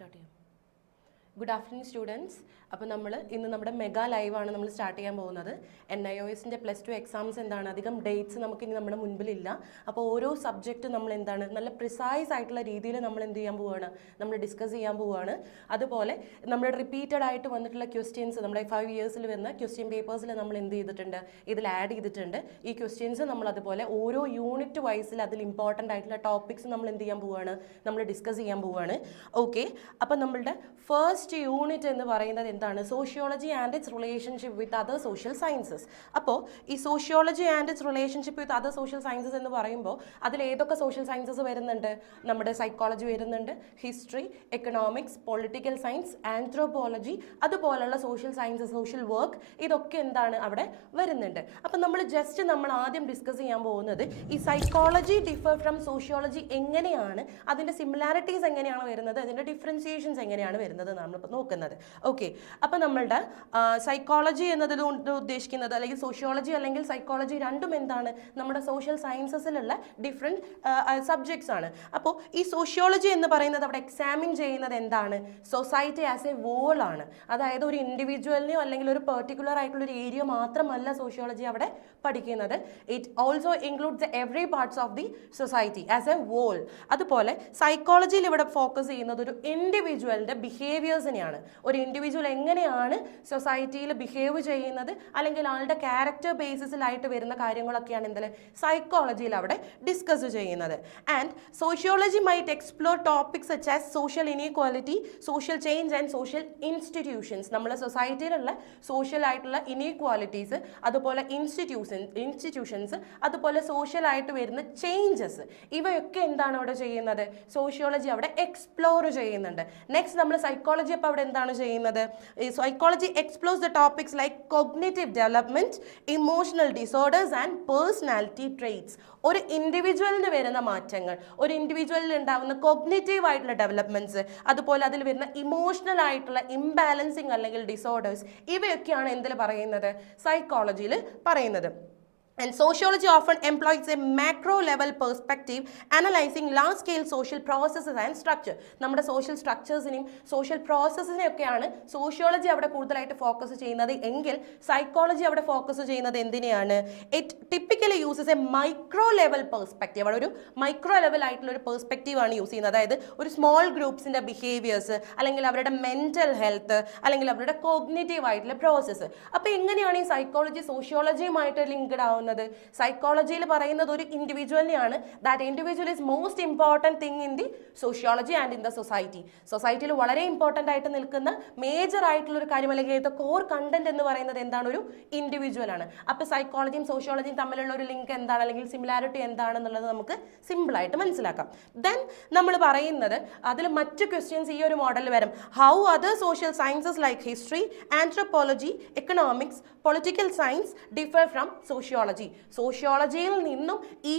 Start ചെയ്യാം. Good afternoon students. അപ്പോൾ നമ്മൾ ഇന്ന് നമ്മുടെ മെഗാ ലൈവാണ് നമ്മൾ സ്റ്റാർട്ട് ചെയ്യാൻ പോകുന്നത്. NIOSൻ്റെ +2 എക്സാംസ് എന്താണ്, അധികം ഡേറ്റ്സ് നമുക്കിനി നമ്മുടെ മുൻപിലില്ല. അപ്പോൾ ഓരോ സബ്ജക്റ്റ് നമ്മൾ എന്താണ് നല്ല പ്രിസൈസ് ആയിട്ടുള്ള രീതിയിൽ നമ്മൾ എന്ത് ചെയ്യാൻ പോവുകയാണ്, നമ്മൾ ഡിസ്കസ് ചെയ്യാൻ പോവുകയാണ്. അതുപോലെ നമ്മൾ റിപ്പീറ്റഡ് ആയിട്ട് വന്നിട്ടുള്ള ക്വസ്റ്റ്യൻസ് നമ്മുടെ 5 ഇയേഴ്സിൽ വരുന്ന ക്വസ്റ്റ്യൻ പേപ്പേഴ്സിൽ നമ്മൾ എന്ത് ചെയ്തിട്ടുണ്ട്, ഇതിൽ ആഡ് ചെയ്തിട്ടുണ്ട്. ഈ ക്വസ്റ്റ്യൻസ് നമ്മൾ അതുപോലെ ഓരോ യൂണിറ്റ് വൈസിൽ അതിൽ ഇമ്പോർട്ടൻ്റ് ആയിട്ടുള്ള ടോപ്പിക്സ് നമ്മൾ എന്ത് ചെയ്യാൻ പോവുകയാണ്, നമ്മൾ ഡിസ്കസ് ചെയ്യാൻ പോവുകയാണ്. ഓക്കെ, അപ്പം നമ്മളുടെ ഫസ്റ്റ് യൂണിറ്റ് എന്ന് പറയുന്നത് എന്താണ്, sociology and it's relationship with other social sciences. അപ്പോൾ ഈ sociology and it's relationship with other social sciences എന്ന് പറയുമ്പോൾ അതിൽ ഏതൊക്കെ സോഷ്യൽ സയൻസസ് വരുന്നുണ്ട്, നമ്മുടെ സൈക്കോളജി വരുന്നുണ്ട്, history, economics, political science, anthropology, അതുപോലുള്ള സോഷ്യൽ സയൻസസ്, സോഷ്യൽ വർക്ക്, ഇതൊക്കെ എന്താണ് അവിടെ വരുന്നുണ്ട്. അപ്പം നമ്മൾ ആദ്യം ഡിസ്കസ് ചെയ്യാൻ പോകുന്നത് ഈ സൈക്കോളജി ഡിഫർ ഫ്രം സോഷ്യോളജി എങ്ങനെയാണ്, അതിൻ്റെ സിമിലാരിറ്റീസ് എങ്ങനെയാണ് വരുന്നത്, അതിൻ്റെ ഡിഫറൻസിയേഷൻസ് എങ്ങനെയാണ് വരുന്നത് നമ്മളിപ്പോൾ നോക്കുന്നത്. ഓക്കെ, അപ്പം നമ്മളുടെ സൈക്കോളജി എന്നതുകൊണ്ട് ഉദ്ദേശിക്കുന്നത് അല്ലെങ്കിൽ സോഷ്യോളജി അല്ലെങ്കിൽ സൈക്കോളജി രണ്ടും എന്താണ്, നമ്മുടെ സോഷ്യൽ സയൻസസിലുള്ള ഡിഫറെൻറ്റ് സബ്ജക്ട്സ് ആണ്. അപ്പോൾ ഈ സോഷ്യോളജി എന്ന് പറയുന്നത് അവിടെ എക്സാമിൻ ചെയ്യുന്നത് എന്താണ്, സൊസൈറ്റി ആസ് എ വോൾ ആണ്. അതായത് ഒരു ഇൻഡിവിജ്വലിനെയോ അല്ലെങ്കിൽ ഒരു പെർട്ടിക്കുലർ ആയിട്ടുള്ള ഒരു ഏരിയ മാത്രമല്ല സോഷ്യോളജി അവിടെ പഠിക്കുന്നത്. It also includes every parts of the society as a whole. അതുപോലെ സൈക്കോളജിയിൽ ഇവിടെ ഫോക്കസ് ചെയ്യുന്നത് ഒരു ഇൻഡിവിജ്വലിൻ്റെ ബിഹേവിയേഴ്സിനെയാണ്. ഒരു ഇൻഡിവിജ്വൽ എങ്ങനെയാണ് സൊസൈറ്റിയിൽ ബിഹേവ് ചെയ്യുന്നത് അല്ലെങ്കിൽ ആളുടെ ക്യാരക്ടർ ബേസിസിലായിട്ട് വരുന്ന കാര്യങ്ങളൊക്കെയാണ് എന്തിൽ സൈക്കോളജിയിൽ അവിടെ ഡിസ്കസ് ചെയ്യുന്നത്. And sociology might explore topics such as social inequality, social change and social institutions. നമ്മുടെ സൊസൈറ്റിയിലുള്ള സോഷ്യൽ ആയിട്ടുള്ള ഇനീക്വാലിറ്റീസ്, അതുപോലെ ഇൻസ്റ്റിറ്റ്യൂഷൻസ്, അതുപോലെ സോഷ്യൽ ആയിട്ട് വരുന്ന ചേഞ്ചസ്, ഇവയൊക്കെ എന്താണ് അവിടെ ചെയ്യുന്നത്, സോഷ്യോളജി അവിടെ എക്സ്പ്ലോർ ചെയ്യുന്നുണ്ട്. നെക്സ്റ്റ് നമ്മൾ സൈക്കോളജി അപ്പോൾ അവിടെ എന്താണ് ചെയ്യുന്നത്, psychology explores the topics like cognitive development, emotional disorders and personality traits. ഒരു ഇൻഡിവിജ്വലിന് വരുന്ന മാറ്റങ്ങൾ, ഒരു ഇൻഡിവിജ്വലിൽ ഉണ്ടാകുന്ന കോഗ്നിറ്റീവ് ആയിട്ടുള്ള ഡെവലപ്മെന്റ്സ്, അതുപോലെ അതിൽ വരുന്ന ഇമോഷണൽ ആയിട്ടുള്ള ഇംബാലൻസിങ് അല്ലെങ്കിൽ ഡിസോർഡേഴ്സ്, ഇവയൊക്കെയാണ് എന്തിൽ പറയുന്നത്, സൈക്കോളജിയിൽ പറയുന്നത്. And sociology often employs a macro level perspective analyzing large scale social processes and structure. നമ്മുടെ സോഷ്യൽ സ്ട്രക്ചേഴ്സിനെയും സോഷ്യൽ പ്രോസസ്സിനെയും ഒക്കെയാണ് സോഷ്യോളജി അവിടെ കൂടുതലായിട്ട് ഫോക്കസ് ചെയ്യുന്നത് എങ്കിൽ സൈക്കോളജി അവിടെ ഫോക്കസ് ചെയ്യുന്നത് എന്തിനെയാണ്, it typically uses a micro level perspective. അവിടെ ഒരു മൈക്രോ ലെവൽ ആയിട്ടുള്ള ഒരു പെർസ്പെക്റ്റീവ് ആണ് യൂസ് ചെയ്യുന്നത്. അതായത് ഒരു സ്മോൾ ഗ്രൂപ്പ്സിൻ്റെ ബിഹേവിയേഴ്സ് അല്ലെങ്കിൽ അവരുടെ മെൻ്റൽ ഹെൽത്ത് അല്ലെങ്കിൽ അവരുടെ കോഗ്നിറ്റീവ് ആയിട്ടുള്ള പ്രോസസ്സ്. അപ്പോൾ എങ്ങനെയാണ് ഈ സൈക്കോളജി സോഷ്യോളജിയുമായിട്ട് ലിങ്ക്ഡ് ആവുന്നത്? സൈക്കോളജിയിൽ പറയുന്നത് ഒരു ഇൻഡിവിജ്വലിനെയാണ്. That individual is most important thing in the sociology and in the society. സൊസൈറ്റിയിൽ വളരെ ഇമ്പോർട്ടൻ്റ് ആയിട്ട് നിൽക്കുന്ന മേജർ ആയിട്ടുള്ള ഒരു കാര്യം അല്ലെങ്കിൽ ദ കോർ കണ്ടന്റ് എന്ന് പറയുന്നത് എന്താണ്, ഒരു ഇൻഡിവിജ്വൽ ആണ്. അപ്പോൾ സൈക്കോളജിയും സോഷ്യോളജിയും തമ്മിലുള്ള ഒരു ലിങ്ക് എന്താണ് അല്ലെങ്കിൽ സിമിലാരിറ്റി എന്താണെന്നുള്ളത് നമുക്ക് സിമ്പിളായിട്ട് മനസ്സിലാക്കാം. ദെൻ നമ്മൾ പറയുന്നത് അതിൽ മറ്റ് ക്വസ്റ്റ്യൻസ് ഈ ഒരു മോഡലിൽ വരും. How other social sciences like history, anthropology, economics, political science differ from sociology. സോഷ്യോളജിയിൽ നിന്നും ഈ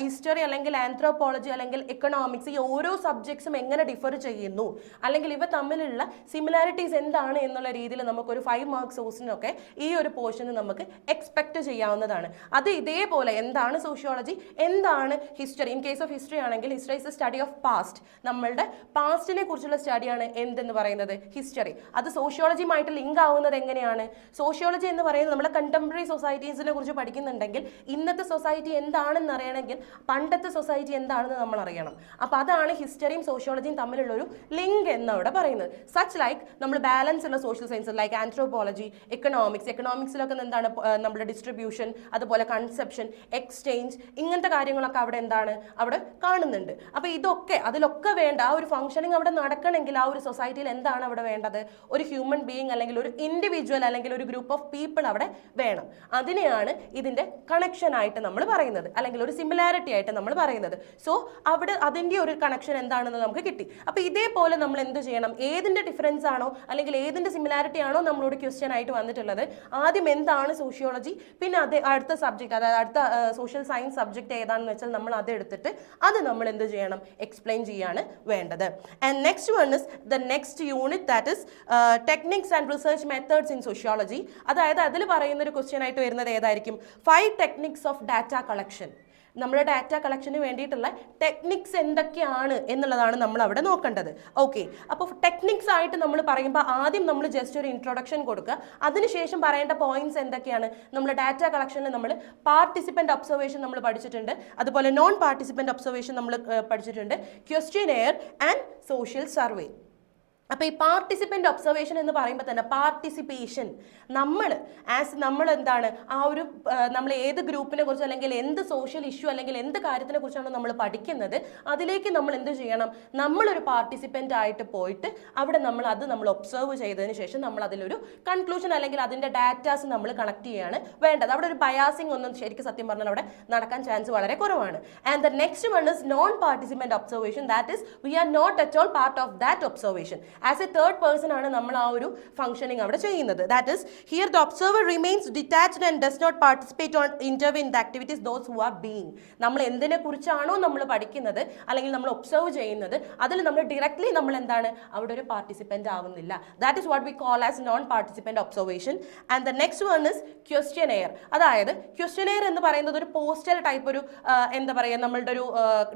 ഹിസ്റ്ററി അല്ലെങ്കിൽ ആന്ത്രോപോളജി അല്ലെങ്കിൽ എക്കണോമിക്സ്, ഈ ഓരോ സബ്ജക്ട്സും എങ്ങനെ ഡിഫർ ചെയ്യുന്നു അല്ലെങ്കിൽ ഇവ തമ്മിലുള്ള സിമിലാരിറ്റീസ് എന്താണ് എന്നുള്ള രീതിയിൽ നമുക്കൊരു 5 മാർക്സ് കോഴ്സിനൊക്കെ ഈ ഒരു പോർഷന് നമുക്ക് എക്സ്പെക്ട് ചെയ്യാവുന്നതാണ്. അത് ഇതേപോലെ എന്താണ് സോഷ്യോളജി, എന്താണ് history. In case of history ആണെങ്കിൽ history is a study of past. നമ്മളുടെ പാസ്റ്റിനെ കുറിച്ചുള്ള സ്റ്റഡിയാണ് എന്തെന്ന് പറയുന്നത്, ഹിസ്റ്ററി. അത് സോഷ്യോളജിയുമായിട്ട് ലിങ്ക് ആവുന്നത് എങ്ങനെയാണ്, സോഷ്യോളജി എന്ന് പറയുന്നത് നമ്മുടെ കണ്ടംപററി സൊസൈറ്റീസിനെ കുറിച്ച് പഠിക്കുന്നുണ്ടെങ്കിൽ ഇന്നത്തെ സൊസൈറ്റി എന്താണെന്ന് അറിയണമെങ്കിൽ പണ്ടത്തെ സൊസൈറ്റി എന്താണെന്ന് നമ്മൾ അറിയണം. അപ്പോൾ അതാണ് ഹിസ്റ്ററിയും സോഷ്യോളജിയും തമ്മിലുള്ള ഒരു ലിങ്ക് എന്നവിടെ പറയുന്നത്. സച്ച് ലൈക്ക് നമ്മൾ ബാലൻസ് ഉള്ള സോഷ്യൽ സയൻസ് ലൈക്ക് ആന്ത്രോപോളജി, എക്കണോമിക്സിലൊക്കെ എന്താണ് നമ്മുടെ ഡിസ്ട്രിബ്യൂഷൻ, അതുപോലെ കൺസെപ്ഷൻ, എക്സ്ചേഞ്ച്, ഇങ്ങനത്തെ കാര്യങ്ങളൊക്കെ അവിടെ എന്താണ് അവിടെ കാണുന്നുണ്ട്. അപ്പോൾ ഇതൊക്കെ അതിലൊക്കെ വേണ്ട ആ ഒരു ഫംഗ്ഷനിങ് അവിടെ നടക്കണമെങ്കിൽ ആ ഒരു സൊസൈറ്റിയിൽ എന്താണ് അവിടെ വേണ്ടത്, ഒരു ഹ്യൂമൻ ബീയിങ് അല്ലെങ്കിൽ ഒരു ഇൻഡിവിജ്വൽ അല്ലെങ്കിൽ ഒരു ഗ്രൂപ്പ് ഓഫ് പീപ്പിൾ അവിടെ വേണം. അതിനെയാണ് ഇതിൻ്റെ കണക്ഷൻ ആയിട്ട് നമ്മൾ പറയുന്നത് അല്ലെങ്കിൽ ഒരു സിമിലാരിറ്റി ആയിട്ട് നമ്മൾ പറയുന്നത്. സോ അവിടെ അതിൻ്റെ ഒരു കണക്ഷൻ എന്താണെന്ന് നമുക്ക് കിട്ടി. അപ്പോൾ ഇതേപോലെ നമ്മൾ എന്ത് ചെയ്യണം, ഏതിൻ്റെ ഡിഫറൻസ് ആണോ അല്ലെങ്കിൽ ഏതിൻ്റെ സിമിലാരിറ്റി ആണോ നമ്മളോട് ക്വസ്റ്റ്യൻ ആയിട്ട് വന്നിട്ടുള്ളത്, ആദ്യം എന്താണ് സോഷ്യോളജി, പിന്നെ അടുത്ത സബ്ജക്റ്റ് അതായത് അടുത്ത സോഷ്യൽ സയൻസ് സബ്ജക്റ്റ് ഏതാണെന്ന് വെച്ചാൽ നമ്മൾ അത് എടുത്തിട്ട് അത് നമ്മൾ എന്ത് ചെയ്യണം, എക്സ്പ്ലെയിൻ ചെയ്യാണ് വേണ്ടത്. And next one is the next unit that is techniques and research methods in sociology. അതായത് അതിൽ പറയുന്ന ഒരു ക്വസ്റ്റ്യൻ ആയിട്ട് വരുന്നത് ഏതായിരിക്കും, 5 ടെക്നിക്സ് ഓഫ് ഡാറ്റ കളക്ഷൻ. നമ്മുടെ ഡാറ്റ കളക്ഷന് വേണ്ടിയിട്ടുള്ള ടെക്നിക്സ് എന്തൊക്കെയാണ് എന്നുള്ളതാണ് നമ്മൾ അവിടെ നോക്കേണ്ടത്. ഓക്കെ, അപ്പോൾ ടെക്നിക്സ് ആയിട്ട് നമ്മൾ പറയുമ്പോൾ ആദ്യം നമ്മൾ ജസ്റ്റ് ഒരു ഇൻട്രൊഡക്ഷൻ കൊടുക്കുക. അതിനുശേഷം പറയേണ്ട പോയിന്റ്സ് എന്തൊക്കെയാണ്? നമ്മൾ ഡാറ്റ കളക്ഷനിൽ നമ്മൾ പാർട്ടിസിപ്പന്റ് ഒബ്സർവേഷൻ നമ്മൾ പഠിച്ചിട്ടുണ്ട്, അതുപോലെ നോൺ പാർട്ടിസിപ്പന്റ് ഒബ്സർവേഷൻ നമ്മൾ പഠിച്ചിട്ടുണ്ട്, ക്വസ്റ്റ്യനെയർ ആൻഡ് സോഷ്യൽ സർവേ. അപ്പോൾ ഈ പാർട്ടിസിപ്പൻ്റ് ഒബ്സർവേഷൻ എന്ന് പറയുമ്പോൾ തന്നെ പാർട്ടിസിപ്പേഷൻ, നമ്മൾ എന്താണ് ആ ഒരു നമ്മൾ ഏത് ഗ്രൂപ്പിനെ കുറിച്ച് അല്ലെങ്കിൽ എന്ത് സോഷ്യൽ ഇഷ്യൂ അല്ലെങ്കിൽ എന്ത് കാര്യത്തിനെ കുറിച്ചാണ് നമ്മൾ പഠിക്കുന്നത്, അതിലേക്ക് നമ്മൾ എന്ത് ചെയ്യണം? നമ്മളൊരു പാർട്ടിസിപ്പൻ്റ് ആയിട്ട് പോയിട്ട് അവിടെ നമ്മൾ ഒബ്സർവ് ചെയ്തതിന് ശേഷം നമ്മൾ അതിലൊരു കൺക്ലൂഷൻ അല്ലെങ്കിൽ അതിൻ്റെ ഡാറ്റാസ് നമ്മൾ കണക്ട് ചെയ്യാണ് വേണ്ടത്. അവിടെ ഒരു ബയാസിങ് ഒന്നും ശരിക്കും സത്യം പറഞ്ഞാൽ അവിടെ നടക്കാൻ ചാൻസ് വളരെ കുറവാണ്. And the next one is non participant observation, that is we are not at all part of that observation. As a third person ആണ് നമ്മൾ ആ ഒരു ഫംഗ്ഷനിങ് അവിടെ ചെയ്യുന്നത്. That is here the observer remains detached and does not participate on interview in the activities those who are being. നമ്മൾ എന്തിനെ കുറിച്ചാണോ നമ്മൾ പഠിക്കുന്നത് അല്ലെങ്കിൽ നമ്മൾ ഒബ്സർവ് ചെയ്യുന്നത് അതിൽ നമ്മൾ ഡയറക്ട്ലി നമ്മൾ എന്താണ് അവിടെ ഒരു പാർട്ടിസിപ്പൻ്റ് ആവുന്നില്ല. That is what we call as non participant observation. And the next one is questionnaire. അതായത് ക്വസ്റ്റ്യനെയർ എന്ന് പറയുന്നത് ഒരു പോസ്റ്റൽ ടൈപ്പ് ഒരു എന്താ പറയുക നമ്മളുടെ ഒരു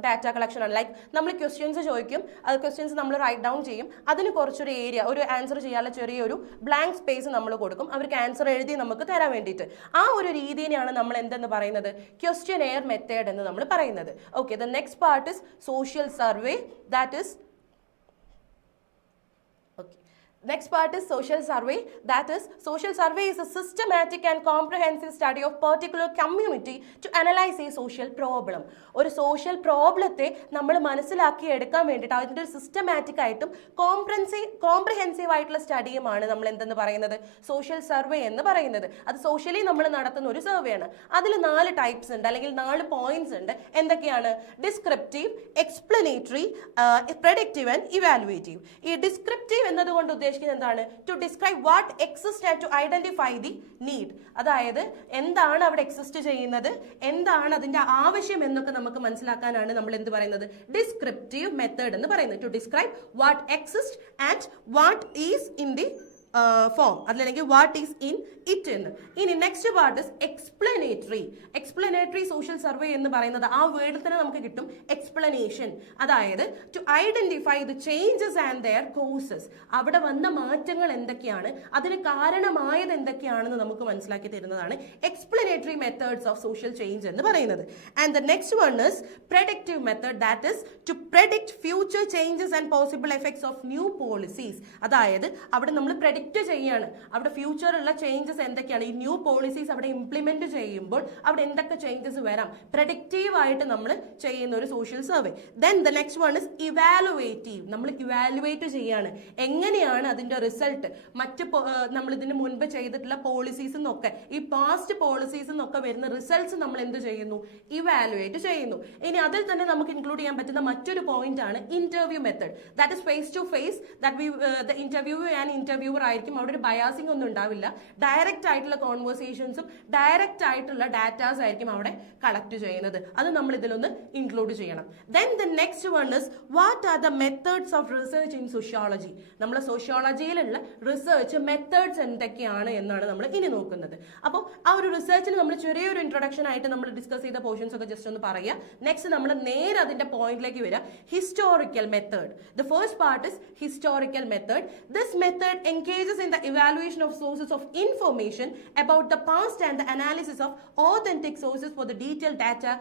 ഡാറ്റ കളക്ഷൻ ആണ്. ലൈക്ക് നമ്മൾ ക്വസ്റ്റ്യൻസ് ചോദിക്കും, അത് ക്വസ്റ്റ്യൻസ് നമ്മൾ റൈറ്റ് ഡൗൺ ചെയ്യും, അതിന് കുറച്ചൊരു ഏരിയ ഒരു ആൻസർ ചെയ്യാനുള്ള ചെറിയൊരു ബ്ലാങ്ക് സ്പേസ് നമ്മൾ കൊടുക്കും അവർക്ക് ആൻസർ എഴുതി നമുക്ക് തരാൻ വേണ്ടിയിട്ട്. ആ ഒരു രീതിയാണ് നമ്മൾ എന്തെന്ന് പറയുന്നത്? ക്വസ്റ്റ്യനെയർ മെത്തേഡ് എന്ന് നമ്മൾ പറയുന്നത്. Okay, the next part is social survey. That is Next part is social survey. That is, social survey is a systematic and comprehensive study of particular community to analyze a social problem. ഒരു social പ്രോബ്ലത്തെ നമ്മൾ മനസ്സിലാക്കി എടുക്കാൻ വേണ്ടിയിട്ട് അതിൻ്റെ ഒരു systematic ആയിട്ടും comprehensive ആയിട്ടുള്ള സ്റ്റഡിയുമാണ് നമ്മൾ എന്തെന്ന് പറയുന്നത്? സോഷ്യൽ സർവേ എന്ന് പറയുന്നത്. അത് സോഷ്യലി നമ്മൾ നടത്തുന്ന ഒരു സർവേ ആണ്. അതിൽ 4 ടൈപ്സ് ഉണ്ട് അല്ലെങ്കിൽ 4 പോയിന്റ്സ് ഉണ്ട്. എന്തൊക്കെയാണ്? Descriptive, explanatory, predictive and evaluative. ഈ ഡിസ്ക്രിപ്റ്റീവ് എന്നതുകൊണ്ട് ഉദ്ദേശിക്കുന്നത് എന്താണ്? To describe what exist and to identify the need. അതായത് എന്താണ് അവിടെ എക്സിസ്റ്റ് ചെയ്യുന്നത്, എന്താണ് അതിന്റെ ആവശ്യം എന്നൊക്കെ നമുക്ക് മനസ്സിലാക്കാനാണ് നമ്മൾ എന്ത് പറയുന്നത്? ഡിസ്ക്രിപ്റ്റീവ് മെത്തേഡ് എന്ന് പറയുന്നത്. To describe what exist and what is in the form, അല്ലെങ്കിൽ വാട്ട് ഈസ് ഇൻ ഇറ്റ് എന്ന്. ഇനി next part is explanatory. Explanatory social survey എന്ന് പറയുന്നത് ആ വേർഡിൽ തന്നെ നമുക്ക് കിട്ടും എക്സ്പ്ലനേഷൻ. അതായത് to identify the changes and their causes. അവിടെ വന്ന മാറ്റങ്ങൾ എന്തൊക്കെയാണ്, അതിന് കാരണമായത് എന്തൊക്കെയാണെന്ന് നമുക്ക് മനസ്സിലാക്കി തരുന്നതാണ് explanatory methods of social change എന്ന് പറയുന്നത്. And the next one is predictive method. That is to predict future changes and possible effects of new policies. അതായത് അവിടെ നമ്മൾ പ്രെഡിക്റ്റ് ചെയ്യാണ് അവിടെ ഫ്യൂച്ചറുള്ള ചേഞ്ചസ് എന്തൊക്കെയാണ്, ഈ ന്യൂ പോളിസീസ് അവിടെ ഇംപ്ലിമെന്റ് ചെയ്യുമ്പോൾ അവിടെ എന്തൊക്കെ ചേഞ്ചസ് വരാം, പ്രഡിക്റ്റീവ് ആയിട്ട് നമ്മൾ ചെയ്യുന്ന ഒരു social survey. Then the next one is evaluative. നമ്മൾ ഇവാലുവേറ്റ് ചെയ്യാണ് എങ്ങനെയാണ് അതിന്റെ റിസൾട്ട് മറ്റ് നമ്മൾ ഇതിന് മുൻപ് ചെയ്തിട്ടുള്ള പോളിസീസ് എന്നൊക്കെ ഈ പാസ്റ്റ് പോളിസീസ് എന്നൊക്കെ വരുന്ന റിസൾട്ട്സ് നമ്മൾ എന്ത് ചെയ്യുന്നു? ഇവാലുവേറ്റ് ചെയ്യുന്നു. ഇനി അതിൽ തന്നെ നമുക്ക് ഇൻക്ലൂഡ് ചെയ്യാൻ പറ്റുന്ന മറ്റൊരു പോയിന്റ് ആണ് interview method. That is face to face. The interview and interviewer ആയിരിക്കും. അവിടെ ഒരു ബയാസിംഗ് ഒന്നും ഉണ്ടാവില്ല. ഡയറക്റ്റ് ആയിട്ടുള്ള കോൺവെർസേഷൻസും ഡയറക്റ്റ് ആയിട്ടുള്ള ഡാറ്റാസ് ആയിരിക്കും അവിടെ കളക്ട് ചെയ്യുന്നത്. അത് നമ്മൾ ഇതിലൊന്ന് ഇൻക്ലൂഡ് ചെയ്യണം. Then the next one is what are the methods of research in sociology. നമ്മൾ സോഷ്യോളജിയിലുള്ള റിസർച്ച് മെത്തേഡ്സ് എന്തൊക്കെയാണ് എന്നാണ് നമ്മൾ ഇനി നോക്കുന്നത്. അപ്പോൾ ആ ഒരു റിസർച്ചിന് നമ്മൾ ചെറിയൊരു ഇൻട്രൊഡക്ഷൻ ആയിട്ട് നമ്മൾ ഡിസ്കസ് ചെയ്ത പോർഷൻസ് ഒക്കെ ജസ്റ്റ് ഒന്ന് പറയുക. നെക്സ്റ്റ് നമ്മൾ നേരെ അതിന്റെ പോയിന്റിലേക്ക് വരിക. Historical method. The first part is historical method. This method engages in the evaluation of sources of information about the past and the analysis of authentic sources for the detailed data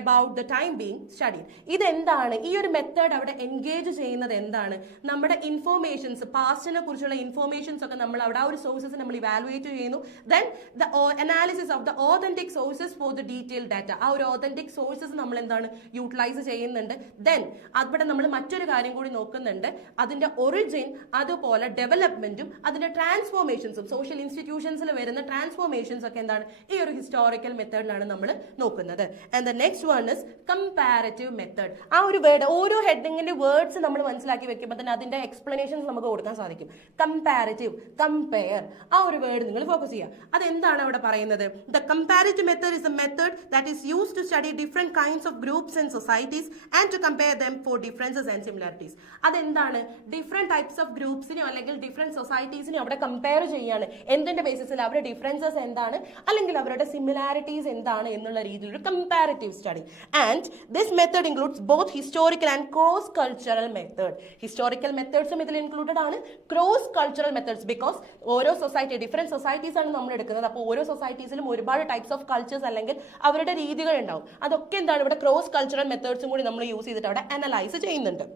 about the time being studied. ഇതെന്താണ് ഈ ഒരു method അവിടെ engage ചെയ്യുന്നത്? എന്താണ് നമ്മുടെ informations, പാസ്റ്റിനെ കുറിച്ചുള്ള informations ഒക്കെ നമ്മൾ അവിടെ ആ ഒരു സോഴ്സസ് നമ്മൾ ഇവാലുവേറ്റ് ചെയ്യുന്നു. Then the analysis of the authentic sources for the detailed data. ആ ഒരു ഓതന്റിക് സോഴ്സസ് നമ്മൾ എന്താണ് യൂട്ടിലൈസ് ചെയ്യുന്നുണ്ട്. ദെൻ അവിടെ നമ്മൾ മറ്റൊരു കാര്യം കൂടി നോക്കുന്നുണ്ട്, അതിന്റെ ഒറിജിൻ അതുപോലെ ഡെവലപ്മെന്റും അതിന്റെ ട്രാൻസ്ഫോർമേഷൻസും സോഷ്യൽ ഇൻസ്റ്റിറ്റ്യൂഷൻസിൽ വരുന്ന ട്രാൻസ്ഫോർമേഷൻസ് ഒക്കെ എന്താണ് ഈ ഒരു ഹിസ്റ്റോറിക്കൽ മെത്തേഡിലാണ് നമ്മൾ നോക്കുന്നത്. And the next one is comparative method. ആ ഒരു വേർഡ് ഓരോ ഹെഡിങ്ങിന്റെ വേർഡ്സ് നമ്മൾ മനസ്സിലാക്കി വെക്കുമ്പോൾ തന്നെ അതിന്റെ എക്സ്പ്ലനേഷൻസ് നമുക്ക് കൊടുക്കാൻ സാധിക്കും. കമ്പാരറ്റീവ്, കമ്പയർ, ആ ഒരു വേർഡ് നിങ്ങൾ ഫോക്കസ് ചെയ്യുക. അതെന്താണ് അവിടെ പറയുന്നത്? The comparative method is a method that is used to study different kinds of groups and societies and to compare them for differences and similarities. അതെന്താണ്? ഡിഫറെന്റ് ടൈപ്സ് ഓഫ് ഗ്രൂപ്പ്സിനെയോ അല്ലെങ്കിൽ ഡിഫറെന്റ് സൊസൈറ്റി സൊസൈറ്റീസിനെ അവിടെ compare ചെയ്യാണ്. എന്തിന്റെ ബേസിസിൽ അവരുടെ differences എന്താണ് അല്ലെങ്കിൽ അവരുടെ സിമിലാരിറ്റീസ് എന്താണ് എന്നുള്ള രീതിയിലൊരു comparative study. And this method includes both historical and cross cultural method. Historical മെത്തേഡ്സും ഇതിൽ ഇൻക്ലൂഡഡ് ആണ്, ക്രോസ് കൾച്ചറൽ മെത്തേഡ്സ് ബിക്കോസ് ഓരോ സൊസൈറ്റി ഡിഫറെന്റ് സൊസൈറ്റീസ് ആണ് നമ്മൾ എടുക്കുന്നത്. അപ്പോൾ ഓരോ സൊസൈറ്റീസിലും ഒരുപാട് ടൈപ്സ് ഓഫ് കൾച്ചേഴ്സ് അല്ലെങ്കിൽ അവരുടെ രീതികൾ ഉണ്ടാവും. അതൊക്കെ എന്താണ് ഇവിടെ ക്രോസ് കൾച്ചറൽ മെത്തേഡ്സും കൂടി നമ്മൾ യൂസ് ചെയ്തിട്ട് അവിടെ അനലൈസ് ചെയ്യുന്നുണ്ട്.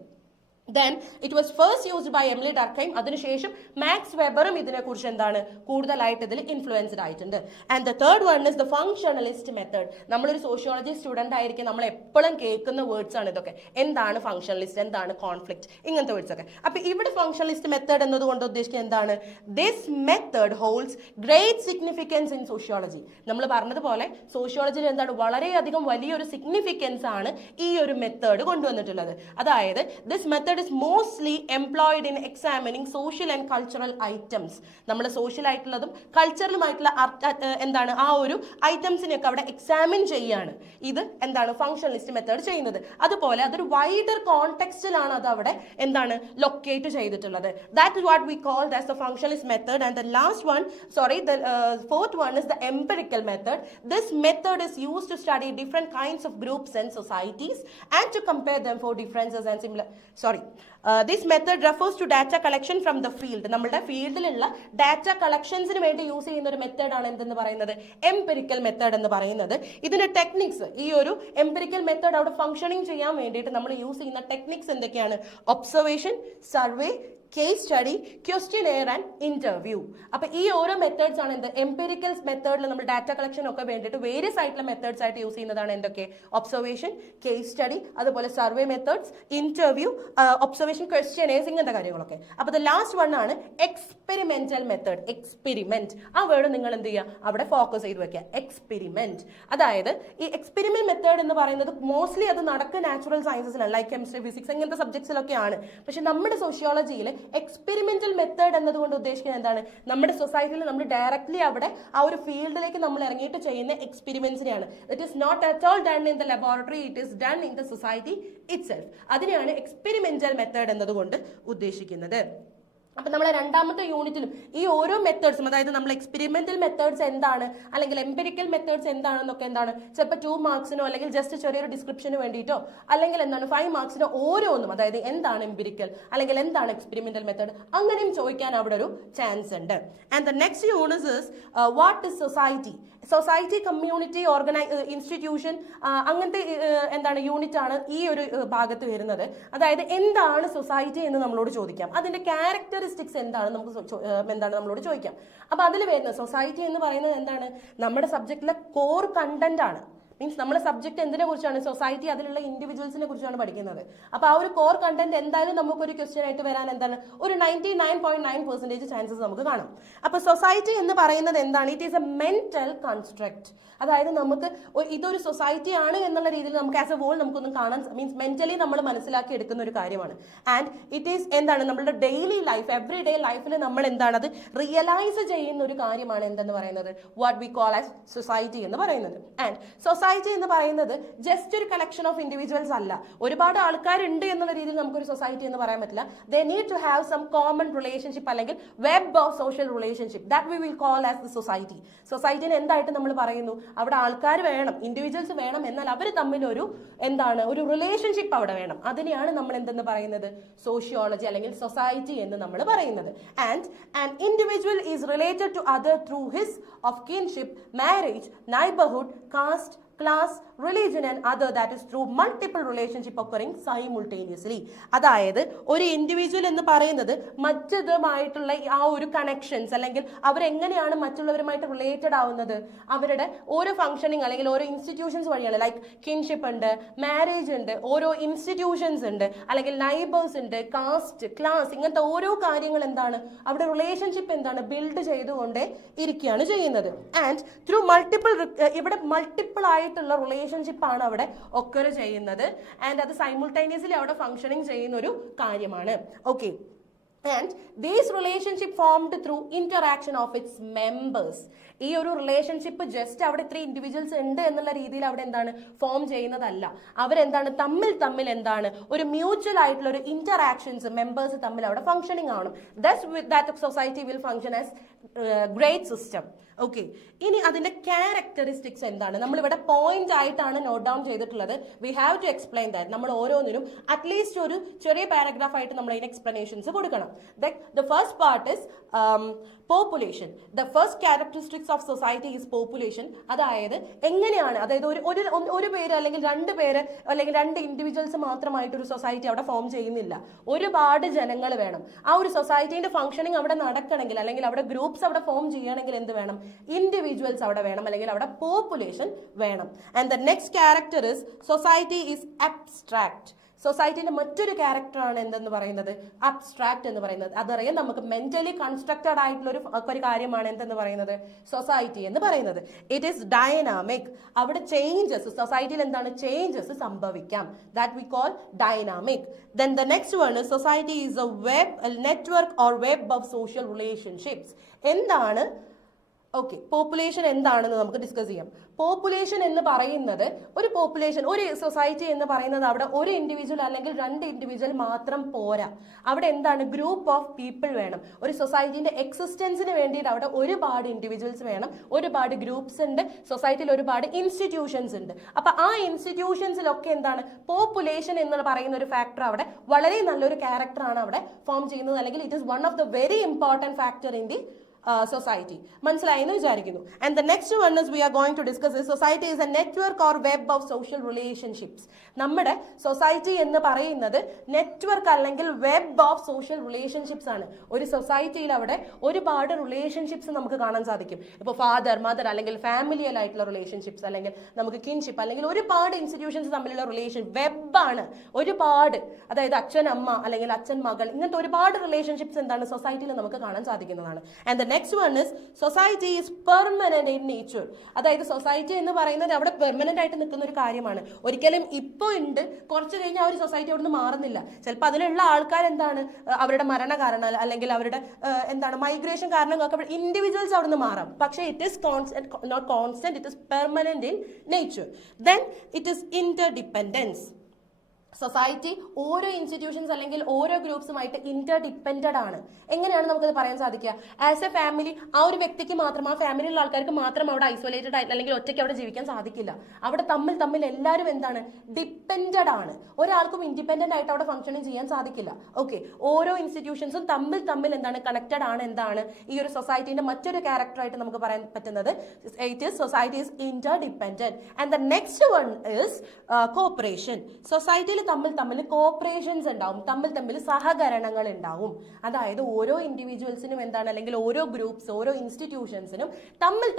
Then it was first used by Emily Durkheim. അതിനുശേഷം മാക്സ് വെബറും ഇതിനെക്കുറിച്ച് എന്താണ് കൂടുതലായിട്ട് ഇതിൽ ഇൻഫ്ലുവൻസ്ഡ് ആയിട്ടുണ്ട്. And the third one is the functionalist method. നമ്മളൊരു സോഷ്യോളജി സ്റ്റുഡന്റ് ആയിരിക്കും, നമ്മൾ എപ്പോഴും കേൾക്കുന്ന വേർഡ്സ് ആണ് ഇതൊക്കെ. എന്താണ് ഫംഗ്ഷണലിസ്റ്റ്, എന്താണ് കോൺഫ്ലിക്റ്റ്, ഇങ്ങനത്തെ വേർഡ്സ് ഒക്കെ. അപ്പൊ ഇവിടെ ഫംഗ്ഷണലിസ്റ്റ് മെത്തേഡ് എന്നതുകൊണ്ട് ഉദ്ദേശിക്കുന്നത് എന്താണ്? This method holds great significance in sociology. നമ്മൾ പറഞ്ഞതുപോലെ സോഷ്യോളജിയിൽ എന്താണ് വളരെയധികം വലിയൊരു സിഗ്നിഫിക്കൻസ് ആണ് ഈ ഒരു മെത്തേഡ് കൊണ്ടുവന്നിട്ടുള്ളത്. അതായത് this method is mostly employed in examining social and cultural items. നമ്മൾ സോഷ്യൽ ആയിട്ടുള്ളതും കൾച്ചറലുമായിട്ടുള്ള എന്താണ് ആ ഒരു ഐറ്റംസിനെയൊക്കെ അവിടെ എക്സാമിൻ ചെയ്യാണ് ഇത് എന്താണ് ഫംഗ്ഷണലിസ്റ്റ് മെത്തേഡ് ചെയ്യുന്നത്. അതുപോലെ അതൊരു വൈഡർ കോണ്ടെക്സ്റ്റിലാണ് അത് അവിടെ എന്താണ് ലൊക്കേറ്റ് ചെയ്തിട്ടുള്ളത്. That is what we called as the functionalist method. And the last one the fourth one is the empirical method. This method is used to study different kinds of groups and societies and to compare them for differences and this method refers to data collection from the field. നമ്മളുടെ ഫീൽഡിലുള്ള data കളക്ഷൻസിന് വേണ്ടി use ചെയ്യുന്ന ഒരു മെത്തേഡാണ് എന്തെന്ന് പറയുന്നത് empirical method എന്ന് പറയുന്നത്. ഇതിന്റെ ടെക്നിക്സ്, ഈ ഒരു എംപിരിക്കൽ മെത്തേഡ് അവിടെ ഫംഗ്ഷനിങ് ചെയ്യാൻ വേണ്ടിയിട്ട് നമ്മൾ യൂസ് ചെയ്യുന്ന ടെക്നിക്സ് എന്തൊക്കെയാണ്? Observation, survey, case study, questionnaire and interview. അപ്പൊ ഈ ഓരോ മെത്തേഡ്സ് ആണ് എന്ത് എംപിരിക്കൽ മെത്തേഡിൽ നമ്മൾ ഡാറ്റ കളക്ഷൻ ഒക്കെ വേണ്ടിയിട്ട് വേരിയസ് ആയിട്ടുള്ള മെത്തേഡ്സ് ആയിട്ട് യൂസ് ചെയ്യുന്നതാണ് എന്തൊക്കെ? ഒബ്സർവേഷൻ, കേസ് സ്റ്റഡി, അതുപോലെ സർവേ മെത്തേഡ്സ്, ഇന്റർവ്യൂ, ഒബ്സർവേഷൻ, ക്വസ്റ്റ്യനെയർസ്, ഇങ്ങനത്തെ കാര്യങ്ങളൊക്കെ. അപ്പൊ ദ ലാസ്റ്റ് വൺ ആണ് എക്സ്പെരിമെന്റൽ മെത്തേഡ്. എക്സ്പെരിമെന്റ്, ആ വേർഡ് നിങ്ങൾ എന്ത് ചെയ്യുക അവിടെ ഫോക്കസ് ചെയ്ത് വെക്കുക. എക്സ്പെരിമെന്റ്, അതായത് ഈ എക്സ്പെരിമെന്റ് മെത്തേഡ് എന്ന് പറയുന്നത് മോസ്റ്റ്ലി അത് നടക്കുക നാച്ചുറൽ സയൻസസിലാണ്, ലൈക്ക് കെമിസ്ട്രി, ഫിസിക്സ്, ഇങ്ങനത്തെ സബ്ജക്ട്സിലൊക്കെയാണ്. പക്ഷെ നമ്മുടെ സോഷ്യോളജിയിൽ എക്സ്പെരിമെന്റൽ മെത്തേഡ് എന്നതുകൊണ്ട് ഉദ്ദേശിക്കുന്നത് എന്താണ്? നമ്മുടെ സൊസൈറ്റിയിൽ നമ്മൾ ഡയറക്ട്ലി അവിടെ ആ ഒരു ഫീൽഡിലേക്ക് നമ്മൾ ഇറങ്ങിയിട്ട് ചെയ്യുന്ന എക്സ്പെരിമെന്റ്സിനെയാണ്. It is not at all done in the laboratory, it is done in the society itself. അതിനെയാണ് എക്സ്പെരിമെന്റൽ മെത്തേഡ് എന്നതുകൊണ്ട് ഉദ്ദേശിക്കുന്നത്. അപ്പൊ നമ്മളെ രണ്ടാമത്തെ യൂണിറ്റിലും ഈ ഓരോ മെത്തേഡ്സും, അതായത് നമ്മൾ എക്സ്പെരിമെന്റൽ മെത്തേഡ്സ് എന്താണ് അല്ലെങ്കിൽ എംപിരിക്കൽ മെത്തേഡ്സ് എന്താണെന്നൊക്കെ എന്താണ് ചിലപ്പോൾ 2 മാർക്സിനോ അല്ലെങ്കിൽ ജസ്റ്റ് ചെറിയൊരു ഡിസ്ക്രിപ്ഷന് വേണ്ടിയിട്ടോ അല്ലെങ്കിൽ എന്താണ് 5 മാർക്സിനോ ഓരോന്നും, അതായത് എന്താണ് എംപിരിക്കൽ അല്ലെങ്കിൽ എന്താണ് എക്സ്പെരിമെന്റൽ മെത്തേഡ്, അങ്ങനെയും ചോദിക്കാൻ അവിടെ ഒരു ചാൻസ് ഉണ്ട്. And the next unit is what is society. Society, community, institution, അങ്ങനത്തെ എന്താണ് യൂണിറ്റ് ആണ് ഈ ഒരു ഭാഗത്ത് വരുന്നത്. അതായത് എന്താണ് സൊസൈറ്റി എന്ന് നമ്മളോട് ചോദിക്കാം, അതിന്റെ ക്യാരക്ടറിസ്റ്റിക്സ് എന്താണ് നമ്മളോട് ചോദിക്കാം. അപ്പൊ അതിൽ വരുന്ന സൊസൈറ്റി എന്ന് പറയുന്നത് എന്താണ്? നമ്മുടെ സബ്ജക്റ്റിലെ കോർ കണ്ടന്റ് ആണ്. മീൻസ് നമ്മുടെ സബ്ജക്ട് എന്തിനെ കുറിച്ചാണ്? സൊസൈറ്റി, അതിലുള്ള ഇൻഡിവിജ്വൽസിനെ കുറിച്ചാണ് പഠിക്കുന്നത്. അപ്പൊ ആ ഒരു കോർ കണ്ടന്റ് എന്തായാലും നമുക്കൊരു ക്വസ്റ്റ്യൻ ആയിട്ട് വരാൻ എന്താണ് ഒരു 99.9% ചാൻസസ് നമുക്ക് കാണാം. അപ്പൊ സൊസൈറ്റി എന്ന് പറയുന്നത് എന്താണ്? It is A mental construct. അതായത് നമുക്ക് ഇതൊരു സൊസൈറ്റി ആണ് എന്നുള്ള രീതിയിൽ നമുക്ക് ആസ് എ വോൾ നമുക്കൊന്നും കാണാൻ, മീൻസ് മെന്റലി നമ്മൾ മനസ്സിലാക്കി എടുക്കുന്ന ഒരു കാര്യമാണ്. ആൻഡ് ഇറ്റ് ഈസ് എന്താണ് നമ്മുടെ ഡെയിലി ലൈഫ്, എവറി ഡേ ലൈഫിൽ നമ്മൾ എന്താണ് അത് റിയലൈസ് ചെയ്യുന്ന ഒരു കാര്യമാണ് എന്തെന്ന് പറയുന്നത് what we call as society എന്ന് പറയുന്നത്. ആൻഡ് സൊസൈറ്റി എന്ന് പറയുന്നത് ജസ്റ്റ് ഒരു കളക്ഷൻ ഓഫ് ഇൻഡിവിജ്വൽസ് അല്ല. ഒരുപാട് ആൾക്കാരുണ്ട് എന്നുള്ള രീതിയിൽ നമുക്കൊരു സൊസൈറ്റി എന്ന് പറയാൻ പറ്റില്ല. They need to have some common relationship അല്ലെങ്കിൽ web of social relationship, that we will call as the society. സൊസൈറ്റിനെ എന്തായിട്ട് നമ്മൾ പറയുന്നു? അവിടെ ആൾക്കാർ വേണം, ഇൻഡിവിജ്വൽസ് വേണം, എന്നാൽ അവർ തമ്മിൽ ഒരു റിലേഷൻഷിപ്പ് അവിടെ വേണം. അതിനെയാണ് നമ്മൾ എന്തെന്ന് പറയുന്നത്? സോഷ്യോളജി അല്ലെങ്കിൽ സൊസൈറ്റി എന്ന് നമ്മൾ പറയുന്നത്. And an individual is related to other through his of kinship, marriage, neighbourhood, caste, class, religion and other, that is through multiple relationship occurring simultaneously. അതായത് ഒരു ഇൻഡിവിജ്വൽ എന്ന് പറയുന്നത് മറ്റതുമായിട്ടുള്ള ആ ഒരു കണക്ഷൻസ് അല്ലെങ്കിൽ അവരെങ്ങനെയാണ് മറ്റുള്ളവരുമായിട്ട് റിലേറ്റഡ് ആവുന്നത് അവരുടെ ഓരോ ഫംഗ്ഷനിങ് അല്ലെങ്കിൽ ഓരോ ഇൻസ്റ്റിറ്റ്യൂഷൻസ് വഴിയാണ്. ലൈക്ക് കിൻഷിപ്പ് ഉണ്ട്, മാരേജ് ഉണ്ട്, ഓരോ ഇൻസ്റ്റിറ്റ്യൂഷൻസ് ഉണ്ട്, അല്ലെങ്കിൽ നൈബേഴ്സ് ഉണ്ട്, കാസ്റ്റ്, ക്ലാസ്, ഇങ്ങനത്തെ ഓരോ കാര്യങ്ങൾ എന്താണ് അവിടെ റിലേഷൻഷിപ്പ് എന്താണ് ബിൽഡ് ചെയ്തുകൊണ്ടേ ഇരിക്കുകയാണ് ചെയ്യുന്നത്. ആൻഡ് ത്രൂ ഇവിടെ മൾട്ടിപ്പിൾ ആയിട്ടുള്ള റിലേഷൻഷിപ്പ് ആണ് അവിടെ ഒക്കർ ചെയ്യുന്നത്. ആൻഡ് അത് സൈമിൾട്ടേനിയസ്ലി അവിടെ ഫംഗ്ഷനിങ് ചെയ്യുന്ന ഒരു കാര്യമാണ്. Okay, and these relationship formed through interaction of its members. ഈ ഒരു റിലേഷൻഷിപ്പ് ജസ്റ്റ് അവിടെ ഇത്ര ഇൻഡിവിജ്വൽസ് ഉണ്ട് എന്നുള്ള രീതിയിൽ അവിടെ എന്താണ് ഫോം ചെയ്യുന്നതല്ല. അവരെന്താണ് തമ്മിൽ എന്താണ് ഒരു മ്യൂച്വൽ ആയിട്ടുള്ള ഒരു ഇന്ററാക്ഷൻസ് മെമ്പേഴ്സ് തമ്മിൽ അവിടെ ഫംഗ്ഷനിങ് ആവണം. That society will function as great system. Okay, ഇനി അതിന്റെ ക്യാരക്ടറിസ്റ്റിക്സ് എന്താണ് നമ്മളിവിടെ പോയിന്റ് ആയിട്ടാണ് നോട്ട് ഡൗൺ ചെയ്തിട്ടുള്ളത്. We have to explain that. നമ്മൾ ഓരോന്നിനും അറ്റ്ലീസ്റ്റ് ഒരു ചെറിയ പാരഗ്രാഫ് ആയിട്ട് നമ്മൾ അതിന് എക്സ്പ്ലനേഷൻസ് കൊടുക്കണം. The first part is population. The first characteristics of society is population. അതായത് എങ്ങനെയാണ്, അതായത് ഒരു പേര് അല്ലെങ്കിൽ രണ്ട് പേര് അല്ലെങ്കിൽ രണ്ട് ഇൻഡിവിജ്വൽസ് മാത്രമായിട്ട് ഒരു സൊസൈറ്റി അവിടെ ഫോം ചെയ്യുന്നില്ല. ഒരുപാട് ജനങ്ങൾ വേണം. ആ ഒരു സൊസൈറ്റിന്റെ ഫംഗ്ഷനിങ് അവിടെ നടക്കണമെങ്കിൽ അല്ലെങ്കിൽ അവിടെ ഗ്രൂപ്പ്സ് അവിടെ ഫോം ചെയ്യണമെങ്കിൽ എന്ത് വേണം? ഇൻഡിവിജ്വൽസ് അവിടെ വേണം, അല്ലെങ്കിൽ അവിടെ പോപ്പുലേഷൻ വേണം. And the next character is society is abstract. സൊസൈറ്റിന്റെ മറ്റൊരു ക്യാരക്ടറാണ് എന്തെന്ന് പറയുന്നത്? അബ്സ്ട്രാക്ട് എന്ന് പറയുന്നത്. അതറിയാം, നമുക്ക് മെന്റലി കൺസ്ട്രക്റ്റഡ് ആയിട്ടുള്ള ഒരു കാര്യമാണ് എന്തെന്ന് പറയുന്നത്? സൊസൈറ്റി എന്ന് പറയുന്നത്. It is dynamic. അവിടെ ചേഞ്ചസ്, സൊസൈറ്റിയിൽ എന്താണ് ചേഞ്ചസ് സംഭവിക്കാം. That we call dynamic. Then the next one is society is a network or web of social relationships. എന്താണ്? ഓക്കെ, പോപ്പുലേഷൻ എന്താണെന്ന് നമുക്ക് ഡിസ്കസ് ചെയ്യാം. പോപ്പുലേഷൻ എന്ന് പറയുന്നത് ഒരു പോപ്പുലേഷൻ, ഒരു സൊസൈറ്റി എന്ന് പറയുന്നത് അവിടെ ഒരു ഇൻഡിവിജ്വൽ അല്ലെങ്കിൽ രണ്ട് ഇൻഡിവിജ്വൽ മാത്രം പോരാ. അവിടെ എന്താണ്? ഗ്രൂപ്പ് ഓഫ് പീപ്പിൾ വേണം. ഒരു സൊസൈറ്റിന്റെ എക്സിസ്റ്റൻസിന് വേണ്ടിയിട്ട് അവിടെ ഒരുപാട് ഇൻഡിവിജ്വൽസ് വേണം, ഒരുപാട് ഗ്രൂപ്പ്സ് ഉണ്ട്, സൊസൈറ്റിയിൽ ഒരുപാട് ഇൻസ്റ്റിറ്റ്യൂഷൻസ് ഉണ്ട്. അപ്പൊ ആ ഇൻസ്റ്റിറ്റ്യൂഷൻസിലൊക്കെ എന്താണ്? പോപ്പുലേഷൻ എന്ന് പറയുന്ന ഒരു ഫാക്ടർ അവിടെ വളരെ നല്ലൊരു ക്യാരക്ടറാണ് അവിടെ ഫോം ചെയ്യുന്നത്, അല്ലെങ്കിൽ it is one of the very important factor in the society. മനസ്സിലായി എന്ന് വിചാരിക്കുന്നു. And the next one is we are going to discuss is society is a network or web of social relationships. നമ്മുടെ society എന്ന് പറയുന്നത് network അല്ലെങ്കിൽ web of social relationships ആണ്. ഒരു സൊസൈറ്റിയിൽ അവിടെ ഒരുപാട് റിലേഷൻഷിപ്സ് നമുക്ക് കാണാൻ സാധിക്കും. ഇപ്പോൾ ഫാദർ മദർ അല്ലെങ്കിൽ ഫാമിലിയൽ ആയിട്ടുള്ള റിലേഷൻഷിപ്സ്, അല്ലെങ്കിൽ നമുക്ക് കിൻഷിപ്പ്, അല്ലെങ്കിൽ ഒരുപാട് ഇൻസ്റ്റിറ്റ്യൂഷൻസ് തമ്മിലുള്ള റിലേഷൻ വെബാണ് ഒരുപാട്. അതായത് അച്ഛൻ അമ്മ അല്ലെങ്കിൽ അച്ഛൻ മകൾ, ഇങ്ങനത്തെ ഒരുപാട് റിലേഷൻഷിപ്സ് എന്താണ് സൊസൈറ്റിയിൽ നമുക്ക് കാണാൻ സാധിക്കുന്നതാണ്. And next one is society is permanent in nature. അതായത് സൊസൈറ്റി എന്ന് പറയുന്നത് അവിടെ പെർമനന്റ് ആയിട്ട് നിൽക്കുന്ന ഒരു കാര്യമാണ്. ഒരിക്കലും ഇപ്പോൾ ഉണ്ട്, കുറച്ച് കഴിഞ്ഞാൽ ആ ഒരു സൊസൈറ്റി അവിടെ നിന്ന് മാറുന്നില്ല. ചിലപ്പോൾ അതിലുള്ള ആൾക്കാർ എന്താണ് അവരുടെ മരണ കാരണം അല്ലെങ്കിൽ അവരുടെ എന്താണ് മൈഗ്രേഷൻ കാരണങ്ങളൊക്കെ ഇൻഡിവിജ്വൽസ് അവിടെ നിന്ന് മാറാം. പക്ഷേ it is not constant, it is permanent in nature. Then it is interdependence. Society ഓരോ ഇൻസ്റ്റിറ്റ്യൂഷൻസ് അല്ലെങ്കിൽ ഓരോ ഗ്രൂപ്പ്സുമായിട്ട് ഇന്റർഡിപെൻഡഡ് ആണ്. എങ്ങനെയാണ് നമുക്കത് പറയാൻ സാധിക്കുക? ആസ് എ ഫാമിലി, ആ ഒരു വ്യക്തിക്ക് മാത്രം, ആ ഫാമിലിയിലുള്ള ആൾക്കാർക്ക് മാത്രം അവിടെ ഐസൊലേറ്റഡ് ആയിട്ട് അല്ലെങ്കിൽ ഒറ്റയ്ക്ക് അവിടെ ജീവിക്കാൻ സാധിക്കില്ല. അവിടെ തമ്മിൽ എല്ലാവരും എന്താണ്? ഡിപ്പെൻഡഡ് ആണ്. ഒരാൾക്കും ഇൻഡിപെൻഡന്റ് ആയിട്ട് അവിടെ ഫംഗ്ഷനിങ് ചെയ്യാൻ സാധിക്കില്ല. ഓക്കെ, ഓരോ ഇൻസ്റ്റിറ്റ്യൂഷൻസും തമ്മിൽ എന്താണ്? കണക്റ്റഡ് ആണ്. എന്താണ് ഈ ഒരു സൊസൈറ്റിന്റെ മറ്റൊരു ക്യാരക്ടറായിട്ട് നമുക്ക് പറയാൻ പറ്റുന്നത്? It is society is ഇന്റർഡിപെൻഡന്റ്. And the next one is corporation. സൊസൈറ്റിയിൽ തമ്മിൽ കോപ്പറേഷൻസ് ഉണ്ടാവും, തമ്മിൽ സഹകരണങ്ങൾ ഉണ്ടാവും. അതായത് ഓരോ ഇൻഡിവിജ്വൽസിനും എന്താണ്, അല്ലെങ്കിൽ ഓരോ ഗ്രൂപ്പ്സ്, ഓരോ ഇൻസ്റ്റിറ്റ്യൂഷൻസിനും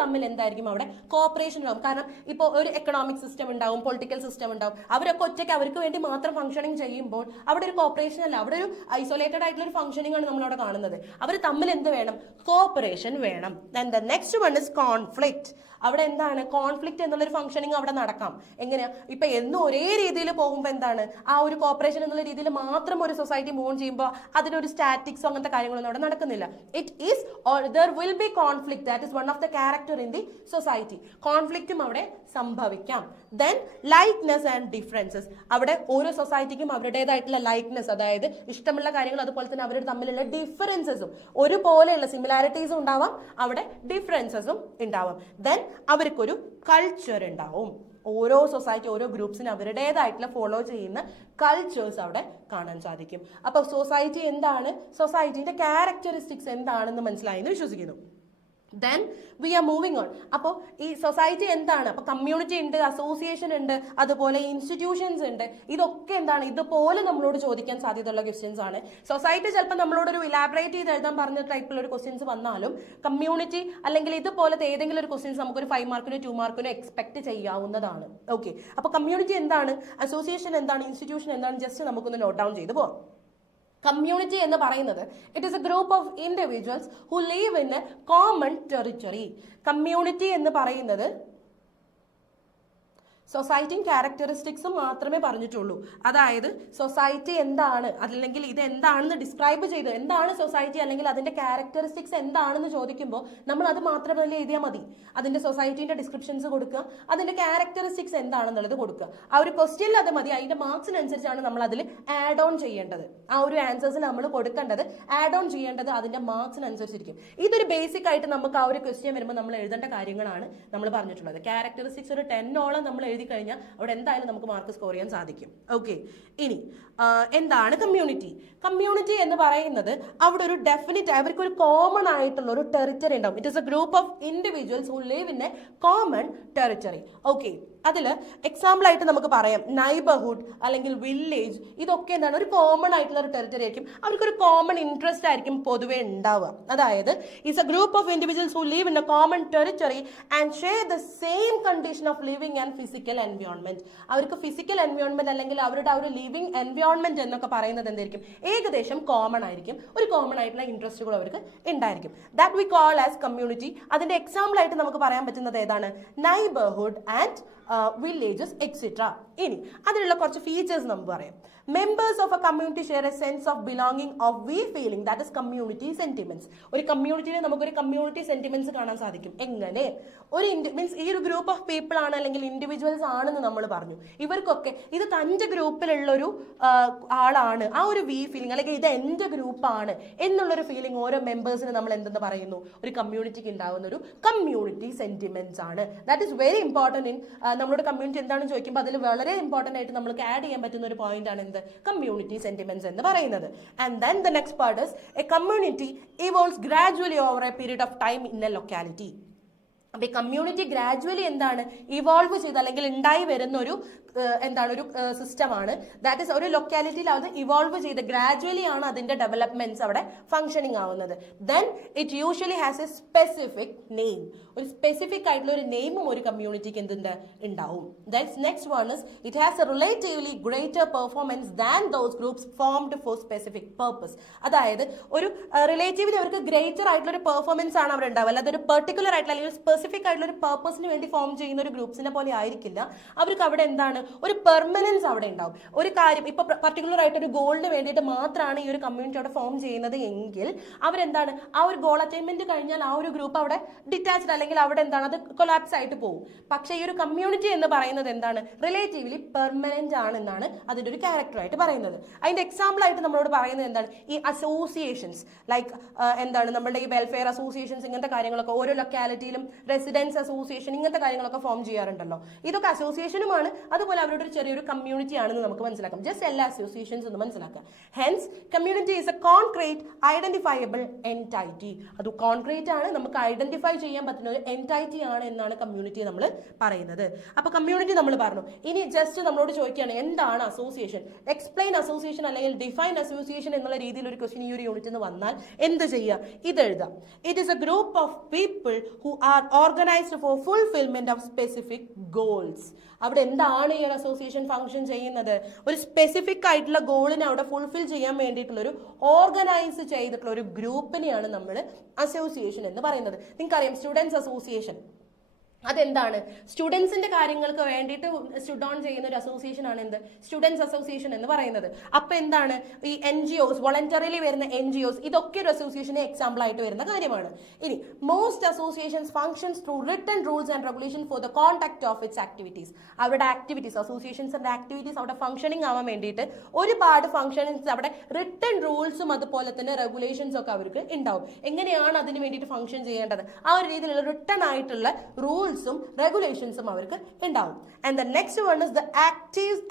തമ്മിൽ എന്തായിരിക്കും? അവിടെ കോപ്പറേഷൻ ഉണ്ടാവും. കാരണം ഇപ്പോൾ ഒരു എക്കണോമിക് സിസ്റ്റം ഉണ്ടാവും, പൊളിറ്റിക്കൽ സിസ്റ്റം ഉണ്ടാവും. അവരൊക്കെ ഒറ്റയ്ക്ക് അവർക്ക് വേണ്ടി മാത്രം ഫംഗ്ഷനിങ് ചെയ്യുമ്പോൾ അവിടെ ഒരു കോപ്പറേഷൻ അല്ല, അവിടെ ഒരു ഐസൊലേറ്റഡ് ആയിട്ടുള്ള ഒരു ഫംഗ്ഷനിങ് ആണ് നമ്മളവിടെ കാണുന്നത്. അവർ തമ്മിൽ എന്ത് വേണം? കോപ്പറേഷൻ വേണം. Then the next one is conflict. അവിടെ എന്താണ്? കോൺഫ്ലിക്റ്റ് എന്നുള്ളൊരു ഫംഗ്ഷനിങ് അവിടെ നടക്കാം. എങ്ങനെയാ? ഇപ്പൊ എന്നും ഒരേ രീതിയിൽ പോകുമ്പോൾ എന്താണ്, ആ ഒരു കോപ്പറേഷൻ എന്നുള്ള രീതിയിൽ മാത്രം ഒരു സൊസൈറ്റി മൂവ് ചെയ്യുമ്പോൾ അതിനൊരു സ്റ്റാറ്റിക്സോ അങ്ങനത്തെ കാര്യങ്ങളൊന്നും അവിടെ നടക്കുന്നില്ല. It is there will be conflict. That is one of the character in the society. കോൺഫ്ലിക്റ്റും അവിടെ സംഭവിക്കാം. Then likeness and differences. അവിടെ ഓരോ സൊസൈറ്റിക്കും അവരുടേതായിട്ടുള്ള ലൈക്ക്നെസ്, അതായത് ഇഷ്ടമുള്ള കാര്യങ്ങൾ, അതുപോലെ തന്നെ അവരുടെ തമ്മിലുള്ള ഡിഫറൻസസും, ഒരുപോലെയുള്ള സിമിലാരിറ്റീസും ഉണ്ടാവാം, അവിടെ ഡിഫറൻസസും ഉണ്ടാവാം. ദെൻ അവർക്കൊരു കൾച്ചർ ഉണ്ടാവും. ഓരോ സൊസൈറ്റി, ഓരോ ഗ്രൂപ്പ്സിന് അവരുടേതായിട്ടുള്ള ഫോളോ ചെയ്യുന്ന കൾച്ചേഴ്സ് അവിടെ കാണാൻ സാധിക്കും. അപ്പൊ സൊസൈറ്റി എന്താണ്, സൊസൈറ്റിന്റെ ക്യാരക്ടറിസ്റ്റിക്സ് എന്താണെന്ന് മനസ്സിലായെന്ന് വിശ്വസിക്കുന്നു. Then we are moving on. അപ്പോൾ ഈ സൊസൈറ്റി എന്താണ്? അപ്പോൾ കമ്മ്യൂണിറ്റി ഉണ്ട്, അസോസിയേഷൻ ഉണ്ട്, അതുപോലെ ഇൻസ്റ്റിറ്റ്യൂഷൻസ് ഉണ്ട്. ഇതൊക്കെ എന്താണ്? ഇതുപോലെ നമ്മളോട് ചോദിക്കാൻ സാധ്യതയുള്ള ക്വസ്റ്റ്യൻസ് ആണ്. സൊസൈറ്റി ചിലപ്പോൾ നമ്മളോടൊരു ഇലാബറേറ്റ് ചെയ്ത് എഴുതാൻ പറഞ്ഞ ടൈപ്പിലുള്ള ഒരു ക്വസ്റ്റ്യൻസ് വന്നാലും കമ്മ്യൂണിറ്റി അല്ലെങ്കിൽ ഇതുപോലത്തെ ഏതെങ്കിലും ഒരു ക്വസ്റ്റ്യൻസ് നമുക്കൊരു 5 മാർക്കിനോ 2 മാർക്കിനോ എക്സ്പെക്ട് ചെയ്യാവുന്നതാണ്. ഓക്കെ, അപ്പോൾ കമ്മ്യൂണിറ്റി എന്താണ്, അസോസിയേഷൻ എന്താണ്, ഇൻസ്റ്റിറ്റ്യൂഷൻ എന്താണ്, ജസ്റ്റ് നമുക്കൊന്ന് നോട്ട് ഡൗൺ ചെയ്ത് പോകാം. കമ്മ്യൂണിറ്റി എന്ന് പറയുന്നത് it is a group of individuals who leave in A common territory. Community എന്ന് പറയുന്നത് സൊസൈറ്റി ക്യാരക്ടറിസ്റ്റിക്സും മാത്രമേ പറഞ്ഞിട്ടുള്ളൂ. അതായത് സൊസൈറ്റി എന്താണ്, അതല്ലെങ്കിൽ ഇത് എന്താണെന്ന് ഡിസ്ക്രൈബ് ചെയ്ത് എന്താണ് സൊസൈറ്റി അല്ലെങ്കിൽ അതിന്റെ ക്യാരക്ടറിസ്റ്റിക്സ് എന്താണെന്ന് ചോദിക്കുമ്പോൾ നമ്മൾ അത് മാത്രമല്ല എഴുതിയാൽ മതി. അതിന്റെ സൊസൈറ്റിന്റെ ഡിസ്ക്രിപ്ഷൻസ് കൊടുക്കുക, അതിന്റെ ക്യാരക്ടറിസ്റ്റിക്സ് എന്താണെന്നുള്ളത് കൊടുക്കുക. ആ ഒരു ക്വസ്റ്റ്യനിൽ അത് മതി. അതിന്റെ മാർക്സിനനുസരിച്ചാണ് നമ്മൾ അതിൽ ആഡ് ഓൺ ചെയ്യേണ്ടത്. ആ ഒരു ആൻസേഴ്സിന് നമ്മൾ കൊടുക്കേണ്ടത് ആഡ് ഓൺ ചെയ്യേണ്ടത് അതിന്റെ മാർക്സിനനുസരിച്ചിരിക്കും. ഇതൊരു ബേസിക് ആയിട്ട് നമുക്ക് ആ ഒരു ക്വസ്റ്റ്യൻ വരുമ്പോൾ നമ്മൾ എഴുതേണ്ട കാര്യങ്ങളാണ് നമ്മൾ പറഞ്ഞിട്ടുള്ളത്. ക്യാരക്ടറിസ്റ്റിക്സ് ഒരു 10 നമ്മൾ എഴുതി കഴിഞ്ഞാൽ അവിടെ എന്തായാലും നമുക്ക് മാർക്ക് സ്കോർ ചെയ്യാൻ സാധിക്കും. ഓക്കെ, ഇനി എന്താണ് കമ്മ്യൂണിറ്റി? കമ്മ്യൂണിറ്റി എന്ന് പറയുന്നത് അവിടെ ഒരു ഡെഫിനിറ്റ് അവർക്ക് ഒരു കോമൺ ആയിട്ടുള്ള ഒരു ടെറിറ്ററി ഉണ്ടാവും. It is A group of individuals who live in A common territory. Okay, അതിൽ എക്സാമ്പിൾ ആയിട്ട് നമുക്ക് പറയാം നൈബർഹുഡ് അല്ലെങ്കിൽ വില്ലേജ്. ഇതൊക്കെ എന്താണ് ഒരു കോമൺ ആയിട്ടുള്ള ഒരു ടെറിറ്ററി ആയിരിക്കും. അവർക്കൊരു കോമൺ ഇൻട്രസ്റ്റ് ആയിരിക്കും പൊതുവെ ഉണ്ടാവുക. അതായത് it's A group of individuals who live in A common territory and share the same condition of living and physical environment. അവർക്ക് ഫിസിക്കൽ എൻവയോൺമെന്റ് അല്ലെങ്കിൽ അവരുടെ ആ ഒരു ലിവിംഗ് എൻവയോൺമെന്റ് എന്നൊക്കെ പറയുന്നത് എന്തായിരിക്കും? ഏകദേശം കോമൺ ആയിരിക്കും. ഒരു കോമൺ ആയിട്ടുള്ള ഇൻട്രസ്റ്റുകൾ അവർക്ക് ഉണ്ടായിരിക്കും. That we call as community. അതിന്റെ എക്സാമ്പിൾ ആയിട്ട് നമുക്ക് പറയാൻ പറ്റുന്നത് ഏതാണ്? Neighbourhood and villages etcetera. ഇനി അതിലുള്ള കുറച്ച് ഫീച്ചേഴ്സ് നമുക്ക് പറയാം. Members of a community share a sense of belonging of we feeling, that is community sentiments. ഒരു കമ്മ്യൂണിറ്റിയിൽ നമുക്കൊരു കമ്മ്യൂണിറ്റി സെന്റിമെന്റ്സ് കാണാൻ സാധിക്കും. എങ്ങനെ? ഒരു മീൻസ് ഈ ഒരു ഗ്രൂപ്പ് ഓഫ് പീപ്പിൾ ആണ് അല്ലെങ്കിൽ ഇൻഡിവിജ്വൽസ് ആണെന്ന് നമ്മൾ പറഞ്ഞു. ഇവർക്കൊക്കെ ഇത് തന്റെ ഗ്രൂപ്പിലുള്ളൊരു ആളാണ്, ആ ഒരു വി ഫീലിംഗ് അല്ലെങ്കിൽ ഇത് എന്റെ ഗ്രൂപ്പാണ് എന്നുള്ളൊരു ഫീലിംഗ് ഓരോ മെമ്പേഴ്സിന് നമ്മൾ എന്തെന്ന് പറയുന്നു? ഒരു കമ്മ്യൂണിറ്റിക്ക് ഉണ്ടാകുന്ന ഒരു കമ്മ്യൂണിറ്റി സെന്റിമെന്റ്സ് ആണ്. That is very important in നമ്മുടെ കമ്മ്യൂണിറ്റി എന്താണെന്ന് ചോദിക്കുമ്പോൾ അതിൽ വളരെ ഇമ്പോർട്ടൻ്റ് ആയിട്ട് നമുക്ക് ആഡ് ചെയ്യാൻ പറ്റുന്ന ഒരു പോയിന്റ് ആണ് community sentiments എന്ന് പറയുന്നത്. And then the next part is a community evolves gradually over a period of time in a locality. അപ്പോൾ ഈ കമ്മ്യൂണിറ്റി ഗ്രാജുവലി എന്താണ് ഇവോൾവ് ചെയ്ത് അല്ലെങ്കിൽ ഉണ്ടായി വരുന്ന ഒരു എന്താണ് ഒരു സിസ്റ്റമാണ്. ദാറ്റ് ഈസ് ഒരു ലൊക്കാലിറ്റിയിൽ അത് ഇവോൾവ് ചെയ്ത് ഗ്രാജുവലി ആണ് അതിന്റെ ഡെവലപ്മെന്റ്സ് അവിടെ ഫംഗ്ഷനിങ് ആവുന്നത്. Then it usually has A specific name. ഒരു സ്പെസിഫിക് ആയിട്ടുള്ള ഒരു നെയിമും ഒരു കമ്മ്യൂണിറ്റിക്ക് എന്തുണ്ട് ഉണ്ടാവും. Next one is it has A relatively greater performance than those groups formed four specific purpose. അതായത് ഒരു റിലേറ്റീവ്ലി അവർക്ക് ഗ്രേറ്റർ ആയിട്ടുള്ള ഒരു പെർഫോമൻസ് ആണ് അവിടെ ഉണ്ടാവുക. അല്ലാതെ ഒരു പെർട്ടിക്കുലർ ആയിട്ടുള്ള അല്ലെങ്കിൽ സ്പെസിഫിക് ആയിട്ടുള്ള ഒരു പർപ്പസിന് വേണ്ടി ഫോം ചെയ്യുന്ന ഒരു ഗ്രൂപ്പ്സിനെ പോലെ ആയിരിക്കില്ല. അവർക്ക് അവിടെ എന്താണ് ഒരു പെർമനൻസ് അവിടെ ഉണ്ടാവും. ഒരു കാര്യം ഇപ്പൊ പർട്ടിക്കുലർ ആയിട്ട് ഒരു ഗോളിന് വേണ്ടിയിട്ട് മാത്രമാണ് ഈ ഒരു കമ്മ്യൂണിറ്റി അവിടെ ഫോം ചെയ്യുന്നത് എങ്കിൽ അവരെന്താണ് ആ ഒരു ഗോൾ അറ്റൈൻമെന്റ് കഴിഞ്ഞാൽ ആ ഒരു ഗ്രൂപ്പ് അവിടെ ഡിറ്റാച്ച്ഡ് അല്ലെങ്കിൽ അവിടെ എന്താണ് അത് കൊലാപ്സ് ആയിട്ട് പോകും. പക്ഷേ ഈ ഒരു കമ്മ്യൂണിറ്റി എന്ന് പറയുന്നത് എന്താണ് റിലേറ്റീവ്ലി പെർമനന്റ് ആണെന്നാണ് അതിന്റെ ഒരു ക്യാരക്ടർ ആയിട്ട് പറയുന്നത്. അതിന്റെ എക്സാമ്പിൾ ആയിട്ട് നമ്മളോട് പറയുന്നത് എന്താണ്? ഈ അസോസിയേഷൻസ് ലൈക്ക് എന്താണ് നമ്മുടെ ഈ വെൽഫെയർ അസോസിയേഷൻസ് ഇങ്ങനത്തെ കാര്യങ്ങളൊക്കെ ഓരോ ലൊക്കാലിറ്റിയിലും റെസിഡൻസ് അസോസിയേഷൻ ഇങ്ങനത്തെ കാര്യങ്ങളൊക്കെ ഫോം ചെയ്യാറുണ്ടല്ലോ. ഇതൊക്കെ അസോസിയേഷനുമാണ്. അതുപോലെ അവരുടെ ഒരു ചെറിയൊരു കമ്മ്യൂണിറ്റി ആണെന്ന് നമുക്ക് മനസ്സിലാക്കാം. ജസ്റ്റ് എല്ലാ അസോസിയേഷൻസ് എന്ന് മനസ്സിലാക്കാം. Hence community is A concrete identifiable എൻറ്റൈറ്റി. അത് കോൺക്രീറ്റ് ആണ്, നമുക്ക് ഐഡന്റിഫൈ ചെയ്യാൻ പറ്റുന്ന ഒരു എൻറ്റൈറ്റി ആണ് എന്നാണ് കമ്മ്യൂണിറ്റി നമ്മൾ പറയുന്നത്. അപ്പൊ കമ്മ്യൂണിറ്റി നമ്മൾ പറഞ്ഞു. ഇനി ജസ്റ്റ് നമ്മളോട് ചോദിക്കുകയാണ് എന്താണ് അസോസിയേഷൻ, എക്സ്പ്ലെയിൻ അസോസിയേഷൻ അല്ലെങ്കിൽ ഡിഫൈൻ അസോസിയേഷൻ എന്നുള്ള രീതിയിൽ ഒരു ക്വസ്റ്റ്യൻ ഈ ഒരു യൂണിറ്റിൽ നിന്ന് വന്നാൽ എന്ത് ചെയ്യുക? ഇത് എഴുതാം. It is a group of people who are organised for fulfilment of specific goals. അവിടെ എന്താണ് ഈ ഒരു അസോസിയേഷൻ ഫംഗ്ഷൻ ചെയ്യുന്നത്? ഒരു സ്പെസിഫിക് ആയിട്ടുള്ള ഗോളിനെ അവിടെ ഫുൾഫിൽ ചെയ്യാൻ വേണ്ടിയിട്ടുള്ള ഒരു ഓർഗനൈസ് ചെയ്തിട്ടുള്ള ഒരു ഗ്രൂപ്പിനെയാണ് നമ്മൾ അസോസിയേഷൻ എന്ന് പറയുന്നത്. നിങ്ങൾക്കറിയാം സ്റ്റുഡൻസ് അസോസിയേഷൻ അതെന്താണ്? സ്റ്റുഡൻസിന്റെ കാര്യങ്ങൾക്ക് വേണ്ടിയിട്ട് സ്റ്റുഡ് ഓൺ ചെയ്യുന്ന ഒരു അസോസിയേഷൻ ആണ് എന്ത്? സ്റ്റുഡൻസ് അസോസിയേഷൻ എന്ന് പറയുന്നത്. അപ്പൊ എന്താണ് ഈ NGOs വോളണ്ടറിലി വരുന്ന NGOs ഇതൊക്കെ ഒരു അസോസിയേഷന് എക്സാമ്പിൾ ആയിട്ട് വരുന്ന കാര്യമാണ്. ഇനി most associations functions through written rules and regulation for the contact of its activities. അവരുടെ ആക്ടിവിറ്റീസ് അസോസിയേഷൻസിന്റെ ആക്ടിവിറ്റീസ് അവിടെ ഫംഗ്ഷനിങ് ആവാൻ വേണ്ടിയിട്ട് ഒരുപാട് ഫംഗ്ഷൻസ് അവിടെ റിട്ടൺ റൂൾസും അതുപോലെ തന്നെ റെഗുലേഷൻസും ഒക്കെ അവർക്ക് ഉണ്ടാവും. എങ്ങനെയാണ് അതിന് വേണ്ടിയിട്ട് ഫംഗ്ഷൻ ചെയ്യേണ്ടത്? ആ ഒരു രീതിയിലുള്ള റിട്ടൺ ആയിട്ടുള്ള റൂൾസും റെഗുലേഷൻസും അവർക്ക് ഉണ്ടാവും. And the next one is the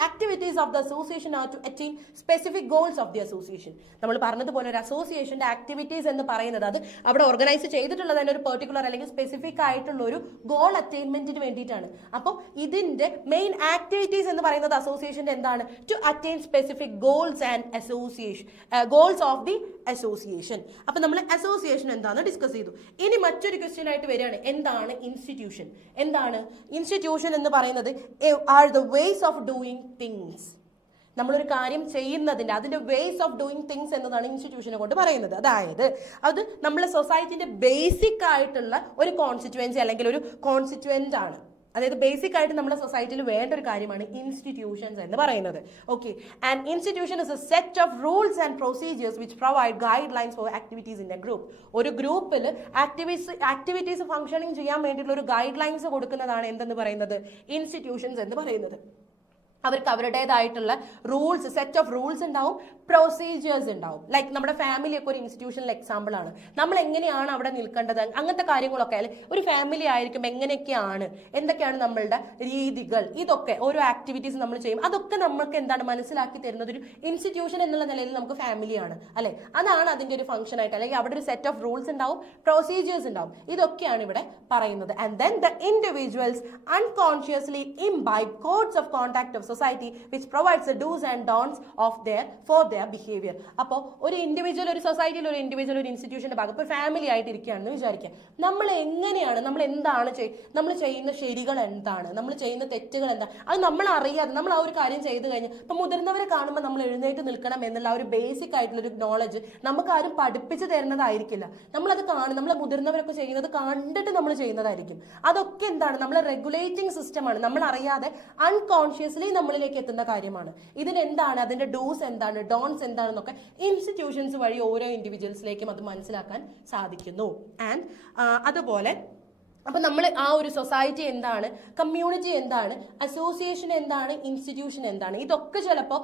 activities of the association are to attain specific goals of the association. നമ്മൾ പറഞ്ഞതുപോലെ ഒരു അസോസിയേഷന്റെ ആക്ടിവിറ്റീസ് എന്ന് പറയുന്നത് അത് അവിടെ ഓർഗനൈസ് ചെയ്തിട്ടുള്ളത് തന്നെ ഒരു പെർട്ടിക്കുലർ അല്ലെങ്കിൽ സ്പെസിഫിക് ആയിട്ടുള്ള ഒരു ഗോൾ അറ്റൈൻമെന്റിന് വേണ്ടിയിട്ടാണ്. അപ്പോൾ ഇതിന്റെ മെയിൻ ആക്ടിവിറ്റീസ് എന്ന് പറയുന്നത് അസോസിയേഷന്റെ എന്താണ്? To attain specific goals and association goals of the association. അപ്പൊ നമ്മൾ അസോസിയേഷൻ എന്താണെന്ന് ഡിസ്കസ് ചെയ്തു. ഇനി മറ്റൊരു ക്വസ്റ്റ്യൻ ആയിട്ട് വരികയാണ് എന്താണ് ഇൻസ്റ്റിറ്റ്യൂഷൻ? എന്താണ് ഇൻസ്റ്റിറ്റ്യൂഷൻ എന്ന് പറയുന്നത്? Are the ways of doing things. നമ്മളൊരു കാര്യം ചെയ്യുന്നതിന്റെ അതിന്റെ വേസ് ഓഫ് ഡൂയിങ് തിങ്സ് എന്നതാണ് ഇൻസ്റ്റിറ്റ്യൂഷനെ കൊണ്ട് പറയുന്നത്. അതായത് അത് നമ്മളെ സൊസൈറ്റിന്റെ ബേസിക് ആയിട്ടുള്ള ഒരു കോൺസ്റ്റിറ്റ്യുവൻസി അല്ലെങ്കിൽ ഒരു കോൺസ്റ്റിറ്റ്യുവന്റ് ആണ്. അതായത് ബേസിക് ആയിട്ട് നമ്മുടെ സൊസൈറ്റിയിൽ വേണ്ട ഒരു കാര്യമാണ് ഇൻസ്റ്റിറ്റ്യൂഷൻസ് എന്ന് പറയുന്നത്. Okay, and institution is a set of rules and procedures which provide guidelines for activities in a group. ഒരു ഗ്രൂപ്പിൽ ആക്ടിവിറ്റീസ് ഫംഗ്ഷനിങ് ചെയ്യാൻ വേണ്ടിയിട്ടുള്ള ഒരു ഗൈഡ് ലൈൻസ് കൊടുക്കുന്നതാണ് എന്തെന്ന് പറയുന്നത്, ഇൻസ്റ്റിറ്റ്യൂഷൻസ് എന്ന് പറയുന്നത്. അവർക്ക് അവരുടേതായിട്ടുള്ള റൂൾസ്, സെറ്റ് ഓഫ് റൂൾസ് ഉണ്ടാവും, പ്രൊസീജിയേഴ്സ് ഉണ്ടാവും. ലൈക്ക് നമ്മുടെ ഫാമിലി ഒക്കെ ഒരു ഇൻസ്റ്റിറ്റ്യൂഷണൽ എക്സാമ്പിൾ ആണ്. നമ്മൾ എങ്ങനെയാണ് അവിടെ നിൽക്കേണ്ടത്, അങ്ങനത്തെ കാര്യങ്ങളൊക്കെ അല്ലെ ഒരു ഫാമിലി ആയിരിക്കും, എങ്ങനെയൊക്കെയാണ്, എന്തൊക്കെയാണ് നമ്മളുടെ രീതികൾ, ഇതൊക്കെ ഓരോ ആക്ടിവിറ്റീസ് നമ്മൾ ചെയ്യും, അതൊക്കെ നമുക്ക് എന്താണ് മനസ്സിലാക്കി തരുന്നത് ഒരു ഇൻസ്റ്റിറ്റ്യൂഷൻ എന്നുള്ള നിലയിൽ നമുക്ക് ഫാമിലിയാണ് അല്ലെ. അതാണ് അതിന്റെ ഒരു ഫംഗ്ഷൻ ആയിട്ട്, അല്ലെങ്കിൽ അവിടെ ഒരു സെറ്റ് ഓഫ് റൂൾസ് ഉണ്ടാവും, പ്രൊസീജിയേഴ്സ് ഉണ്ടാവും, ഇതൊക്കെയാണ് ഇവിടെ പറയുന്നത്. And then the individuals unconsciously imbibe codes of contact of society which provides the do's and don'ts of their behavior. അപ്പോൾ ഒരു ഇൻഡിവിജ്വൽ, ഒരു സൊസൈറ്റിയിൽ ഒരു ഇൻഡിവിജ്വൽ ഒരു ഇൻസ്റ്റിറ്റ്യൂഷന്റെ ഭാഗം, ഇപ്പോൾ ഫാമിലി ആയിട്ട് ഇരിക്കുകയാണെന്ന് വിചാരിക്കുക. നമ്മൾ എങ്ങനെയാണ്, നമ്മൾ എന്താണ് നമ്മൾ ചെയ്യുന്ന ശരികൾ എന്താണ്, നമ്മൾ ചെയ്യുന്ന തെറ്റുകൾ എന്താണ്, അത് നമ്മൾ അറിയാതെ നമ്മൾ ആ ഒരു കാര്യം ചെയ്തു കഴിഞ്ഞാൽ, ഇപ്പം മുതിർന്നവരെ കാണുമ്പോൾ നമ്മൾ എഴുന്നേറ്റ് നിൽക്കണം എന്നുള്ള ആ ഒരു ബേസിക് ആയിട്ടുള്ള ഒരു നോളജ് നമുക്ക് ആരും പഠിപ്പിച്ചു തരുന്നതായിരിക്കില്ല. നമ്മളത് നമ്മൾ മുതിർന്നവരൊക്കെ ചെയ്യുന്നത് കണ്ടിട്ട് നമ്മൾ ചെയ്യുന്നതായിരിക്കും. അതൊക്കെ എന്താണ്, നമ്മൾ റെഗുലേറ്റിംഗ് സിസ്റ്റമാണ്, നമ്മൾ അറിയാതെ അൺകോൺഷ്യസ്ലി നമ്മളിലേക്ക് എത്തുന്ന കാര്യമാണ്. ഇതിനെന്താണ്, അതിന്റെ ഡൂസ് എന്താണ്, ഡോൺസ് എന്താണെന്നൊക്കെ ഇൻസ്റ്റിറ്റ്യൂഷൻസ് വഴി ഓരോ ഇൻഡിവിജ്വൽസിലേക്കും അത് മനസ്സിലാക്കാൻ സാധിക്കുന്നു. ആൻഡ് അതുപോലെ അപ്പൊ നമ്മൾ ആ ഒരു സൊസൈറ്റി എന്താണ്, കമ്മ്യൂണിറ്റി എന്താണ്, അസോസിയേഷൻ എന്താണ്, ഇൻസ്റ്റിറ്റ്യൂഷൻ എന്താണ്, ഇതൊക്കെ ചിലപ്പോൾ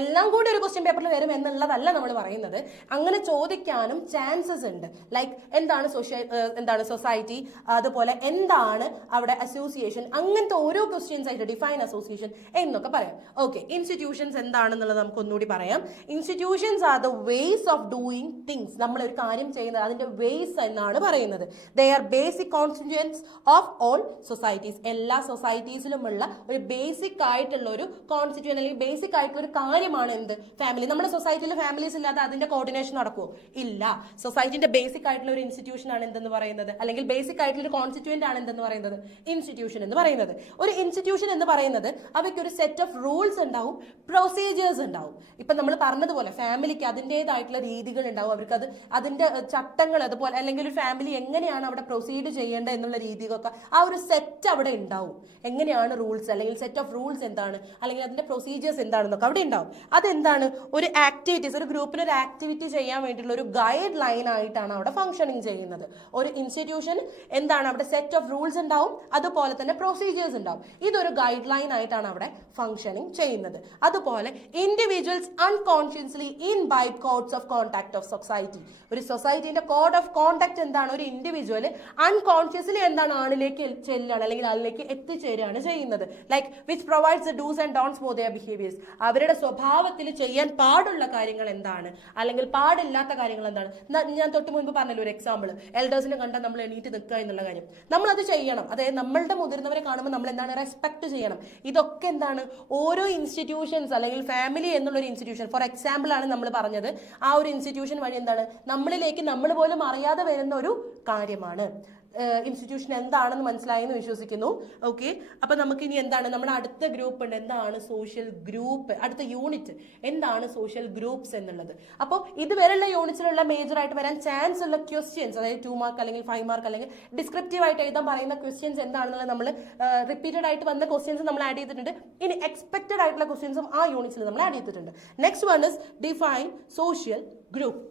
എല്ലാം കൂടി ഒരു ക്വസ്റ്റ്യൻ പേപ്പറിൽ വരും എന്നുള്ളതല്ല നമ്മൾ പറയുന്നത്. അങ്ങനെ ചോദിക്കാനും ചാൻസസ് ഉണ്ട്. ലൈക്ക് എന്താണ് സൊസൈറ്റി, അതുപോലെ എന്താണ് അവിടെ അസോസിയേഷൻ, അങ്ങനത്തെ ഓരോ ക്വസ്റ്റ്യൻസ് ആയിട്ട് ഡിഫൈൻ അസോസിയേഷൻ എന്നൊക്കെ പറയാം. ഓക്കെ, ഇൻസ്റ്റിറ്റ്യൂഷൻസ് എന്താണെന്നുള്ളത് നമുക്ക് ഒന്നുകൂടി പറയാം. Institutions are the ways of doing things. നമ്മൾ ഒരു കാര്യം ചെയ്യുന്നത് അതിന്റെ വേസ് എന്നാണ് പറയുന്നത്. They are basic constitution of all societies. എല്ലാ സൊസൈറ്റീസിലുമുള്ള ഒരു ബേസിക് ആയിട്ടുള്ള ഒരു കോൺസ്റ്റിറ്റ്യൂഷൻ അല്ലെങ്കിൽ ബേസിക് ആയിട്ടുള്ള ഒരു കാര്യമാണ് എന്ത്, ഫാമിലി. നമ്മുടെ സൊസൈറ്റിയിൽ ഫാമിലീസ് ഇല്ലാതെ അതിന്റെ കോർഡിനേഷൻ നടക്കുമോ? ഇല്ല. സൊസൈറ്റിന്റെ ബേസിക് ആയിട്ടുള്ള ഒരു ഇൻസ്റ്റിറ്റ്യൂഷൻ ആണ് എന്തെന്ന് പറയുന്നത്, അല്ലെങ്കിൽ ബേസിക് ആയിട്ടുള്ള ഒരു കോൺസ്റ്റിറ്റ്യൂന്റ് ആണ് എന്തെന്ന് പറയുന്നത്, ഇൻസ്റ്റിറ്റ്യൂഷൻ എന്ന് പറയുന്നത്. ഒരു ഇൻസ്റ്റിറ്റ്യൂഷൻ എന്ന് പറയുന്നത് അവയ്ക്ക് ഒരു സെറ്റ് ഓഫ് റൂൾസ് ഉണ്ടാവും, പ്രൊസീജിയേഴ്സ് ഉണ്ടാവും. ഇപ്പൊ നമ്മൾ പറഞ്ഞതുപോലെ ഫാമിലിക്ക് അതിൻ്റെതായിട്ടുള്ള രീതികൾ ഉണ്ടാവും, അവർക്ക് അതിന്റെ ചട്ടങ്ങൾ, അതുപോലെ അല്ലെങ്കിൽ ഒരു ഫാമിലി എങ്ങനെയാണ് അവിടെ പ്രൊസീഡ് ചെയ്യേണ്ടത് എന്നുള്ള രീതികളൊക്കെ ആ ഒരു സെറ്റ് അവിടെ ഉണ്ടാവും. എങ്ങനെയാണ് റൂൾസ്, അല്ലെങ്കിൽ സെറ്റ് ഓഫ് റൂൾസ് എന്താണ്, അല്ലെങ്കിൽ അതിന്റെ പ്രൊസീജിയേഴ്സ് എന്താണെന്നൊക്കെ അവിടെ ഉണ്ടാവും. അതെന്താണ്, ഒരു ആക്ടിവിറ്റീസ്, ഒരു ഗ്രൂപ്പിൽ ഒരു ആക്ടിവിറ്റി ചെയ്യാൻ വേണ്ടിയിട്ടുള്ള ഒരു ഗൈഡ് ലൈൻ ആയിട്ടാണ് അവിടെ ഫംഗ്ഷനിങ് ചെയ്യുന്നത്. ഒരു ഇൻസ്റ്റിറ്റ്യൂഷൻ എന്താണ്, അവിടെ സെറ്റ് ഓഫ് റൂൾസ് ഉണ്ടാവും, അതുപോലെ തന്നെ പ്രൊസീജിയേഴ്സ് ഉണ്ടാവും. ഇതൊരു ഗൈഡ് ലൈൻ ആയിട്ടാണ് അവിടെ ഫംഗ്ഷനിങ് ചെയ്യുന്നത്. അതുപോലെ individuals unconsciously imbibe codes of contact of society. ഒരു സൊസൈറ്റിന്റെ കോഡ് ഓഫ് കോണ്ടാക്ട് എന്താണ്, ഒരു ഇൻഡിവിജ്വൽ അൺകോൺഷ്യസ്ലി എന്താണ് ആളിലേക്ക് ചെല്ലാണ് അല്ലെങ്കിൽ ആളിലേക്ക് എത്തിച്ചേരുകയാണ് ചെയ്യുന്നത്. Like which provides the dos and don'ts for their behaviours. അവരുടെ സ്വഭാവത്തിൽ ചെയ്യാൻ പാടുള്ള കാര്യങ്ങൾ എന്താണ്, അല്ലെങ്കിൽ പാടില്ലാത്ത കാര്യങ്ങൾ എന്താണ്. ഞാൻ തൊട്ട് മുൻപ് പറഞ്ഞല്ലോ ഒരു എക്സാമ്പിൾ, എൽഡേഴ്സിനെ കണ്ടാൽ നമ്മൾ എണീറ്റ് നിൽക്കുക എന്നുള്ള കാര്യം, നമ്മളത് ചെയ്യണം. അതായത് നമ്മളുടെ മുതിർന്നവരെ കാണുമ്പോൾ നമ്മൾ എന്താണ്, റെസ്പെക്ട് ചെയ്യണം. ഇതൊക്കെ എന്താണ്, ഓരോ ഇൻസ്റ്റിറ്റ്യൂഷൻസ് അല്ലെങ്കിൽ ഫാമിലി എന്നുള്ളൊരു ഇൻസ്റ്റിറ്റ്യൂഷൻ ഫോർ എക്സാമ്പിൾ ആണ് നമ്മൾ പറഞ്ഞത്. ആ ഒരു ഇൻസ്റ്റിറ്റ്യൂഷൻ വഴി എന്താണ്, നമ്മളിലേക്ക് നമ്മൾ പോലും അറിയാതെ വരുന്ന ഒരു കാര്യമാണ്. ഇൻസ്റ്റിറ്റ്യൂഷൻ എന്താണെന്ന് മനസ്സിലായി എന്ന് വിശ്വസിക്കുന്നു. ഓക്കെ, അപ്പൊ നമുക്ക് ഇനി എന്താണ്, നമ്മുടെ അടുത്ത ഗ്രൂപ്പ് ഉണ്ട്, എന്താണ് സോഷ്യൽ ഗ്രൂപ്പ്, അടുത്ത യൂണിറ്റ് എന്താണ് സോഷ്യൽ ഗ്രൂപ്പ്സ് എന്നുള്ളത്. അപ്പോൾ ഇതുവരെയുള്ള യൂണിറ്റ്സിലുള്ള മേജർ ആയിട്ട് വരാൻ ചാൻസ് ഉള്ള ക്വസ്റ്റ്യൻസ്, അതായത് 2 മാർക്ക് അല്ലെങ്കിൽ 5 മാർക്ക് അല്ലെങ്കിൽ ഡിസ്ക്രിപ്റ്റീവ് ആയിട്ട് എഴുതാൻ പറയുന്ന ക്വസ്റ്റ്യൻസ് എന്താണെന്നുള്ളത് നമ്മൾ റിപ്പീറ്റഡ് ആയിട്ട് വന്ന ക്വസ്റ്റ്യൻസ് നമ്മൾ ആഡ് ചെയ്തിട്ടുണ്ട്. ഇനി എക്സ്പെക്റ്റഡ് ആയിട്ടുള്ള ക്വസ്റ്റ്യൻസും ആ യൂണിറ്റ്സിൽ നമ്മൾ ആഡ് ചെയ്തിട്ടുണ്ട്. Next one is define social group.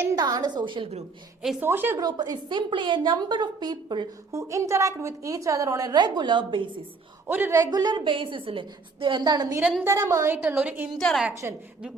എന്താണ് social group? A social group is simply a number of people who interact with each other on a regular basis. ഒരു റെഗുലർ ബേസിസിൽ എന്താണ്, നിരന്തരമായിട്ടുള്ള ഒരു ഇന്ററാക്ഷൻ,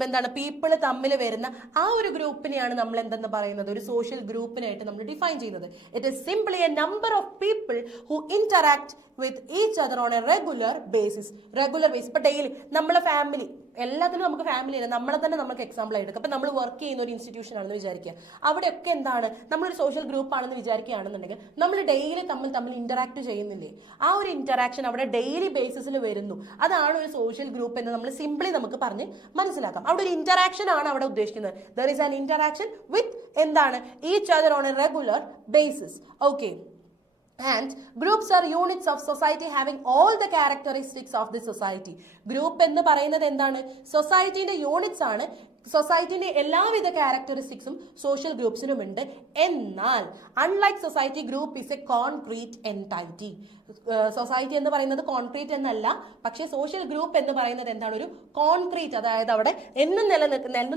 എന്താണ് പീപ്പിൾ തമ്മിൽ വരുന്ന ആ ഒരു ഗ്രൂപ്പിനെയാണ് നമ്മൾ എന്തെന്ന് പറയുന്നത്, ഒരു സോഷ്യൽ ഗ്രൂപ്പിനായിട്ട് നമ്മൾ ഡിഫൈൻ ചെയ്യുന്നത്. It is simply a number of people who interact with each other on a regular basis. Regular basis, ഇപ്പൊ ഡെയിലി നമ്മളെ ഫാമിലി, എല്ലാത്തിനും നമുക്ക് ഫാമിലി ആണ്, നമ്മളെ തന്നെ നമുക്ക് എക്സാമ്പിൾ ആയിട്ട് എടുക്കാം. അപ്പൊ നമ്മൾ വർക്ക് ചെയ്യുന്ന ഒരു ഇൻസ്റ്റിറ്റ്യൂഷൻ ആണെന്ന് വിചാരിക്കുക, അവിടെയൊക്കെ എന്താണ്, നമ്മളൊരു സോഷ്യൽ ഗ്രൂപ്പ് ആണെന്ന് വിചാരിക്കുകയാണെന്നുണ്ടെങ്കിൽ നമ്മൾ ഡെയിലി തമ്മിൽ ഇന്ററാക്ട് ചെയ്യുന്നില്ലേ, ആ ഒരു ഇന്ററാക്ഷൻ അവിടെ ഡെയിലി ബേസിസിൽ വരുന്നു. അതാണ് ഒരു സോഷ്യൽ ഗ്രൂപ്പ് എന്ന് നമ്മൾ സിംപ്ലി നമുക്ക് പറഞ്ഞ് മനസ്സിലാക്കാം. അവിടെ ഒരു ഇന്ററാക്ഷൻ ആണ് അവിടെ ഉദ്ദേശിക്കുന്നത്. There is an interaction with എന്താണ്, each other on a regular basis. Okay, and groups are units of society having all the characteristics of the society. Group എന്ന് പറയുന്നത് എന്താണ്, സൊസൈറ്റിന്റെ യൂണിറ്റ്സ് ആണ്. സൊസൈറ്റിന്റെ എല്ലാവിധ ക്യാരക്ടറിസ്റ്റിക്സും സോഷ്യൽ ഗ്രൂപ്പ്സിനും ഉണ്ട്. എന്നാൽ unlike society, group is A concrete എൻറ്റൈറ്റി. Society എന്ന് പറയുന്നത് കോൺക്രീറ്റ് എന്നല്ല, പക്ഷേ സോഷ്യൽ ഗ്രൂപ്പ് എന്ന് പറയുന്നത് എന്താണ്? ഒരു കോൺക്രീറ്റ്, അതായത് അവിടെ എന്നും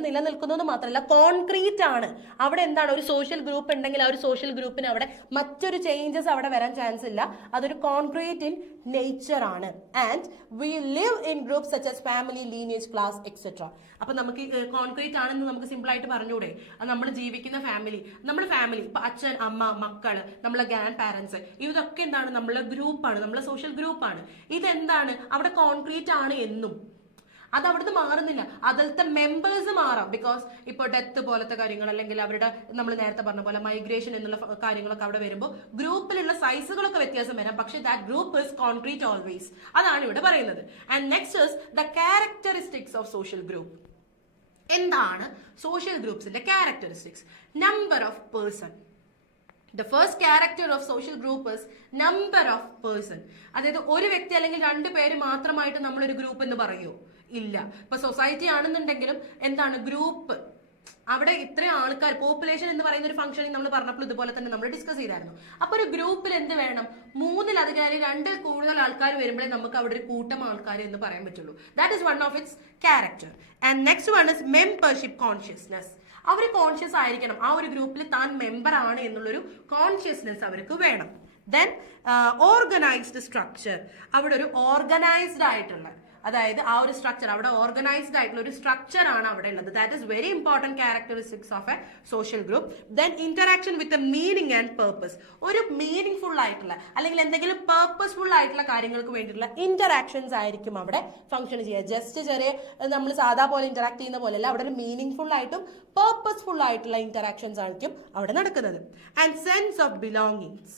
നിലനിൽക്കുന്നത് മാത്രമല്ല കോൺക്രീറ്റ് ആണ്. അവിടെ എന്താണ്? ഒരു സോഷ്യൽ ഗ്രൂപ്പ് ഉണ്ടെങ്കിൽ ആ ഒരു സോഷ്യൽ ഗ്രൂപ്പിന് അവിടെ മറ്റൊരു ചേഞ്ചസ് അവിടെ വരാൻ ചാൻസ് ഇല്ല. അതൊരു കോൺക്രീറ്റ് ഇൻ നേച്ചർ ആണ്. And we live in group such as family, lineage, class etcetera. അപ്പൊ നമുക്ക് കോൺക്രീറ്റ് ആണെന്ന് നമുക്ക് സിമ്പിൾ ആയിട്ട് പറഞ്ഞൂടെ? നമ്മൾ ജീവിക്കുന്ന ഫാമിലി, നമ്മുടെ ഫാമിലി, ഇപ്പൊ അച്ഛൻ, അമ്മ, മക്കള്, നമ്മളെ ഗ്രാൻഡ് പാരന്റ്സ്, ഇതൊക്കെ എന്താണ്? നമ്മളെ ഗ്രൂപ്പാണ്, നമ്മളെ സോഷ്യൽ ഗ്രൂപ്പാണ്. ഇതെന്താണ്? അവിടെ കോൺക്രീറ്റ് ആണ് എന്നും അത് അവിടുന്ന് മാറുന്നില്ല. അതിലത്തെ മെമ്പേഴ്സ് മാറാം. ബിക്കോസ് ഇപ്പോൾ ഡെത്ത് പോലത്തെ കാര്യങ്ങൾ, അല്ലെങ്കിൽ അവരുടെ നമ്മൾ നേരത്തെ പറഞ്ഞ പോലെ മൈഗ്രേഷൻ എന്നുള്ള കാര്യങ്ങളൊക്കെ അവിടെ വരുമ്പോൾ ഗ്രൂപ്പിലുള്ള സൈസുകളൊക്കെ വ്യത്യാസം വരാം. പക്ഷേ that group is concrete always. അതാണ് ഇവിടെ പറയുന്നത്. And next is the characteristics of social group. എന്താണ് സോഷ്യൽ ഗ്രൂപ്പ്സിന്റെ characteristics? Number of person. The first character of social group is number of person. അതായത് ഒരു വ്യക്തി അല്ലെങ്കിൽ രണ്ട് പേര് മാത്രമായിട്ട് നമ്മളൊരു ഗ്രൂപ്പ് എന്ന് പറയൂ? ഇല്ല. ഇപ്പൊ സൊസൈറ്റി ആണെന്നുണ്ടെങ്കിലും എന്താണ് ഗ്രൂപ്പ്? അവിടെ ഇത്രയും ആൾക്കാർ, പോപ്പുലേഷൻ എന്ന് പറയുന്ന ഒരു ഫംഗ്ഷൻ നമ്മൾ പറഞ്ഞപ്പോൾ ഇതുപോലെ തന്നെ നമ്മൾ ഡിസ്കസ് ചെയ്തായിരുന്നു. അപ്പൊ ഒരു ഗ്രൂപ്പിൽ എന്ത് വേണം? മൂന്നിലധികം അല്ലെങ്കിൽ രണ്ടിൽ കൂടുതൽ ആൾക്കാർ വരുമ്പോഴേ നമുക്ക് അവിടെ ഒരു കൂട്ടം ആൾക്കാർ എന്ന് പറയാൻ പറ്റുള്ളൂ. That is one of its character. And next one is membership consciousness. അവർ കോൺഷ്യസ് ആയിരിക്കണം, ആ ഒരു ഗ്രൂപ്പിൽ താൻ മെമ്പർ ആണ് എന്നുള്ളൊരു കോൺഷ്യസ്നെസ് അവർക്ക് വേണം. Then organised structure. അവിടെ ഒരു ഓർഗനൈസ്ഡ് ആയിട്ടുള്ള, അതായത് ആ ഒരു സ്ട്രക്ചർ, അവിടെ ഓർഗനൈസ്ഡ് ആയിട്ടുള്ള ഒരു സ്ട്രക്ചർ ആണ് അവിടെ ഉള്ളത്. That is very important characteristics of A social group. Then interaction with a meaning and purpose. ഒരു മീനിങ് ഫുൾ ആയിട്ടുള്ള അല്ലെങ്കിൽ എന്തെങ്കിലും പേർപ്പസ്ഫുൾ ആയിട്ടുള്ള കാര്യങ്ങൾക്ക് വേണ്ടിയിട്ടുള്ള ഇന്ററാക്ഷൻസ് ആയിരിക്കും അവിടെ ഫംഗ്ഷൻ ചെയ്യുക. ജസ്റ്റ് ചെറിയ നമ്മൾ സാധാ പോലെ ഇന്ററാക്ട് ചെയ്യുന്ന പോലെയല്ല, അവിടെ ഒരു മീനിങ് ഫുൾ ആയിട്ടും പേർപ്പസ്ഫുൾ ആയിട്ടുള്ള ഇന്ററാക്ഷൻസ് ആയിരിക്കും അവിടെ നടക്കുന്നത്. And sense of belongings.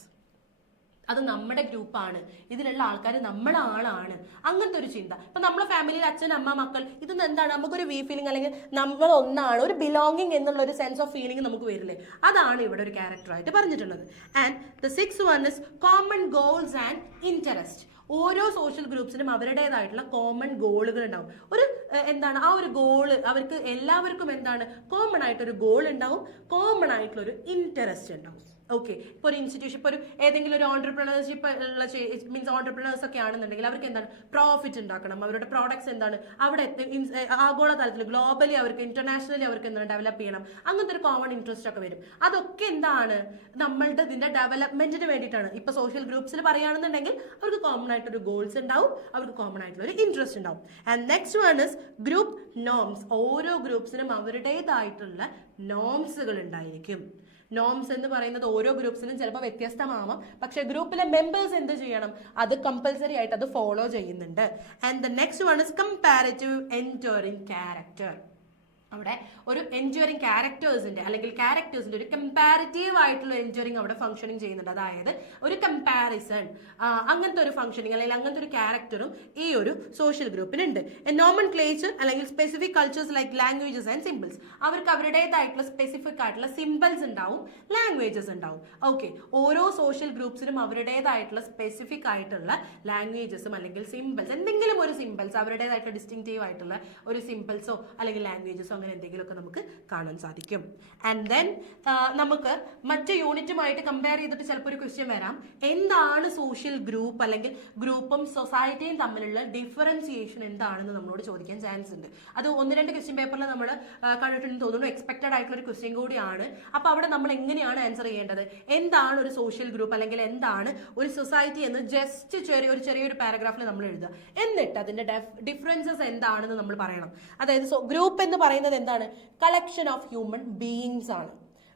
അത് നമ്മുടെ ഗ്രൂപ്പാണ്, ഇതിലുള്ള ആൾക്കാർ നമ്മളെ ആളാണ്, അങ്ങനത്തെ ഒരു ചിന്ത. ഇപ്പൊ നമ്മളെ ഫാമിലിയിൽ അച്ഛൻ, അമ്മ, മക്കൾ, ഇതൊന്നും എന്താണ്? നമുക്കൊരു വി ഫീലിംഗ് അല്ലെങ്കിൽ നമ്മൾ ഒന്നാണ്, ഒരു ബിലോങ്ങിങ് എന്നുള്ള ഒരു സെൻസ് ഓഫ് ഫീലിംഗ് നമുക്ക് വരില്ലേ? അതാണ് ഇവിടെ ഒരു ക്യാരക്ടറായിട്ട് പറഞ്ഞിട്ടുള്ളത്. And the six one is common goals and interest. ഓരോ സോഷ്യൽ ഗ്രൂപ്പ്സിനും അവരുടേതായിട്ടുള്ള കോമൺ ഗോളുകൾ ഉണ്ടാവും. ഒരു എന്താണ് ആ ഒരു ഗോള് അവർക്ക് എല്ലാവർക്കും എന്താണ്? കോമൺ ആയിട്ടൊരു ഗോൾ ഉണ്ടാവും, കോമൺ ആയിട്ടുള്ള ഒരു ഇൻട്രസ്റ്റ് ഉണ്ടാവും. ഓക്കെ, ഇപ്പോൾ ഒരു ഇൻസ്റ്റിറ്റ്യൂഷൻ, ഇപ്പോൾ ഒരു ഏതെങ്കിലും ഒരു ഓൺടർപ്രണർഷിപ്പ് ഉള്ള മീൻസ് ഓൺടർപ്രണേഴ്സ് ഒക്കെ ആണെന്നുണ്ടെങ്കിൽ അവർക്ക് എന്താണ്? പ്രോഫിറ്റ് ഉണ്ടാക്കണം, അവരുടെ പ്രോഡക്ട്സ് എന്താണ് അവിടെ ആഗോള തലത്തിൽ ഗ്ലോബലി അവർക്ക് ഇന്റർനാഷണലി അവർക്ക് എന്താണ് ഡെവലപ്പ് ചെയ്യണം, അങ്ങനത്തെ ഒരു കോമൺ ഇൻട്രസ്റ്റ് ഒക്കെ വരും. അതൊക്കെ എന്താണ്? നമ്മളുടെ ഇതിന്റെ ഡെവലപ്മെന്റിന് വേണ്ടിയിട്ടാണ്. ഇപ്പൊ സോഷ്യൽ ഗ്രൂപ്പ്സിൽ പറയുകയാണെന്നുണ്ടെങ്കിൽ അവർക്ക് കോമൺ ആയിട്ടൊരു ഗോൾസ് ഉണ്ടാവും, അവർക്ക് കോമൺ ആയിട്ടുള്ള ഒരു ഇൻട്രസ്റ്റ് ഉണ്ടാവും. And next one is group norms. ഓരോ ഗ്രൂപ്പ്സിനും അവരുടേതായിട്ടുള്ള നോംസുകൾ ഉണ്ടായിരിക്കും. നോംസ് എന്ന് പറയുന്നത് ഓരോ ഗ്രൂപ്പ്സിനും ചിലപ്പോൾ വ്യത്യസ്തമാവാം, പക്ഷെ ഗ്രൂപ്പിലെ മെമ്പേഴ്സ് എന്ത് ചെയ്യണം? അത് കമ്പൽസറി ആയിട്ട് അത് ഫോളോ ചെയ്യുന്നുണ്ട്. And the next one is comparative enduring character. അവിടെ ഒരു എൻഡ്യൂറിംഗ് ക്യാരക്ടേഴ്സിന്റെ അല്ലെങ്കിൽ ക്യാരക്ടേഴ്സിന്റെ ഒരു കമ്പാരിറ്റീവ് ആയിട്ടുള്ള എൻഡ്യൂറിംഗ് അവിടെ ഫംഗ്ഷനിങ് ചെയ്യുന്നുണ്ട്. അതായത് ഒരു കമ്പാരിസൺ, അങ്ങനത്തെ ഒരു ഫംഗ്ഷനിങ് അല്ലെങ്കിൽ അങ്ങനത്തെ ഒരു ക്യാരക്ടറും ഈ ഒരു സോഷ്യൽ ഗ്രൂപ്പിനുണ്ട്. നോമൻ ക്ലേച്ചർ അല്ലെങ്കിൽ specific cultures like languages and symbols. അവർക്ക് അവരുടേതായിട്ടുള്ള സ്പെസിഫിക് ആയിട്ടുള്ള സിമ്പിൾസ് ഉണ്ടാവും, ലാംഗ്വേജസ് ഉണ്ടാവും. ഓക്കെ, ഓരോ സോഷ്യൽ ഗ്രൂപ്പ്സിനും അവരുടേതായിട്ടുള്ള സ്പെസിഫിക് ആയിട്ടുള്ള ലാംഗ്വേജസും അല്ലെങ്കിൽ സിമ്പിൾസ്, എന്തെങ്കിലും ഒരു സിമ്പിൾസ്, അവരുടേതായിട്ടുള്ള ഡിസ്റ്റിങ്റ്റീവ് ആയിട്ടുള്ള ഒരു സിമ്പിൾസോ അല്ലെങ്കിൽ ലാംഗ്വേജസോ അങ്ങനെ എന്തെങ്കിലുമൊക്കെ നമുക്ക് കാണാൻ സാധിക്കും. ആൻഡ് ദെൻ നമുക്ക് മറ്റു യൂണിറ്റുമായിട്ട് കമ്പയർ ചെയ്തിട്ട് ചിലപ്പോൾ ഒരു ക്വസ്റ്റ്യൻ വരാം, എന്താണ് സോഷ്യൽ ഗ്രൂപ്പ് അല്ലെങ്കിൽ ഗ്രൂപ്പും സൊസൈറ്റിയും തമ്മിലുള്ള ഡിഫറൻസിയേഷൻ എന്താണെന്ന് നമ്മളോട് ചോദിക്കാൻ ചാൻസ് ഉണ്ട്. അത് ഒന്ന് രണ്ട് ക്വസ്റ്റ്യൻ പേപ്പറിൽ നമ്മൾ കണ്ടിട്ടുണ്ടെന്ന് തോന്നുന്നു. എക്സ്പെക്റ്റഡ് ആയിട്ടുള്ള ഒരു ക്വസ്റ്റ്യൻ കൂടിയാണ്. അപ്പോൾ അവിടെ നമ്മൾ എങ്ങനെയാണ് ആൻസർ ചെയ്യേണ്ടത്? എന്താണ് ഒരു സോഷ്യൽ ഗ്രൂപ്പ് അല്ലെങ്കിൽ എന്താണ് ഒരു സൊസൈറ്റി എന്ന് ജസ്റ്റ് ചെറിയൊരു പാരഗ്രാഫിൽ നമ്മൾ എഴുതുക. എന്നിട്ട് അതിന്റെ ഡിഫറൻസസ് എന്താണെന്ന് നമ്മൾ പറയണം. അതായത് ഗ്രൂപ്പ് എന്ന് പറയുന്നത് എന്താണ്? കളക്ഷൻ ഓഫ് ഹ്യൂമൻ ബീയിങ്സ് ആണ്.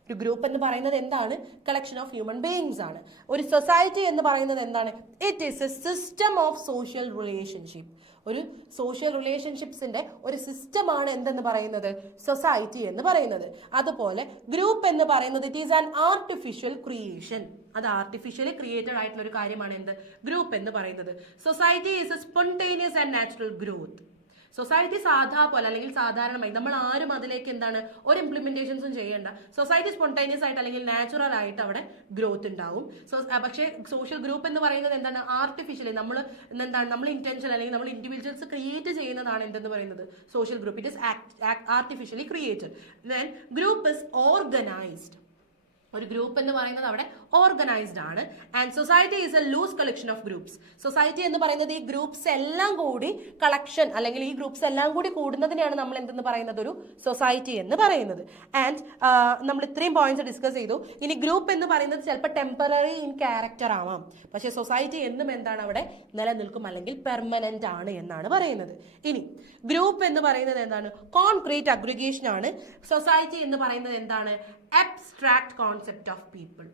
ഒരു ഗ്രൂപ്പ് എന്ന് പറയുന്നത് എന്താണ്? കളക്ഷൻ ഓഫ് ഹ്യൂമൻ ബീയിങ്സ് ആണ്. ഒരു സൊസൈറ്റി എന്ന് പറയുന്നത് എന്താണ്? It is A system of social relationship. ഒരു സോഷ്യൽ റിലേഷൻഷിപ്സിന്റെ ഒരു സിസ്റ്റമാണ് എന്തെന്ന് പറയുന്നത്? സൊസൈറ്റി എന്ന് പറയുന്നത്. അതുപോലെ ഗ്രൂപ്പ് എന്ന് പറയുന്നത് it is an artificial creation. അത് ആർട്ടിഫിഷ്യലി ക്രിയേറ്റഡ് ആയിട്ടുള്ള ഒരു കാര്യമാണ് എന്ത്? ഗ്രൂപ്പ് എന്ന് പറയുന്നത്. Society is A spontaneous and natural growth. Society സാധാ പോലെ അല്ലെങ്കിൽ സാധാരണമായി നമ്മൾ ആരും അതിലേക്ക് എന്താണ് ഒരു ഇംപ്ലിമെന്റേഷൻസും ചെയ്യേണ്ട. സൊസൈറ്റി സ്പോണ്ടേനിയസ് ആയിട്ട് അല്ലെങ്കിൽ നാച്ചുറൽ ആയിട്ട് അവിടെ ഗ്രോത്ത് ഉണ്ടാവും. പക്ഷേ സോഷ്യൽ ഗ്രൂപ്പ് എന്ന് പറയുന്നത് എന്താണ്, ആർട്ടിഫിഷ്യലി നമ്മൾ ഇന്റൻഷൻ അല്ലെങ്കിൽ നമ്മൾ ഇൻഡിവിജ്വൽസ് ക്രിയേറ്റ് ചെയ്യുന്നതാണ് എന്തെന്ന് പറയുന്നത് social group. It is artificially created. Then group is organised. ഒരു ഗ്രൂപ്പ് എന്ന് പറയുന്നത് അവിടെ ഓർഗനൈസ്ഡ് ആണ്. And society is a loose collection of groups. Society എന്ന് പറയുന്നത് ഈ ഗ്രൂപ്പ്സ് എല്ലാം കൂടി കളക്ഷൻ അല്ലെങ്കിൽ ഈ ഗ്രൂപ്പ്സ് എല്ലാം കൂടി കൂടുന്നതിനെയാണ് നമ്മൾ എന്തെന്ന് പറയുന്നത് ഒരു സൊസൈറ്റി എന്ന് പറയുന്നത്. ആൻഡ് നമ്മൾ ഇത്രയും പോയിന്റ്സ് ഡിസ്കസ് ചെയ്തു. ഇനി ഗ്രൂപ്പ് എന്ന് പറയുന്നത് ചിലപ്പോൾ ടെമ്പററി ഇൻ ക്യാരക്ടർ ആവാം, പക്ഷെ സൊസൈറ്റി എന്നും എന്താണ് അവിടെ നിലനിൽക്കും അല്ലെങ്കിൽ പെർമനന്റ് ആണ് എന്നാണ് പറയുന്നത്. ഇനി ഗ്രൂപ്പ് എന്ന് പറയുന്നത് എന്താണ്, കോൺക്രീറ്റ് അഗ്രിഗേഷൻ ആണ്. സൊസൈറ്റി എന്ന് പറയുന്നത് എന്താണ്, abstract concept of people.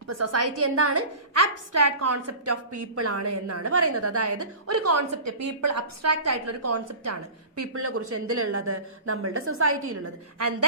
അപ്പോൾ സൊസൈറ്റി എന്താണ്, അബ്സ്ട്രാക്ട് കോൺസെപ്റ്റ് ഓഫ് പീപ്പിൾ ആണ് എന്നാണ് പറയുന്നത്. അതായത് ഒരു കോൺസെപ്റ്റ്, പീപ്പിൾ അബ്സ്ട്രാക്ട് ആയിട്ടുള്ള ഒരു കോൺസെപ്റ്റ് ആണ് പീപ്പിളിനെ കുറിച്ച് എന്തിലുള്ളത്, നമ്മളുടെ സൊസൈറ്റിയിലുള്ളത്. And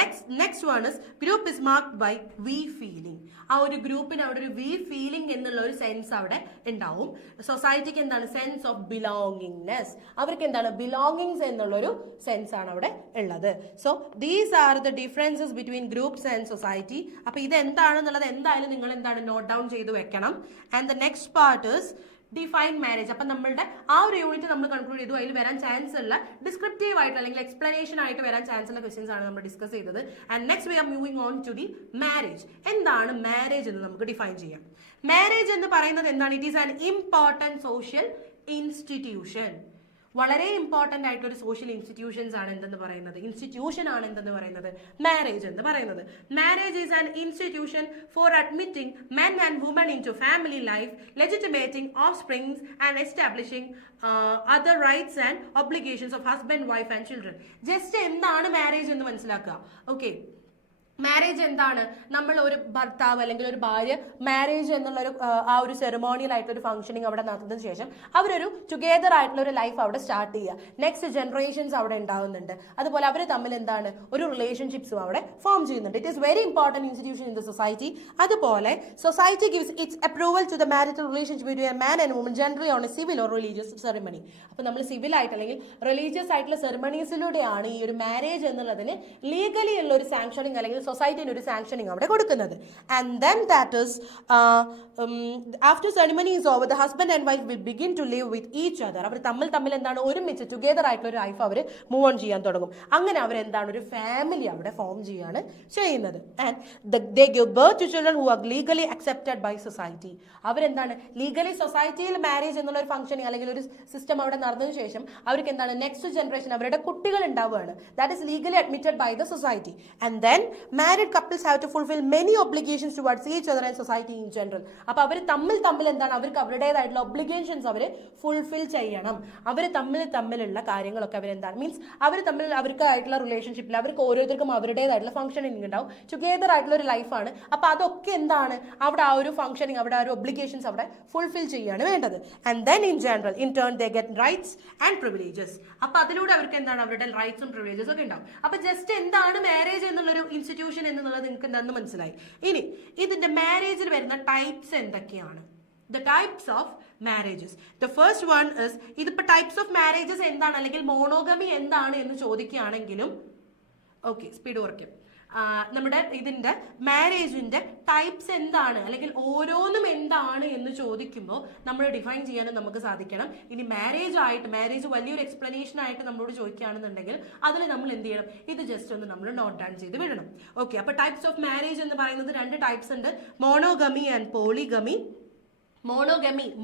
next one is group is marked by we feeling. ആ ഒരു ഗ്രൂപ്പിന് അവിടെ ഒരു വി ഫീലിംഗ് എന്നുള്ള ഒരു സെൻസ് അവിടെ ഉണ്ടാവും. സൊസൈറ്റിക്ക് എന്താണ്, സെൻസ് ഓഫ് ബിലോങ്ങിങ്നെസ്. അവർക്ക് എന്താണ്, ബിലോങ്ങിങ്സ് എന്നുള്ളൊരു സെൻസ് ആണ് അവിടെ ഉള്ളത്. So these are the differences between groups and society. അപ്പൊ ഇത് എന്താണെന്നുള്ളത് എന്തായാലും നിങ്ങൾ എന്താണ് നോട്ട് ഡൗൺ ചെയ്ത് വെക്കണം. And the next part is define marriage. അപ്പൊ നമ്മളുടെ ആ ഒരു യൂണിറ്റ് നമ്മൾ കൺക്ലൂഡ് ചെയ്തു. അതിൽ വരാൻ ചാൻസ് ഉള്ള ഡിസ്ക്രിപ്റ്റീവ് ആയിട്ട് അല്ലെങ്കിൽ എക്സ്പ്ലനേഷൻ ആയിട്ട് വരാൻ ചാൻസ് ഉള്ള ക്വസ്റ്റ്യൻസ് ആണ് നമ്മൾ ഡിസ്കസ് ചെയ്തത്. And next we are moving on to the marriage. എന്താണ് മാരേജ് എന്ന് നമുക്ക് ഡിഫൈൻ ചെയ്യാം. മാരേജ് എന്ന് പറയുന്നത് എന്താണ്, it is an important social institution. വളരെ ഇമ്പോർട്ടൻ്റ് ആയിട്ട് ഒരു സോഷ്യൽ ഇൻസ്റ്റിറ്റ്യൂഷൻസ് ആണ് എന്തെന്ന് പറയുന്നത്, ഇൻസ്റ്റിറ്റ്യൂഷൻ ആണ് എന്തെന്ന് പറയുന്നത് മാരേജ് എന്ന് പറയുന്നത്. Marriage is an institution for admitting men and women into family life, legitimating offsprings and establishing other rights and obligations of husband, wife and children. Just എന്താണ് marriage എന്ന് മനസ്സിലാക്കുക. Okay, marriage എന്താണ്, നമ്മൾ ഒരു ഭർത്താവ് അല്ലെങ്കിൽ ഒരു ഭാര്യ മാരേജ് എന്നുള്ളൊരു ആ ഒരു സെറിമോണിയൽ ആയിട്ടൊരു ഫംഗ്ഷനിങ് അവിടെ നടന്നതിന് ശേഷം അവരൊരു ടുഗെദർ ആയിട്ടുള്ള ഒരു ലൈഫ് അവിടെ സ്റ്റാർട്ട് ചെയ്യുക. നെക്സ്റ്റ് ജനറേഷൻസ് അവിടെ ഉണ്ടാവുന്നുണ്ട്. അതുപോലെ അവർ തമ്മിൽ എന്താണ് ഒരു റിലേഷൻഷിപ്സും അവിടെ ഫോം ചെയ്യുന്നുണ്ട്. It is very important institution in the society. അതുപോലെ society gives its approval to the marital relationship between a man and woman generally on a civil or religious ceremony. അപ്പോൾ നമ്മൾ സിവിൽ ആയിട്ട് അല്ലെങ്കിൽ റിലീജിയസ് ആയിട്ടുള്ള സെറിമണീസിലൂടെയാണ് ഈ ഒരു marriage എന്നുള്ളതിന് legally ഉള്ള ഒരു സാങ്ഷനിങ് അല്ലെങ്കിൽ സൊസൈറ്റിന് ഒരു സാങ്ഷനിങ് അവിടെ കൊടുക്കുന്നത്. And then that is after ceremony is over the husband and wife will begin to live with each other. അവർ തമ്മിൽ എന്താണ് ഒരുമിച്ച് ടുഗെദർ ആയിട്ടുള്ള ഒരു ലൈഫ് അവർ മൂവ് ഓൺ ചെയ്യാൻ തുടങ്ങും. അങ്ങനെ അവർ എന്താണ് ഒരു ഫാമിലി അവിടെ ഫോം ചെയ്യാണ് ചെയ്യുന്നത്. And they give birth to children who are legally accepted by society. അവരെന്താണ് ലീഗലി സൊസൈറ്റിയിൽ മാരേജ് എന്നുള്ള ഒരു ഫംഗ്ഷനിങ് അല്ലെങ്കിൽ ഒരു സിസ്റ്റം അവിടെ നടന്നതിന് ശേഷം അവർക്ക് എന്താണ് നെക്സ്റ്റ് ജനറേഷൻ അവരുടെ കുട്ടികൾ ഉണ്ടാവുകയാണ്. That is legally admitted by the society. And then married couples have to fulfill many obligations towards each other and society in general. അപ്പോൾ അവർ തമ്മിൽ എന്താണ് അവർക്ക് അവരുടേതായിട്ടുള്ള ഒബ്ലിഗേഷൻസ് അവർ ഫുൾഫിൽ ചെയ്യണം. അവർ തമ്മിലുള്ള കാര്യങ്ങളൊക്കെ അവരെന്താണ് മീൻസ് അവർക്കായിട്ടുള്ള റിലേഷൻഷിപ്പിൽ അവർക്ക് ഓരോരുത്തർക്കും അവരുടേതായിട്ടുള്ള ഫംഗ്ഷനിങ് ഉണ്ടാവും. ടുഗെദർ ആയിട്ടുള്ള ഒരു ലൈഫാണ്. അപ്പോൾ അതൊക്കെ എന്താണ് അവിടെ ആ ഒരു ഫംഗ്ഷനിങ് അവിടെ ആ ഒരു ഒബ്ലിഗേഷൻസ് അവിടെ ഫുൾഫിൽ ചെയ്യാണ് വേണ്ടത്. And then in general in turn they get rights and privileges. അപ്പോൾ അതിലൂടെ അവർക്ക് എന്താണ് അവരുടെ റൈറ്റ്സും പ്രിവിലേജസ് ഒക്കെ ഉണ്ടാവും. അപ്പോൾ ജസ്റ്റ് എന്താണ് മാരേജ് എന്നുള്ളൊരു ഇൻസ്റ്റിറ്റ്യൂഷൻ എന്നുള്ളത് നിങ്ങൾക്ക് എന്താണെന്ന് മനസ്സിലായി. ഇനി ഇതിന്റെ മാരേജിൽ വരുന്ന ടൈപ്സ് എന്തൊക്കെയാണ്? The types of marriages. The first one is ഇതിപ്പോ ടൈപ്സ് ഓഫ് മാരേജസ് എന്താണ് അല്ലെങ്കിൽ മോണോഗമി എന്താണ് എന്ന് ചോദിക്കുകയാണെങ്കിലും ഓക്കെ സ്പീഡ് കുറയ്ക്കും. നമ്മുടെ ഇതിന്റെ മാരേജിന്റെ ടൈപ്സ് എന്താണ് അല്ലെങ്കിൽ ഓരോന്നും എന്താണ് എന്ന് ചോദിക്കുമ്പോൾ നമ്മൾ ഡിഫൈൻ ചെയ്യാനും നമുക്ക് സാധിക്കണം. ഇനി മാരേജ് വലിയൊരു എക്സ്പ്ലനേഷൻ ആയിട്ട് നമ്മളോട് ചോദിക്കുകയാണെന്നുണ്ടെങ്കിൽ അതിൽ നമ്മൾ എന്ത് ചെയ്യണം, ഇത് ജസ്റ്റ് ഒന്ന് നമ്മൾ നോട്ട് ഡൗൺ ചെയ്ത് വിടണം. ഓക്കെ, അപ്പൊ ടൈപ്സ് ഓഫ് മാരേജ് എന്ന് പറയുന്നത് രണ്ട് ടൈപ്സ് ഉണ്ട്, monogamy and polygamy.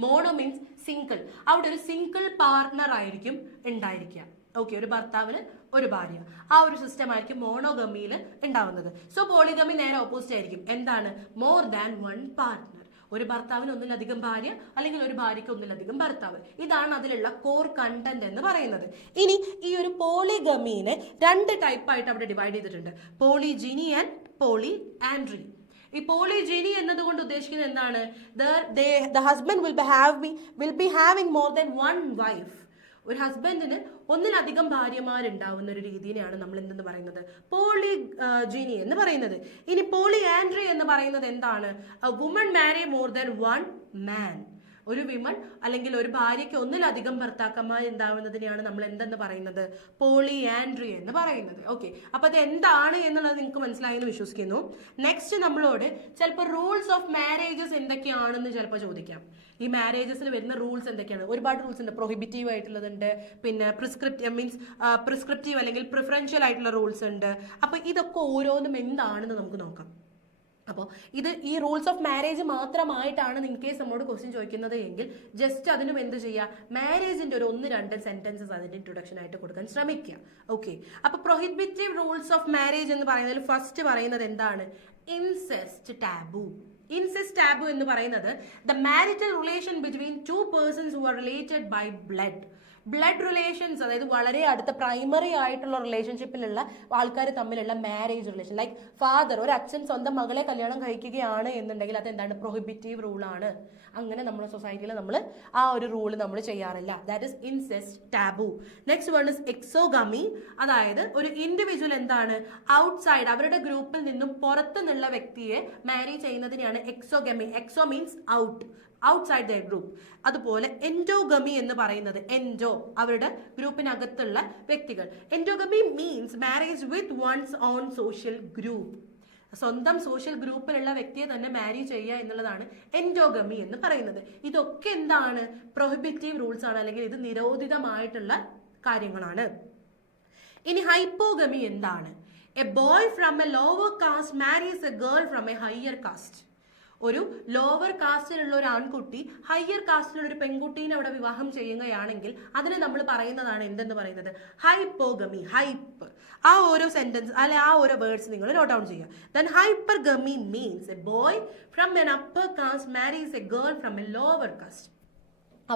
Mono means single, അവിടെ ഒരു സിംഗിൾ പാർട്ണർ ആയിരിക്കും ഉണ്ടായിരിക്കുക. ഓക്കെ, ഒരു ഭർത്താവിന് ഒരു ഭാര്യ, ആ ഒരു സിസ്റ്റം ആയിരിക്കും മോണോഗമിയിൽ ഉണ്ടാവുന്നത്. സോ പോളിഗമി നേരെ ഓപ്പോസിറ്റ് ആയിരിക്കും. എന്താണ്, മോർ ദാൻ വൺ പാർട്ട്ണർ, ഒരു ഭർത്താവിന് ഒന്നിലധികം ഭാര്യ അല്ലെങ്കിൽ ഒരു ഭാര്യയ്ക്ക് ഒന്നിലധികം ഭർത്താവ്. ഇതാണ് അതിലുള്ള കോർ കണ്ടന്റ് എന്ന് പറയുന്നത്. ഇനി ഈ ഒരു പോളിഗമീനെ രണ്ട് ടൈപ്പായിട്ട് അവിടെ ഡിവൈഡ് ചെയ്തിട്ടുണ്ട്, പോളിജിനി ആൻഡ് പോളി ആൻഡ്രി. ഈ പോളിജിനി എന്നതുകൊണ്ട് ഉദ്ദേശിക്കുന്നത് എന്താണ്, the husband will be having more than one wife. ഒരു ഹസ്ബൻഡിന് ഒന്നിലധികം ഭാര്യമാരുണ്ടാവുന്ന ഒരു രീതിയാണ് നമ്മൾ എന്തെന്ന് പറയുന്നത് പോളിജിനി എന്ന് പറയുന്നത്. ഇനി പോളി ആൻഡ്രി എന്ന് പറയുന്നത് എന്താണ്, a woman marry more than one man. ഒരു വിമൺ അല്ലെങ്കിൽ ഒരു ഭാര്യയ്ക്ക് ഒന്നിലധികം ഭർത്താക്കന്മാർ ഉണ്ടാവുന്നതിനെയാണ് നമ്മൾ എന്തെന്ന് പറയുന്നത്, പോളിയാൻഡ്രി എന്ന് പറയുന്നത്. ഓക്കെ, അപ്പൊ അത് എന്താണ് എന്നുള്ളത് നിങ്ങൾക്ക് മനസ്സിലായെന്ന് വിശ്വസിക്കുന്നു. നെക്സ്റ്റ് നമ്മളോട് ചിലപ്പോൾ റൂൾസ് ഓഫ് മാരേജസ് എന്തൊക്കെയാണെന്ന് ചിലപ്പോൾ ചോദിക്കാം. ഈ മാരേജസിൽ വരുന്ന റൂൾസ് എന്തൊക്കെയാണ്? ഒരുപാട് റൂൾസ് ഉണ്ട്. പ്രൊഹിബിറ്റീവ് ആയിട്ടുള്ളതുണ്ട്, പിന്നെ പ്രിസ്ക്രിപ്റ്റീവ് അല്ലെങ്കിൽ പ്രിഫറൻഷ്യൽ ആയിട്ടുള്ള റൂൾസ് ഉണ്ട്. അപ്പൊ ഇതൊക്കെ ഓരോന്നും എന്താണെന്ന് നമുക്ക് നോക്കാം. അപ്പോൾ ഈ റൂൾസ് ഓഫ് മാരേജ് മാത്രമായിട്ടാണ് നിങ്ങൾക്ക് നമ്മളോട് ക്വസ്റ്റ്യൻ ചോദിക്കുന്നത് എങ്കിൽ ജസ്റ്റ് അതിനും എന്ത് ചെയ്യുക, മാരേജിന്റെ ഒരു 1-2 സെന്റൻസസ് അതിന്റെ ഇൻട്രൊഡക്ഷൻ ആയിട്ട് കൊടുക്കാൻ ശ്രമിക്കുക. ഓക്കെ, അപ്പൊ പ്രൊഹിബിറ്റീവ് റൂൾസ് ഓഫ് മാരേജ് എന്ന് പറയുന്നതിൽ ഫസ്റ്റ് പറയുന്നത് എന്താണ്? Incest taboo. ഇൻസെസ്റ്റ് ടാബു എന്ന് പറയുന്നത് the marital relation between 2 persons who are related by blood relations, അതായത് വളരെ അടുത്ത പ്രൈമറി ആയിട്ടുള്ള റിലേഷൻഷിപ്പിലുള്ള ആൾക്കാർ തമ്മിലുള്ള മാരേജ് റിലേഷൻ. ലൈക്ക് ഫാദർ, ഒരു അച്ഛൻ സ്വന്തം മകളെ കല്യാണം കഴിക്കുകയാണ് എന്നുണ്ടെങ്കിൽ അത് എന്താണ്? പ്രൊഹിബിറ്റീവ് റൂളാണ്. അങ്ങനെ നമ്മുടെ സൊസൈറ്റിയിൽ നമ്മൾ ആ ഒരു റൂൾ നമ്മൾ ചെയ്യാറില്ല. That is incest taboo. Next one is exogamy. അതായത് ഒരു ഇൻഡിവിജ്വൽ എന്താണ്, ഔട്ട്സൈഡ്, അവരുടെ ഗ്രൂപ്പിൽ നിന്നും പുറത്തു നിന്നുള്ള വ്യക്തിയെ മാരി ചെയ്യുന്നതിനെയാണ് exogamy. Exo means outside their group. അതുപോലെ എൻഡോഗമി എന്ന് പറയുന്നത്, അവരുടെ ഗ്രൂപ്പിനകത്തുള്ള വ്യക്തികൾ. Endogamy means marriage with one's own social group. സ്വന്തം സോഷ്യൽ ഗ്രൂപ്പിലുള്ള വ്യക്തിയെ തന്നെ മാരി ചെയ്യുക എന്നുള്ളതാണ് എൻഡോഗമി എന്ന് പറയുന്നത്. ഇതൊക്കെ എന്താണ്? പ്രൊഹിബിറ്റീവ് റൂൾസ് ആണ്, അല്ലെങ്കിൽ ഇത് നിരോധിതമായിട്ടുള്ള കാര്യങ്ങളാണ്. ഇനി ഹൈപ്പോഗമി എന്താണ്? A boy from a lower cast marries a girl from A higher cast. ഒരു ലോവർ കാസ്റ്റിലുള്ള ഒരു ആൺകുട്ടി ഹയർ കാസ്റ്റിലുള്ള ഒരു പെൺകുട്ടീനെ അവിടെ വിവാഹം ചെയ്യുകയാണെങ്കിൽ അതിനെ നമ്മൾ പറയുന്നതാണ് എന്തെന്ന് പറയുന്നത്? ഹൈപ്പോഗമി. ഹൈപ്പ്, ആ ഓരോ സെന്റൻസ് അല്ലെ ആ ഓരോ വേർഡ്സ് നിങ്ങൾ നോട്ട് ഡൗൺ ചെയ്യുക. Then hypergamy means a boy from an upper caste marries a girl from a lower caste.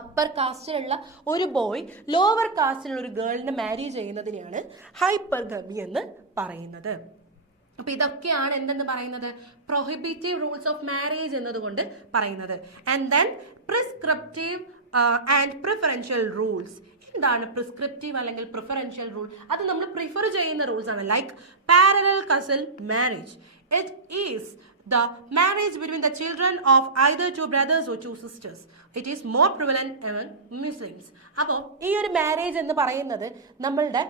Upper കാസ്റ്റിലുള്ള ഒരു ബോയ് ലോവർ കാസ്റ്റിലുള്ള ഒരു ഗേളിനെ മാരി ചെയ്യുന്നതിനെയാണ് ഹൈപ്പർഗമി എന്ന് പറയുന്നത്. അപ്പൊ ഇതൊക്കെയാണ് എന്തെന്ന് പറയുന്നത്? പ്രൊഹിബിറ്റീവ് റൂൾസ് ഓഫ് മാരേജ് എന്നതുകൊണ്ട് പറയുന്നത്. And then prescriptive and preferential rules. എന്താണ് പ്രിസ്ക്രിപ്റ്റീവ് അല്ലെങ്കിൽ പ്രിഫറൻഷ്യൽ റൂൾ? അത് നമ്മൾ പ്രിഫർ ചെയ്യുന്ന റൂൾസ് ആണ്. Like parallel cousin marriage. It is the marriage between the children of either 2 brothers or 2 sisters. It is more prevalent among Muslims. അപ്പോൾ ഈ ഒരു marriage എന്ന് പറയുന്നത് നമ്മളുടെ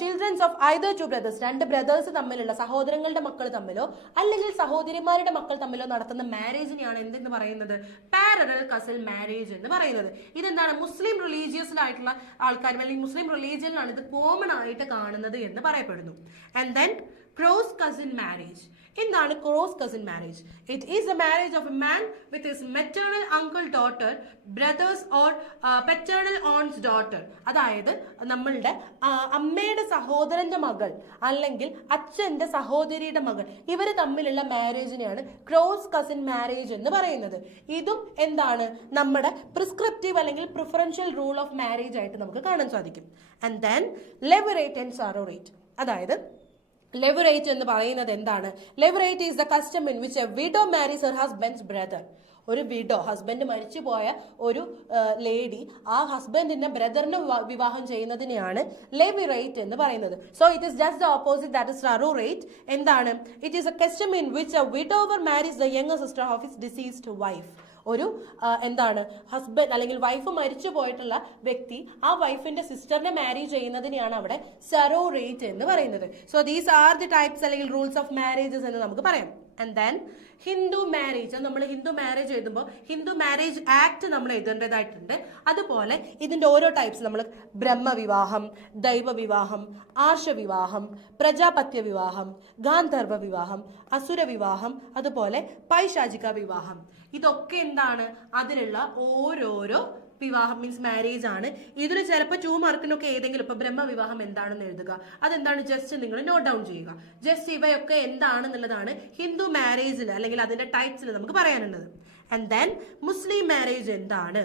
children's of either 2 brothers, 2 brothers തമ്മിലുള്ള, സഹോദരങ്ങളുടെ മക്കൾ തമ്മിലോ അല്ലെങ്കിൽ സഹോദരിമാരുടെ മക്കൾ തമ്മിലോ നടത്തുന്ന മാരേജിനെയാണ് എന്തെന്ന് പറയുന്നത്? പാരലൽ കസിൻ മാരേജ് എന്ന് പറയുന്നത്. ഇതെന്താണ്? മുസ്ലിം റിലീജിയസിലായിട്ടുള്ള ആൾക്കാർ അല്ലെങ്കിൽ മുസ്ലിം റിലീജിയനിലാണ് ഇത് കോമൺ ആയിട്ട് കാണുന്നത് എന്ന് പറയപ്പെടുന്നു. And then cross cousin marriage. എന്താണ് cross cousin marriage? It is a marriage of a man with his maternal uncle daughter, brothers or paternal aunt's daughter. അതായത് നമ്മളുടെ അമ്മയുടെ സഹോദരന്റെ മകൾ അല്ലെങ്കിൽ അച്ഛന്റെ സഹോദരിയുടെ മകൾ, ഇവർ തമ്മിലുള്ള മാരേജിനെയാണ് ക്രോസ് കസിൻ മാരേജ് എന്ന് പറയുന്നത്. ഇതും എന്താണ്? നമ്മുടെ പ്രിസ്ക്രിപ്റ്റീവ് അല്ലെങ്കിൽ പ്രിഫറൻഷ്യൽ റൂൾ ഓഫ് മാരേജ് ആയിട്ട് നമുക്ക് കാണാൻ സാധിക്കും. And then levirate and sororate. അതായത് ലെവറേറ്റ് എന്ന് പറയുന്നത് എന്താണ്? Levirate is the custom in which a widow marries her husband's brother. ഒരു വിഡോ, ഹസ്ബൻഡ് മരിച്ചുപോയ ഒരു ലേഡി ആ ഹസ്ബൻഡിന്റെ ബ്രദറിനെ വിവാഹം ചെയ്യുന്നതിനെയാണ് ലെവറേറ്റ് എന്ന് പറയുന്നത്. So it is just the opposite, that is sororate. എന്താണ്? It is a custom in which a widower marries the younger sister of his deceased wife. ഒരു എന്താണ് ഹസ്ബൻഡ് അല്ലെങ്കിൽ വൈഫ് മരിച്ചു പോയിട്ടുള്ള വ്യക്തി ആ വൈഫിന്റെ സിസ്റ്ററിനെ മാരി ചെയ്യുന്നതിനെയാണ് അവിടെ സറോറേറ്റ് എന്ന് പറയുന്നത്. So these are the types അല്ലെങ്കിൽ റൂൾസ് ഓഫ് മാരേജസ് എന്ന് നമുക്ക് പറയാം. And then Hindu marriage. നമ്മൾ ഹിന്ദു മാരേജ് എഴുതുമ്പോൾ ഹിന്ദു മാരേജ് ആക്ട് നമ്മൾ എഴുതേണ്ടതായിട്ടുണ്ട്. അതുപോലെ ഇതിന്റെ ഓരോ ടൈപ്സ് നമ്മൾ ബ്രഹ്മവിവാഹം, ദൈവവിവാഹം, ആർഷവിവാഹം, പ്രജാപത്യ വിവാഹം, ഗാന്ധർവ വിവാഹം, അസുര വിവാഹം, അതുപോലെ പൈശാചിക വിവാഹം. ഇതൊക്കെ എന്താണ്? അതിലുള്ള ഓരോരോ വിവാഹം മീൻസ് മാരേജ് ആണ്. ഇതിൽ ചിലപ്പോൾ 2 മാർക്കിനൊക്കെ ഏതെങ്കിലും ഇപ്പൊ ബ്രഹ്മവിവാഹം എന്താണെന്ന് എഴുതുക, അതെന്താണ് ജസ്റ്റ് നിങ്ങൾ നോട്ട് ഡൗൺ ചെയ്യുക. ജസ്റ്റ് ഇവയൊക്കെ എന്താണെന്നുള്ളതാണ് ഹിന്ദു മാരേജിൽ അല്ലെങ്കിൽ അതിന്റെ ടൈപ്സിൽ നമുക്ക് പറയാനുള്ളത്. ആൻഡ് ദെൻ മുസ്ലിം മാരേജ് എന്താണ്?